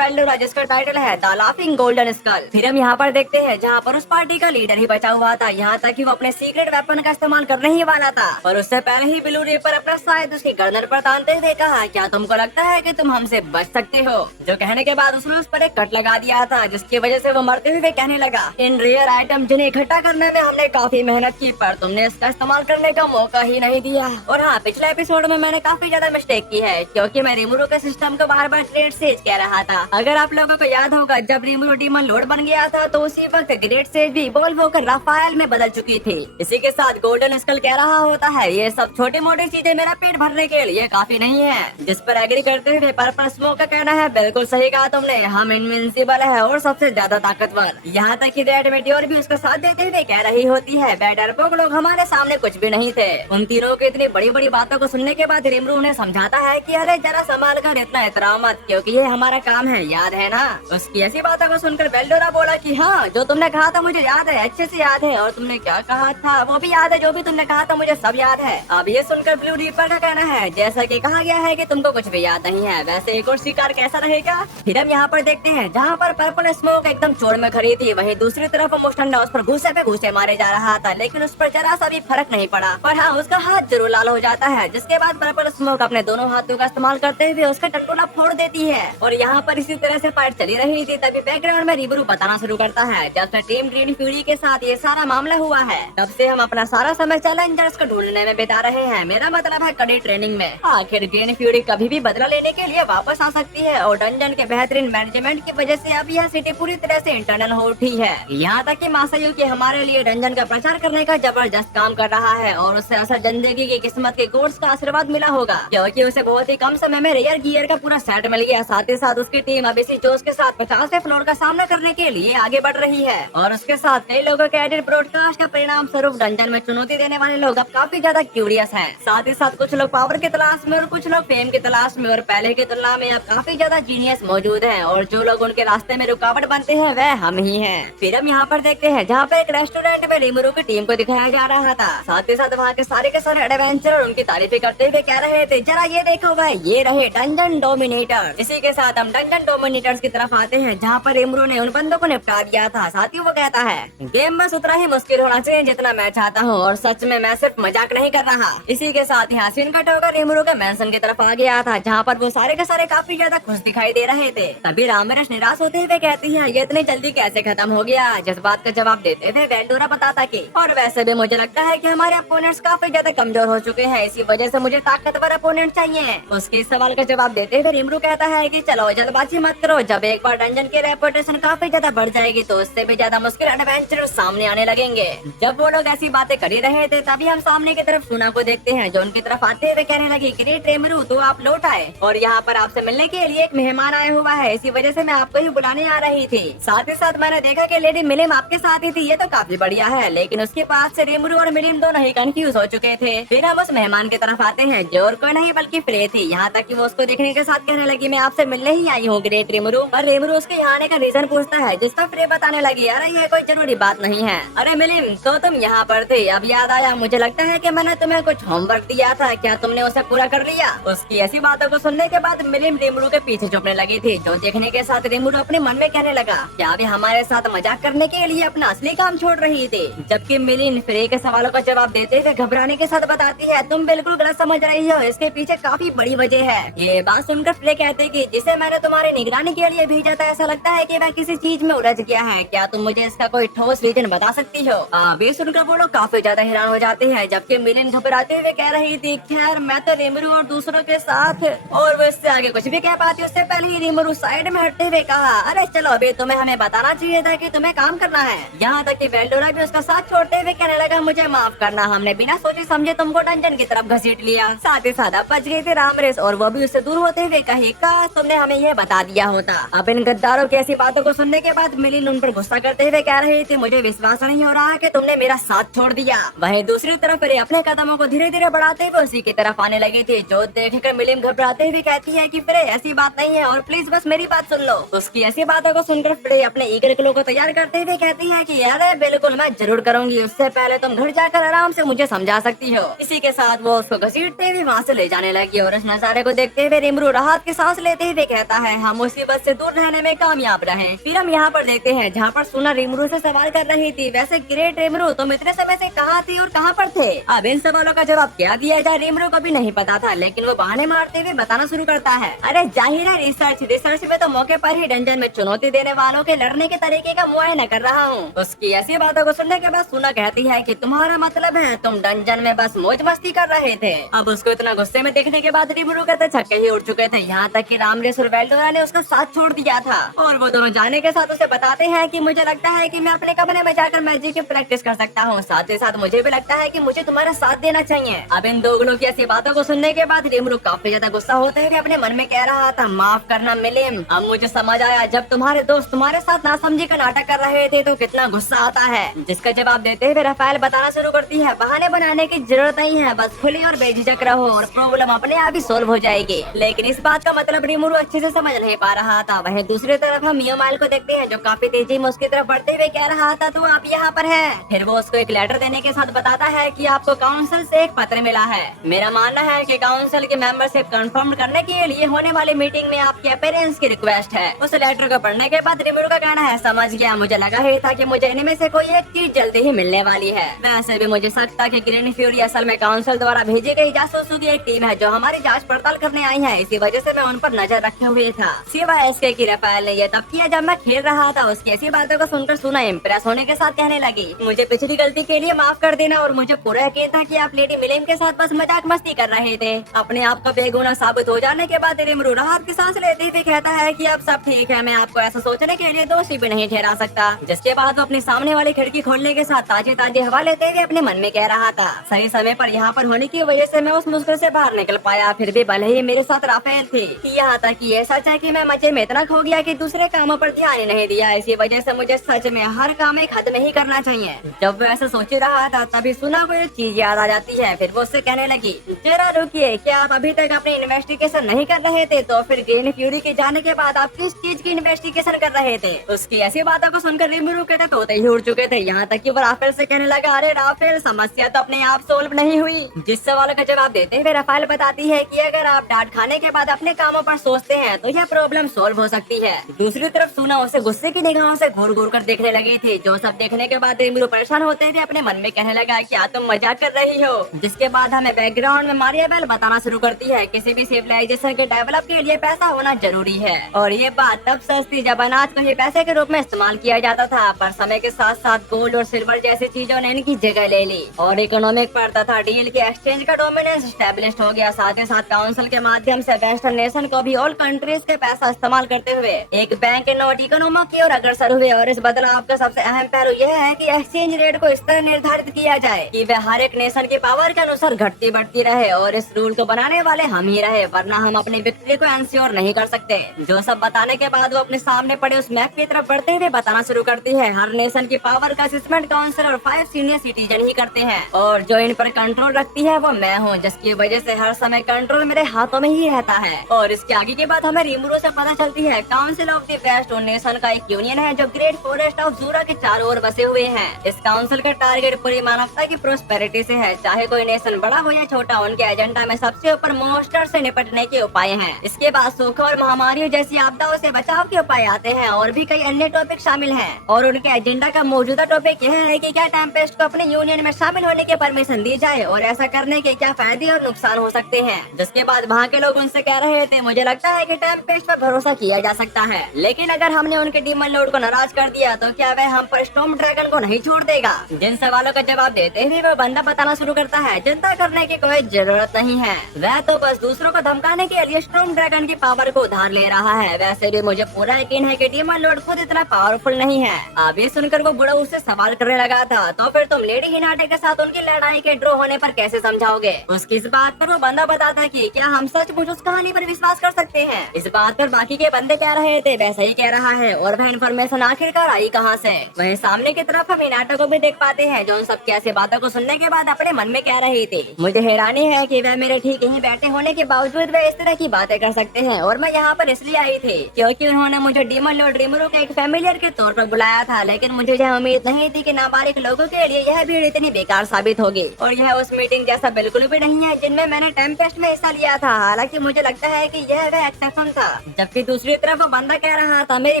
वेल्डोरा जिसका टाइटल है द लाफिंग गोल्डन स्कल। फिर हम यहाँ पर देखते हैं जहाँ पर उस पार्टी का लीडर ही बचा हुआ था, यहाँ तक कि वो अपने सीक्रेट वेपन का इस्तेमाल करने ही वाला था, पर उससे पहले ही ब्लू रीपर अपना शायद उसकी गर्दन पर तानते हुए कहा, क्या तुमको लगता है कि तुम हमसे बच सकते हो? जो कहने के बाद उसने उस पर एक कट लगा दिया था, जिसकी वजह से वो मरते हुए कहने लगा, इन रेयर आइटम जिन्हें इकट्ठा करने में हमने काफी मेहनत की, पर तुमने इसका इस्तेमाल करने का मौका ही नहीं दिया। और हाँ, पिछले एपिसोड में मैंने काफी ज्यादा मिस्टेक की है, क्योंकि मैं रिमुरु के सिस्टम को बार बार ग्रेट सेज कह रहा था। अगर आप लोगों को याद होगा, जब रिमुरु डीमन लॉर्ड बन गया था तो उसी वक्त ग्रेट सेज भी इवॉल्व होकर राफाएल में बदल चुकी थी। इसी के साथ गोल्डन स्कल कह रहा होता है, ये सब छोटी मोटी चीजें मेरा पेट भरने के लिए काफी नहीं है। जिस पर एग्री करते हुए पर्पल स्मोक का कहना है, बिल्कुल सही कहा तुमने, हम इनविंसिबल है और सबसे ज्यादा ताकतवर। यहाँ तक कि रेड मेटियोर भी उसका साथ देते हुए कह रही होती है, डरपोक लोग हमारे सामने कुछ भी नहीं थे। उन तीनों की इतनी बड़ी बड़ी बातों को सुनने के बाद रिमुरु उन्हें समझाता है कि अरे जरा संभाल कर इतना एहतराम मत, क्योंकि ये हमारा काम है, याद है ना? उसकी ऐसी बातों को सुनकर वेल्डोरा बोला कि हाँ, जो तुमने कहा था मुझे याद है, अच्छे से याद है, और तुमने क्या कहा था वो भी याद है, जो भी तुमने कहा था मुझे सब याद है। अब ये सुनकर ब्लू रीपर का कहना है, जैसा कि कहा गया है कि तुमको कुछ भी याद नहीं है, वैसे एक और शिकार कैसा रहेगा? फिर हम यहाँ पर देखते हैं जहाँ पर पर्पल स्मोक एकदम चोर में खड़ी थी, वहीं दूसरी तरफ मुस्टंडा उस पर घूसे पे घूसे मारे जा रहा था, लेकिन उस पर जरा सा भी फर्क नहीं पड़ा। पर हाँ, उसका हाथ जरूर लाल हो जाता है, जिसके बाद पर्पल स्मोक अपने दोनों हाथों का इस्तेमाल करते हुए उसका टटोला फोड़ देती है। और यहाँ पर इसी तरह से फाइट चली रही थी, तभी बैकग्राउंड में रिमुरु बताना शुरू करता है, जब से टीम ग्रीन फ्यूरी के साथ ये सारा मामला हुआ है, तब से हम अपना सारा समय चैलेंजर्स को ढूंढने में बिता रहे हैं। मेरा मतलब है कड़ी ट्रेनिंग में। आखिर ग्रीन फ्यूरी कभी भी बदला लेने के लिए वापस आ सकती है, और डंजन के बेहतरीन मैनेजमेंट की वजह से अब यह सिटी पूरी तरह से इंटरनल हो उठी है। यहाँ तक कि मासायुकी हमारे लिए डंजन का प्रचार करने का जबरदस्त काम कर रहा है, और उससे असल जिंदगी की किस्मत के कोर्स का आशीर्वाद मिला होगा, क्योंकि उसे बहुत ही कम समय में रेयर गियर का पूरा सेट मिल गया। साथ ही साथ उसकी टीम अब इसी जोश के साथ 50वें फ्लोर का सामना करने के लिए आगे बढ़ रही है, और उसके साथ कई लोगों के एडिट ब्रॉडकास्ट का परिणाम स्वरूप डंजन में चुनौती देने वाले लोग अब काफी ज्यादा क्यूरियस हैं। साथ ही साथ कुछ लोग पावर की तलाश में और कुछ लोग फेम की तलाश में, और पहले की तुलना में अब काफी ज्यादा जीनियस मौजूद हैं, और जो लोग उनके रास्ते में रुकावट बनते हैं वह हम ही हैं। फिर हम यहाँ पर देखते हैं जहाँ पे एक रेस्टोरेंट में रिमुरु की टीम को दिखाया जा रहा था। साथ ही साथ वहाँ के सारे एडवेंचर और उनकी तारीफें करते हुए कह रहे थे, जरा ये देखो भाई, ये रहे डंजन डोमिनेटर। इसी के साथ हम डंजन डोमिनेटर्स की तरफ आते हैं, जहाँ पर रिमरू ने उन बंदों को निपटा दिया था। साथ ही वो कहता है, गेम बस उतना ही मुश्किल होना चाहिए जितना मैं चाहता हूँ, और सच में मैं सिर्फ मजाक नहीं कर रहा। इसी के साथ यहाँ सीन कट होकर रिमरू के मेंशन की तरफ आ गया था, जहाँ पर वो सारे के सारे काफी ज्यादा खुश दिखाई दे रहे थे। तभी रामरेश निराश होते हुए कहती है, ये इतनी जल्दी कैसे खत्म हो गया। जिस बात का जवाब देते हुए वेल्डोरा बताता कि और वैसे भी मुझे लगता है कि हमारे अपोनेंट्स काफी ज्यादा कमजोर हो चुके हैं, इसी वजह से मुझे ताकतवर अपोनेंट चाहिए। उसके इस सवाल का जवाब देते हुए रिमरू कहता है कि चलो जल्दबाजी मत करो, जब एक बार डंजन की रेपुटेशन काफी ज्यादा बढ़ जाएगी तो उससे भी ज्यादा मुश्किल एडवेंचर सामने आने लगेंगे। जब वो लोग ऐसी बातें कर ही रहे थे, तभी हम सामने की तरफ सुना को देखते हैं, जो उनकी तरफ आते हुए कहने लगी, ग्रेट रिमरू तो आप लौट आए और यहाँ पर आपसे मिलने के लिए एक मेहमान आया हुआ है, इसी वजह से मैं आपको ही बुलाने आ रही थी। साथ ही साथ मैंने देखा कि लेडी मिलिम आपके साथ ही थी, ये तो काफी बढ़िया है। लेकिन उसके पास से रिमरू और मिलिम दोनों ही कंफ्यूज हो चुके थे। फिर हम उस मेहमान की तरफ आते हैं, जो और कोई नहीं बल्कि फ्रे थी। यहाँ तक कि वो उसको देखने के साथ कहने लगी, मैं आपसे मिलने ही आई हूँ ग्रेट रिमरू। और रिमरू उसके यहाँ आने का रीजन पूछता है, जिसका फ्रे बताने लगी, अरे ये कोई जरूरी बात नहीं है। अरे मिलिम, तो तुम यहाँ पर थे, अब याद आया, मुझे लगता है कि मैंने तुम्हें कुछ होमवर्क दिया था, क्या तुमने उसे पूरा कर लिया। उसकी ऐसी बातों को सुनने के बाद मिलिम रिमरू के पीछे छुपने लगी थी, जो देखने के साथ रिमरू अपने मन में कहने लगा, क्या वे हमारे साथ मजाक करने के लिए अपना असली काम छोड़ रही थी। जबकि मिलिन फ्रे के सवालों का जवाब देते हुए घबराने के साथ बताती है, तुम बिल्कुल गलत समझ रही हो, इसके पीछे काफी बड़ी वजह है। ये बात सुनकर फ्रे कहते कि जिसे मैंने तुम्हारी निगरानी के लिए भेजा था, ऐसा लगता है कि वह किसी चीज में उलझ गया है, क्या तुम मुझे इसका कोई ठोस रीजन बता सकती हो। वे सुनकर वो लोग काफी ज्यादा हैरान हो जाते हैं, जबकि मिलिन घबराते हुए कह रही थी, खैर मैं तो रिमरू और दूसरों के साथ, और वो इससे आगे कुछ भी कह पाती उससे पहले ही रिमरू साइड में हटते हुए कहा, अरे चलो अभी तुम्हें हमें बताना चाहिए था कि तुम्हें काम करना है। यहाँ तक कि वेल्डोरा भी उसका साथ छोड़ते हुए कहने लगा, मुझे माफ करना, हमने बिना सोचे समझे तुमको डंजन की तरफ घसीट लिया। साथ ही साथ बच गई थी रामरेश, और वो भी उससे दूर होते हुए कही, काश तुमने हमें यह बता दिया होता। अब इन गद्दारों की ऐसी बातों को सुनने के बाद मिलिन उन पर गुस्सा करते हुए कह रही थी, मुझे विश्वास नहीं हो रहा कि तुमने मेरा साथ छोड़ दिया। वहीं दूसरी तरफ रे अपने कदमों को धीरे धीरे बढ़ाते हुए उसी की तरफ आने लगी थी, जो देखकर मिलिन घबराते हुए कहती है कि फ्रे ऐसी बात नहीं है, और प्लीज बस मेरी बात सुन लो। उसकी ऐसी बातों को सुनकर फ्रे अपने ईगर क्लो को तैयार करते हुए कहती है कि अरे बिल्कुल मैं जरूर करूंगी, उससे पहले तुम घर जाकर आराम से मुझे समझा सकती हो। इसी के साथ वो उसको घसीटते हुए वहाँ से ले जाने लगी, और इस नजारे को देखते हुए रिमरू राहत की सांस लेते हुए कहता है, हम मुसीबत से दूर रहने में कामयाब रहे। फिर हम यहाँ पर देखते हैं, जहाँ पर सुना रिमरू से सवाल कर रही थी, वैसे ग्रेट रिमरू तुम इतने समय से कहाँ थी और कहाँ पर थे। अब इन सवालों का जवाब क्या दिया जाए रिमरू को भी नहीं पता था, लेकिन वो बहाने मारते हुए बताना शुरू करता है, अरे जाहिर है रिसर्च में तो मौके पर ही डंजन में चुनौती देने वालों के लड़ने के तरीके का मुआयना कर रहा हूँ। उसकी ऐसी बातों को सुनने के बाद सुना कहती है कि तुम्हारा मतलब है तुम डंजन में बस मौज मस्ती कर रहे थे। अब उसको इतना गुस्से में देखने के बाद रिमरू कहते छक्के ही उड़ चुके थे, यहाँ तक कि रामरेश और वेल्डोरा ने उसका साथ छोड़ दिया था, और वो दोनों जाने के साथ उसे बताते हैं कि मुझे लगता है कि मैं अपने कमरे में जाकर मैजिक की प्रैक्टिस कर सकता हूँ, साथ ही साथ मुझे भी लगता है कि मुझे तुम्हारा साथ देना चाहिए। अब इन दोनों की ऐसी बातों को सुनने के बाद रिमरू काफी ज्यादा गुस्सा होते हुए अपने मन में कह रहा था, माफ करना मिलिम, अब मुझे समझ आया जब तुम्हारे दोस्त तुम्हारे साथ नासमझी का नाटक कर रहे थे तो कितना गुस्सा आता है। जिसका जवाब देते हुए राफेल बताना शुरू करती है, बहाने बनाने की जरूरत नहीं है, बस खुली और बेझिझक रहो और प्रॉब्लम अपने आप ही सोल्व हो जाएगी। लेकिन इस बात का मतलब रिमरू अच्छे से समझ नहीं पा रहा था। वहीं दूसरी तरफ हम मियोमाइल को देखते हैं, जो काफी तेजी में उसकी तरफ बढ़ते हुए कह रहा था, तो आप यहाँ पर है। फिर वो उसको एक लेटर देने के साथ बताता है कि आपको काउंसिल से एक पत्र मिला है। मेरा मानना है कि काउंसिल के मेंबरशिप कंफर्म करने के लिए होने वाली मीटिंग में आपके अपीयरेंस की रिक्वेस्ट है। उस लेटर को पढ़ने के बाद रिमरू का कहना है, समझ गया, मुझे लगा ही था कि मुझे इनमें से कोई एक चीज जल्दी ही मिलने वाली है। वैसे भी मुझे शक था कि ग्रीन फ्यूरी असल में काउंसिल द्वारा भेजी गई जासूसों की एक टीम है, जो हमारी जांच पड़ताल करने आई है, इसी वजह से मैं उन पर नजर रखे हुए था। सिवाय इसके कि राफेल ने यह तब किया जब मैं खेल रहा था। उसकी ऐसी बातों को सुनकर सुना इम्प्रेस होने के साथ कहने लगी, मुझे पिछली गलती के लिए माफ कर देना, और मुझे पूरा यकीन था कि आप लेडी मिलिम के साथ बस मजाक मस्ती कर रहे थे। अपने आप का बेगुनाह साबित हो जाने के बाद रिमरू राहत की सांस लेते हुए कहता है कि अब सब ठीक है, मैं आपको ऐसा सोचने के लिए दोषी भी नहीं ठहरा सकता। जिसके बाद वो अपनी सामने वाली खिड़की खोलने के साथ ताजे ताजे हवा लेते हुए अपने मन में कह रहा था, सही समय पर यहाँ पर होने की वजह से मैं उस मुश्किल से बाहर निकल पाया। फिर भी भले ही मेरे साथ राफेल थी, यहाँ तक कि ये सच है कि मैं मजे में इतना खो गया कि दूसरे कामों पर ध्यान ही नहीं दिया। इसी वजह से मुझे सच में हर काम एक हद में ही करना चाहिए। जब वो ऐसा सोच रहा था तभी सुना को एक चीज याद आ जाती है। फिर वो उससे कहने लगी, जरा रुकिए, क्या आप अभी तक अपनी इन्वेस्टिगेशन नहीं कर रहे थे? तो फिर ग्रीन फ्यूरी के जाने के बाद आप किस चीज की इन्वेस्टिगेशन कर रहे थे? उसकी ऐसी बातों को सुनकर रिमरू के तोते ही उड़ चुके थे। यहाँ तक कि वो राफेल से कहने लगा, अरे राफेल, समस्या तो अपने आप सोल्व नहीं हुई, नहीं। जिस सवालों का जवाब देते हुए रफाल बताती है कि अगर आप डांट खाने के बाद अपने कामों पर सोचते हैं तो यह प्रॉब्लम सॉल्व हो सकती है। दूसरी तरफ सूना उसे गुस्से की निगाहों से घूर घूर कर देखने लगी थी। जो सब देखने के बाद रीमरू परेशान होते थे, अपने मन में कहने लगा क्या तुम मजाक कर रही हो। जिसके बाद हमें बैकग्राउंड में मारियाबेल बताना शुरू करती है किसी भी सिविलाइजेशन के डेवलप के लिए पैसा होना जरूरी है, और ये बात तब सच थी जब अनाज को ही पैसे के रूप में इस्तेमाल किया जाता था। पर समय के साथ साथ गोल्ड और सिल्वर जैसी चीजों ने इनकी जगह ले ली और इकोनॉमिक पर तथा डील के एक्सचेंज का डोमिनेंस स्टैब्लिश हो गया। साथ ही साथ काउंसिल के माध्यम से वेस्टर्न नेशन को भी ऑल कंट्रीज के पैसा इस्तेमाल करते हुए एक बैंक नोट इकोनॉमी की ओर अग्रसर हुए। और इस बदलाव का सबसे अहम पहलू यह है कि एक्सचेंज रेट को इस तरह निर्धारित किया जाए कि वह हर एक नेशन की पावर के अनुसार घटती बढ़ती रहे, और इस रूल को बनाने वाले हम ही रहे, वरना हम अपनी विक्ट्री को इंश्योर नहीं कर सकते। जो सब बताने के बाद वो अपने सामने पड़े उस मैप की तरफ बढ़ते हुए बताना शुरू करती है हर नेशन की पावर का असेसमेंट काउंसिल और 5 सीनियर सिटीजन ही करते हैं, और जो इन पर कंट्रोल रखती है वो मैं हूँ, जिसकी वजह से हर समय कंट्रोल मेरे हाथों में ही रहता है। और इसके आगे की बात हमें रीमरू से पता चलती है council of the west nation का एक यूनियन है जो ग्रेट फॉरेस्ट ऑफ जूरा के चारों ओर बसे हुए हैं। इस काउंसिल का टारगेट पूरी मानवता की प्रोस्पेरिटी से है, चाहे कोई नेशन बड़ा हो या छोटा। उनके एजेंडा में सबसे ऊपर मॉन्स्टर से निपटने के उपाय हैं। इसके बाद सूखा और महामारियों जैसी आपदाओं से बचाव के उपाय आते हैं, और भी कई अन्य टॉपिक शामिल हैं। और उनके एजेंडा का मौजूदा टॉपिक यह है कि क्या टेम्पेस्ट को अपने यूनियन में शामिल होने की परमिशन दी जाए, और ऐसा करने के क्या फायदे और नुकसान हो सकते हैं। जिसके बाद वहाँ के लोग उनसे कह रहे थे मुझे लगता है कि टेम्पेस्ट पर भरोसा किया जा सकता है, लेकिन अगर हमने उनके डीमन लॉर्ड को नाराज कर दिया तो क्या वह हम पर स्टॉर्म ड्रैगन को नहीं छोड़ देगा। जिन सवालों का जवाब देते हुए वो बंदा बताना शुरू करता है चिंता करने की कोई जरूरत नहीं है, वह तो बस दूसरों को धमकाने के लिए स्टॉर्म ड्रैगन की पावर को उधार ले रहा है। वैसे भी मुझे पूरा यकीन है कि डीमन लॉर्ड खुद इतना पावरफुल नहीं है। अब ये सुनकर वो बुढ़ा उससे सवाल करने लगा था तो फिर तुम लेडी हिनाटे के साथ उनकी लड़ाई के ड्रॉ होने पर कैसे समझाओगे। उसकी इस बात पर वो बंदा बताता कि क्या हम सचमुच उस कहानी पर विश्वास कर सकते हैं। इस बात पर बाकी के बंदे कह रहे थे वैसा ही कह रहा है, और वह इन्फॉर्मेशन आखिरकार आई कहाँ से। वहीं सामने की तरफ हम हिनाटा को भी देख पाते हैं जो उन सब कैसे बातों को सुनने के बाद अपने मन में कह रही थी मुझे हैरानी है कि वह मेरे ठीक यहीं बैठे होने के बावजूद वह इस तरह की बातें कर सकते हैं, और मैं यहाँ पर इसलिए आई थी क्योंकि उन्होंने मुझे डीमन लॉर्ड रीमरू के एक फैमिलियर के तौर पर बुलाया था। लेकिन मुझे यह उम्मीद नहीं थी कि नाबालिग लोगों के लिए यह भीड़ इतनी बेकार साबित होगी, और यह उस मीटिंग जैसा बिल्कुल भी नहीं है जिनमें मैंने टेम्पेस्ट में हिस्सा लिया था। हालांकि मुझे लगता है कि यह वह एक्सेप्शन था। जबकि दूसरी तरफ वो बंदा कह रहा था मेरी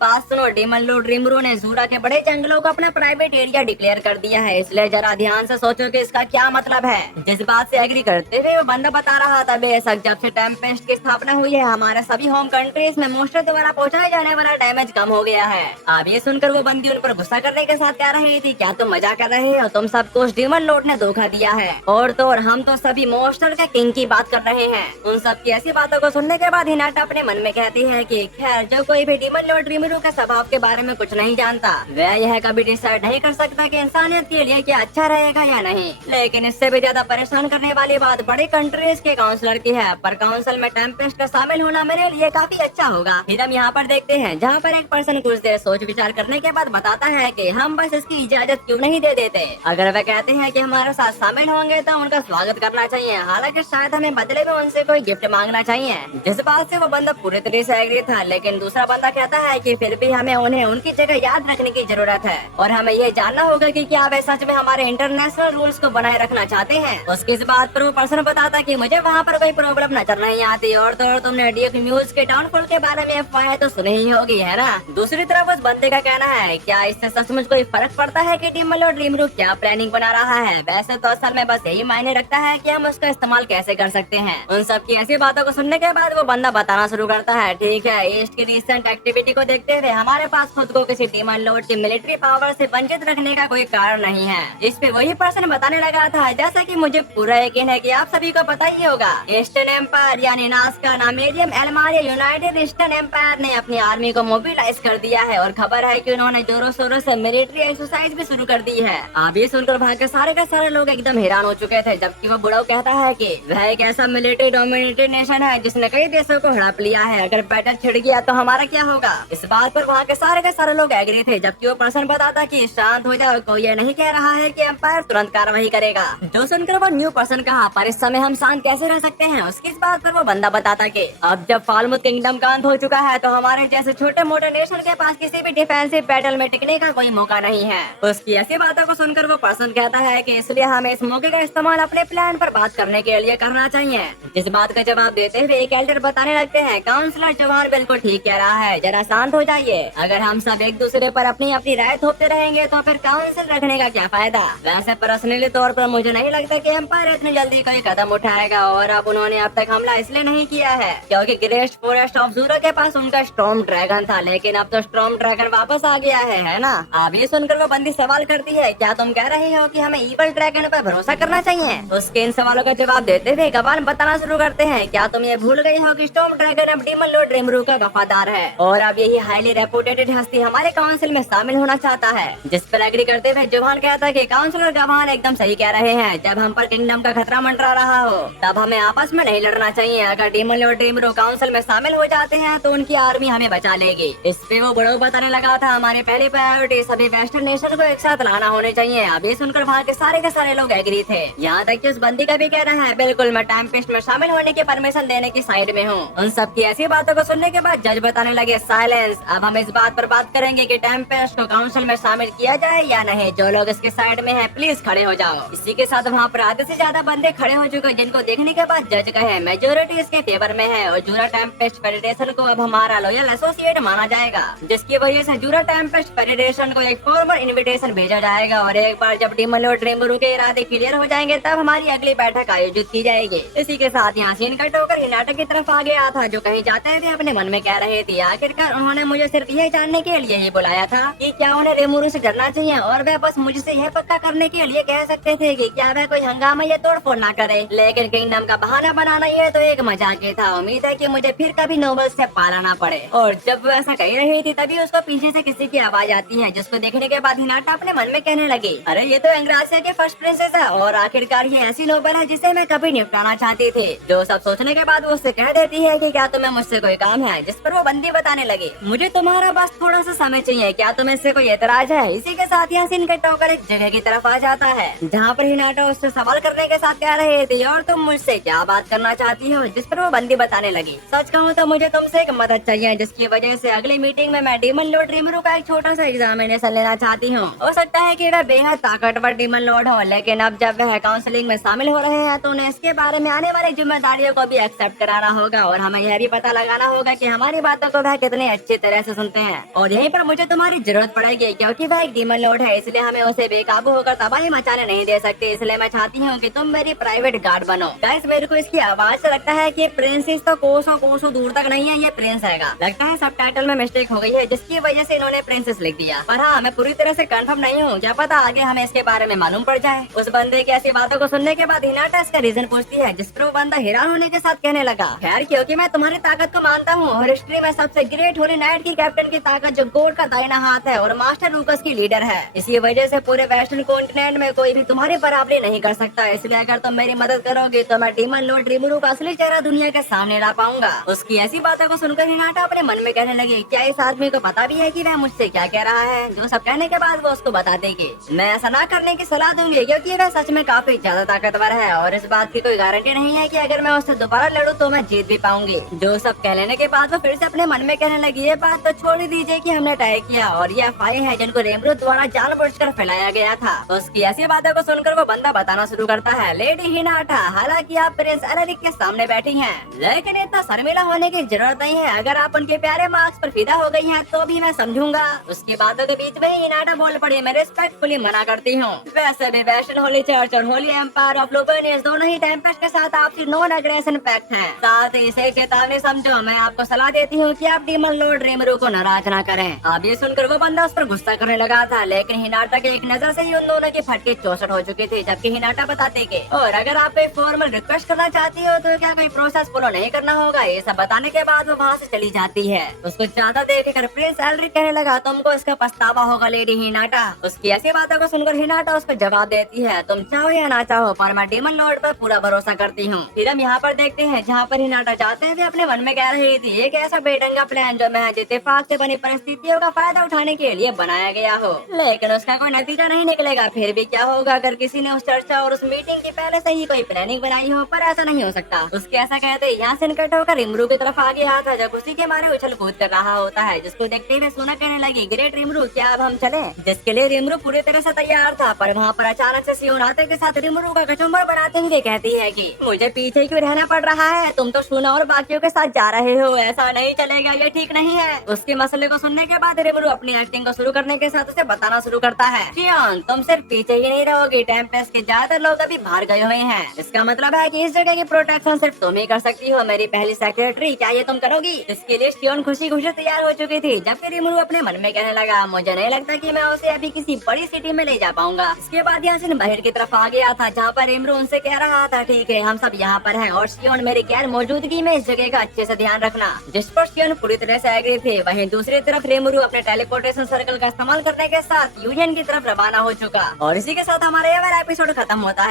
बात सुनो, डीमन लॉर्ड रीमरू ने जूरा के बड़े जंगलों को अपना प्राइवेट एरिया डिक्लेयर कर दिया है, इसलिए जरा ध्यान से सोचो कि इसका क्या मतलब है। जिस बात से एग्री करते हुए वो बंदा बता रहा था बेशक जब से टेम्पेस्ट की स्थापना हुई है हमारे सभी होम कंट्रीज में मॉन्स्टर द्वारा पहुंचाए जाने वाला डैमेज कम हो गया है। अब ये सुनकर वो बंदी उन पर गुस्सा करने के साथ कह रही थी क्या तुम मजाक कर रहे हो, तुम सबको उस डीमन लॉर्ड ने धोखा दिया है, और तो और हम तो सभी मॉन्स्टर के किंग की बात कर रहे हैं। उन सब की ऐसी बातों को सुनने के बाद हिनाटा अपने मन में कहती है कि खैर जो कोई भी डीमन लॉर्ड रीमरू के स्वभाव के बारे में कुछ नहीं जानता वह यह कभी डिसाइड नहीं कर सकता कि इंसानियत के लिए क्या अच्छा रहेगा या नहीं। लेकिन इससे भी ज्यादा परेशान करने वाली बात बड़ी कंट्रीज के काउंसलर की है, पर काउंसिल में टेम्पेस्ट का शामिल होना मेरे लिए काफी अच्छा होगा। फिर हम यहाँ पर देखते हैं जहाँ पर एक पर्सन कुछ देर सोच विचार करने के बाद बताता है कि हम बस इसकी इजाजत क्यों नहीं दे देते। अगर वे कहते हैं कि हमारे साथ शामिल होंगे तो उनका स्वागत करना चाहिए, हालांकि शायद हमें बदले में उनसे कोई गिफ्ट मांगना चाहिए। जिस बात से वो बंदा पूरी तरह से एग्री था, लेकिन दूसरा बंदा कहता है कि फिर भी हमें उन्हें उनकी जगह याद रखने की जरूरत है, और हमें ये जानना होगा कि क्या वे सच में हमारे इंटरनेशनल रूल्स को बनाए रखना चाहते हैं। उसकी इस बात पर वो पर्सन बताता कि मुझे वहाँ पर कोई प्रॉब्लम नजर नहीं आती, और तो और तुमने डीएफ न्यूज के डाउनफॉल के बारे में अफवाहें तो सुनी ही होगी है ना। दूसरी तरफ उस बंदे का कहना है क्या इससे सचमुच कोई फर्क पड़ता है कि डीमन लॉर्ड रीमरू क्या प्लानिंग बना रहा है। वैसे तो असल में बस यही मायने रखता है कि हम उसका इस्तेमाल कैसे कर सकते हैं। उन सब की ऐसी बातों को सुनने के बाद वो बंदा बताना शुरू करता है ठीक है ईस्ट की रिसेंट एक्टिविटी को देखते हुए हमारे पास खुद को किसी डीमन लॉर्ड की मिलिट्री पावर से वंचित रखने का कोई कारण नहीं है। इस पे वही पर्सन बताने लगा था जैसा कि मुझे पूरा यकीन है कि आप सभी को पता ही होगा ईस्टर्न एम्पायर यानी नास्का नामेरियम एलमारिया यूनाइटेड ईस्टर्न एम्पायर ने अपनी आर्मी को मोबिलाइज कर दिया है, और खबर है कि उन्होंने जोरों शोरों से मिलिट्री एक्सरसाइज भी शुरू कर दी है। अब ये सुनकर वहाँ के सारे लोग एकदम हैरान हो चुके थे, जबकि वो बुढ़ाऊ कहता है कि वह एक ऐसा मिलिट्री डोमिनेटेड नेशन है जिसने कई देशों को हड़प लिया है, अगर बैटल छिड़ गया तो हमारा क्या होगा। इस बात पर वहाँ के सारे लोग एग्री थे, जबकि वो पर्सन बताता कि शांत हो जाओ, कोई ये नहीं कह रहा है कि एम्पायर तुरंत कार्रवाई करेगा। जो सुनकर वो न्यू पर्सन कहा पर इस समय हम शांत कैसे रह सकते हैं। उसकी इस बात पर वो बंदा बताता कि अब जब फालमुत किंगडम का अंत हो चुका है तो हमारे जैसे छोटे मोटे नेशन के पास किसी भी डिफेंसिव बैटल में टिकने का कोई मौका नहीं है। उसकी ऐसी बातों को सुनकर वो पर्सन कहता है कि इसलिए हमें इस मौके का इस्तेमाल इस्तेमाल अपने प्लान पर बात करने के लिए करना चाहिए। जिस बात का जवाब देते हुए एक एल्डर बताने लगते हैं, काउंसलर जवान बिल्कुल ठीक कह रहा है, जरा शांत हो जाइए। अगर हम सब एक दूसरे पर अपनी अपनी राय थोपते रहेंगे तो फिर काउंसिल रखने का क्या फायदा। वैसे पर्सनली तौर पर मुझे नहीं लगता कि एम्पायर इतनी जल्दी कोई कदम उठाएगा, और अब उन्होंने अब तक हमला इसलिए नहीं किया है क्योंकि ग्रेट फॉरेस्ट ऑफ ज़ूरो के पास उनका स्टॉर्म ड्रैगन था, लेकिन अब तो स्टॉर्म ड्रैगन वापस आ गया है ना। अब ये सुनकर वो बंदी सवाल करती है, क्या तुम कह रहे हो कि हमें ईवल ड्रैगन पर भरोसा करना चाहिए? उसके इन सवालों का जवाब देते हुए गवान बताना शुरू करते हैं, क्या तुम ये भूल गई हो कि स्टॉर्म ड्रैगन अब डीमन लॉर्ड रेमरू का वफादार है, और अब यही हाईली रेपुटेटेड हस्ती हमारे काउंसिल में शामिल होना चाहता है। जिस पर एग्री करते हुए जवान कहता है कि काउंसिलर गवान एकदम सही कह रहे हैं, जब हम पर किंगडम का खतरा मंडरा रहा हो तब हमें आपस में नहीं लड़ना चाहिए। अगर डीमन लॉर्ड रेमरू काउंसिल में शामिल हो जाते हैं तो उनकी आर्मी हमें बचा लेगी। इस पे वो बड़ो बताने लगा था, हमारी पहली प्रायोरिटी सभी वेस्टर्न नेशन को एक साथ लाना होने चाहिए। अब ये सुनकर वहाँ के सारे लोग एग्री थे, यहाँ तक कि उस बंदी का भी कहना है, बिल्कुल मैं टाइम पेस्ट में शामिल होने की परमिशन देने की साइड में हूँ। उन सब की ऐसी बातों को सुनने के बाद जज बताने लगे, साइलेंस। अब हम इस बात पर बात करेंगे कि टाइम पेस्ट को काउंसिल में शामिल किया जाए या नहीं। जो लोग इसके साइड में हैं प्लीज खड़े हो जाओ। इसी के साथ वहाँ पर आधे से ज्यादा बंदे खड़े हो चुके, जिनको देखने के बाद जज कहे मेजोरिटी इसके फेवर में है और जूरा टाइम पेस्ट फेडरेशन को अब हमारा लॉयल एसोसिएट माना जाएगा, जिसकी वजह से जूरा टाइम पेस्ट फेडरेशन को एक फॉर्मल इन्विटेशन भेजा जाएगा, और एक बार जब डीमन लॉर्ड रेमरू के इरादे क्लियर हो जाएंगे तब हमारी अगली बैठक आयोजित की जाएगी। इसी के साथ यहाँ सीन कट होकर हिनाटा की तरफ आ गया था, जो कहीं जाते थे अपने मन में कह रहे थे, आखिरकार उन्होंने मुझे सिर्फ यह जानने के लिए ही बुलाया था कि क्या उन्हें रेमरू से डरना चाहिए, और वह बस मुझसे यह पक्का करने के लिए कह सकते थे कि क्या वह कोई हंगामा या तोड़फोड़ ना करे। लेकिन किंगडम का बहाना बनाना यह तो एक मजाक ही था। उम्मीद है कि मुझे फिर कभी नोबल से पाला ना पड़े। और जब वो ऐसा कह रही थी तभी उसको पीछे से किसी की आवाज आती है, जिसको देखने के बाद हिनाटा अपने मन में कहने लगी, अरे ये तो एंग्रासिया के फर्स्ट प्रिंसेस है, और आखिरकार ये ऐसी नोबल है जिसे मैं कभी निपटाना चाहती थी। जो सब सोचने के बाद वो उससे कह देती है कि क्या तुम्हें मुझसे कोई काम है, जिस पर वो बंदी बताने लगी, मुझे तुम्हारा बस थोड़ा सा समय चाहिए, क्या तुम्हें इससे कोई एतराज है। इसी के साथ यहाँ सीन कट होकर एक जगह की तरफ आ जाता है जहाँ पर हिनाटा उससे सवाल करने के साथ कह रहे थे, और तुम मुझसे क्या बात करना चाहती हो, जिस पर वो बंदी बताने लगी, सच कहूँ तो मुझे तुमसे एक मदद चाहिए, जिसकी वजह से अगली मीटिंग में मैं डीमन लॉर्ड रेमरू का एक छोटा सा एग्जामिनेशन लेना चाहती हूँ। हो सकता है कि वह बेहद ताकतवर डीमन लॉर्ड हो, लेकिन अब जब वह काउंसलिंग में शामिल हो रहे हैं तो उन्हें इसके बारे में आने वाली जिम्मेदारियों को भी एक्सेप्ट कराना होगा, और हमें यह भी पता लगाना होगा कि हमारी बातों को वह कितनी अच्छी तरह से सुनते हैं। और यहीं पर मुझे तुम्हारी जरूरत पड़ेगी, क्योंकि वह एक डीमन लॉर्ड है, इसलिए हमें उसे बेकाबू होकर तबाही मचाने नहीं दे सकते। इसलिए मैं चाहती हूँ कि तुम मेरी प्राइवेट गार्ड बनो। गाइस, मेरे को इसकी आवाज से लगता है कि प्रिंसेस तो कोसों दूर तक नहीं है, ये प्रिंस हैगा। लगता है सबटाइटल में मिस्टेक हो गई है, जिसकी वजह से इन्होंने प्रिंसेस लिख दिया। पर हाँ, मैं पूरी तरह से कंफर्म नहीं हूँ, क्या पता आगे हमें इसके बारे में मालूम पड़ जाए। उस बंदे की ऐसी बातों को सुनने के बाद हिनाटा इसका रीजन पूछती है, जिस पर वो बंदा हैरान होने के साथ कहने लगा, खैर क्योंकि मैं तुम्हारी ताकत को मानता हूँ, और हिस्ट्री में सबसे ग्रेट होली नाइट की कैप्टन की ताकत जो गोड का दाहिना हाथ है और मास्टर रूकस की लीडर है, इसी वजह से पूरे वेस्टर्न कॉन्टिनेंट में कोई भी तुम्हारी बराबरी नहीं कर सकता। इसलिए अगर तुम मेरी मदद करोगे तो मैं डीमन लॉर्ड रेमरू का असली चेहरा दुनिया के सामने ला पाऊंगा। उसकी ऐसी बातों को सुनकर हिनाटा अपने मन में कहने लगी, क्या इस आदमी को पता भी है कि वह मुझसे क्या कह रहा है? जो सब कहने के बाद वो उसको बता देगी। मैं ऐसा ना करने की सलाह दूंगी, क्योंकि वह सच में काफी ज्यादा ताकतवर है, और इस बात की कोई गारंटी नहीं है कि अगर मैं उससे दोबारा लड़ूं तो मैं जीत भी पाऊंगी। जो सब कह लेने के बाद वो फिर से अपने मन में कहने लगी, ये बात तो छोड़ ही दीजिए कि हमने तय किया, और ये अफवाहें हैं जिनको रेमरू द्वारा जानबूझकर फैलाया गया था। उसकी ऐसी बातों को सुनकर वो बंदा बताना शुरू करता है, लेडी हिनाटा, हालांकि आप प्रिंस एलरिक के सामने बैठी हैं, लेकिन इतना शर्मिला होने की जरूरत नहीं है। अगर आप उनके प्यारे मार्क्स पर फिदा हो गई हैं तो भी मैं समझूंगा। उसकी बातों के बीच में हिनाटा बोल पड़ी, मैं रिस्पेक्टफुली मना करती हूँ। वैसे भी वेस्टर्न होली चर्च और होली एम्पायर ऑफ लुबर्नियस दोनों ही टेम्पेस्ट के साथ आपसी नॉन एग्रेशन पैक्ट हैं। साथ ही इसे चेतावनी समझो, मैं आपको सलाह देती हूँ कि आप डीमन लॉर्ड रेमरू को नाराज ना करें। अब ये सुनकर वो बंदा उस पर गुस्सा करने लगा था, लेकिन हिनाटा के एक नजर से ही उन दोनों की फटके 64 हो चुकी थी। जबकि हिनाटा बताते कि और अगर आप कोई फॉर्मल रिक्वेस्ट करना चाहती हो तो क्या कोई प्रोसेस फॉलो नहीं करना होगा। ये सब बताने के बाद वो वहाँ से चली जाती है। उसको ज्यादा देखकर प्रिंस एलरिक कहने लगा, तुमको इसका पछतावा होगा लेडी हिनाटा। उसकी ऐसी बातों को सुनकर हिनाटा उसको जवाब देती है, तुम चाहो या ना चाहो पर मैं डीमन लॉर्ड पर पूरा भरोसा करती हूँ। फिर हम यहाँ पर देखते हैं जहाँ पर हिनाटा जाते हैं, वे अपने मन में कह रही थी, एक ऐसा बेढंगा प्लान जो महज इत्तेफाक से बनी परिस्थितियों का फायदा उठाने के लिए बनाया गया हो, लेकिन उसका कोई नतीजा नहीं निकलेगा। फिर भी क्या होगा अगर किसी ने उस चर्चा और उस मीटिंग की पहले से ही कोई प्लानिंग बनाई हो, पर ऐसा नहीं हो सकता। उसके ऐसा कहते यहाँ से निकट होकर रिमरू की तरफ आ गया था, जब उसी के मारे उछल कूद कर रहा होता है, जिसको देखते हुए सोना कहने लगी, ग्रेट रिमरू, क्या अब हम चले? जिसके लिए रिमरू पूरी तरह से तैयार था, पर वहाँ पर अचानक से सियोनाते के साथ साथ रिमोरू का कचुम्बर बनाते हुए कहती है कि मुझे पीछे क्यों रहना पड़ रहा है, तुम तो शूना और बाकियों के साथ जा रहे हो, ऐसा नहीं चलेगा, ये ठीक नहीं है। उसके मसले को सुनने के बाद रिमोरू अपनी एक्टिंग को शुरू करने के साथ उसे बताना शुरू करता है, शियोन तुम सिर्फ पीछे ही नहीं रहोगी, टेम्पेस्ट के ज्यादातर लोग अभी बाहर गए हुए हैं। इसका मतलब है कि इस जगह की प्रोटेक्शन सिर्फ तुम ही कर सकती हो, मेरी पहली सेक्रेटरी, क्या ये तुम करोगी? इसके लिए शियोन खुशी खुशी तैयार हो चुकी थी, जबकि रिमोरू अपने मन में कहने लगा, मुझे नहीं लगता कि मैं उसे अभी किसी बड़ी सिटी में ले जा पाऊंगा। इसके बाद यहाँ से बाहर की तरफ आ गया था, जहाँ पर रिमोरू उनसे कह रहा था, ठीक है हम सब यहाँ पर हैं और शियोन मेरी गैर मौजूदगी में इस जगह का अच्छे से ध्यान रखना, जिस पर शियोन पूरी तरह से एग्री थे। वहीं दूसरी तरफ रिमोरू अपने टेलीपोर्टेशन सर्कल का इस्तेमाल करने के साथ यूनियन की तरफ रवाना हो चुका। और इसी के साथ हमारा ये वाला एपिसोड खत्म होता है।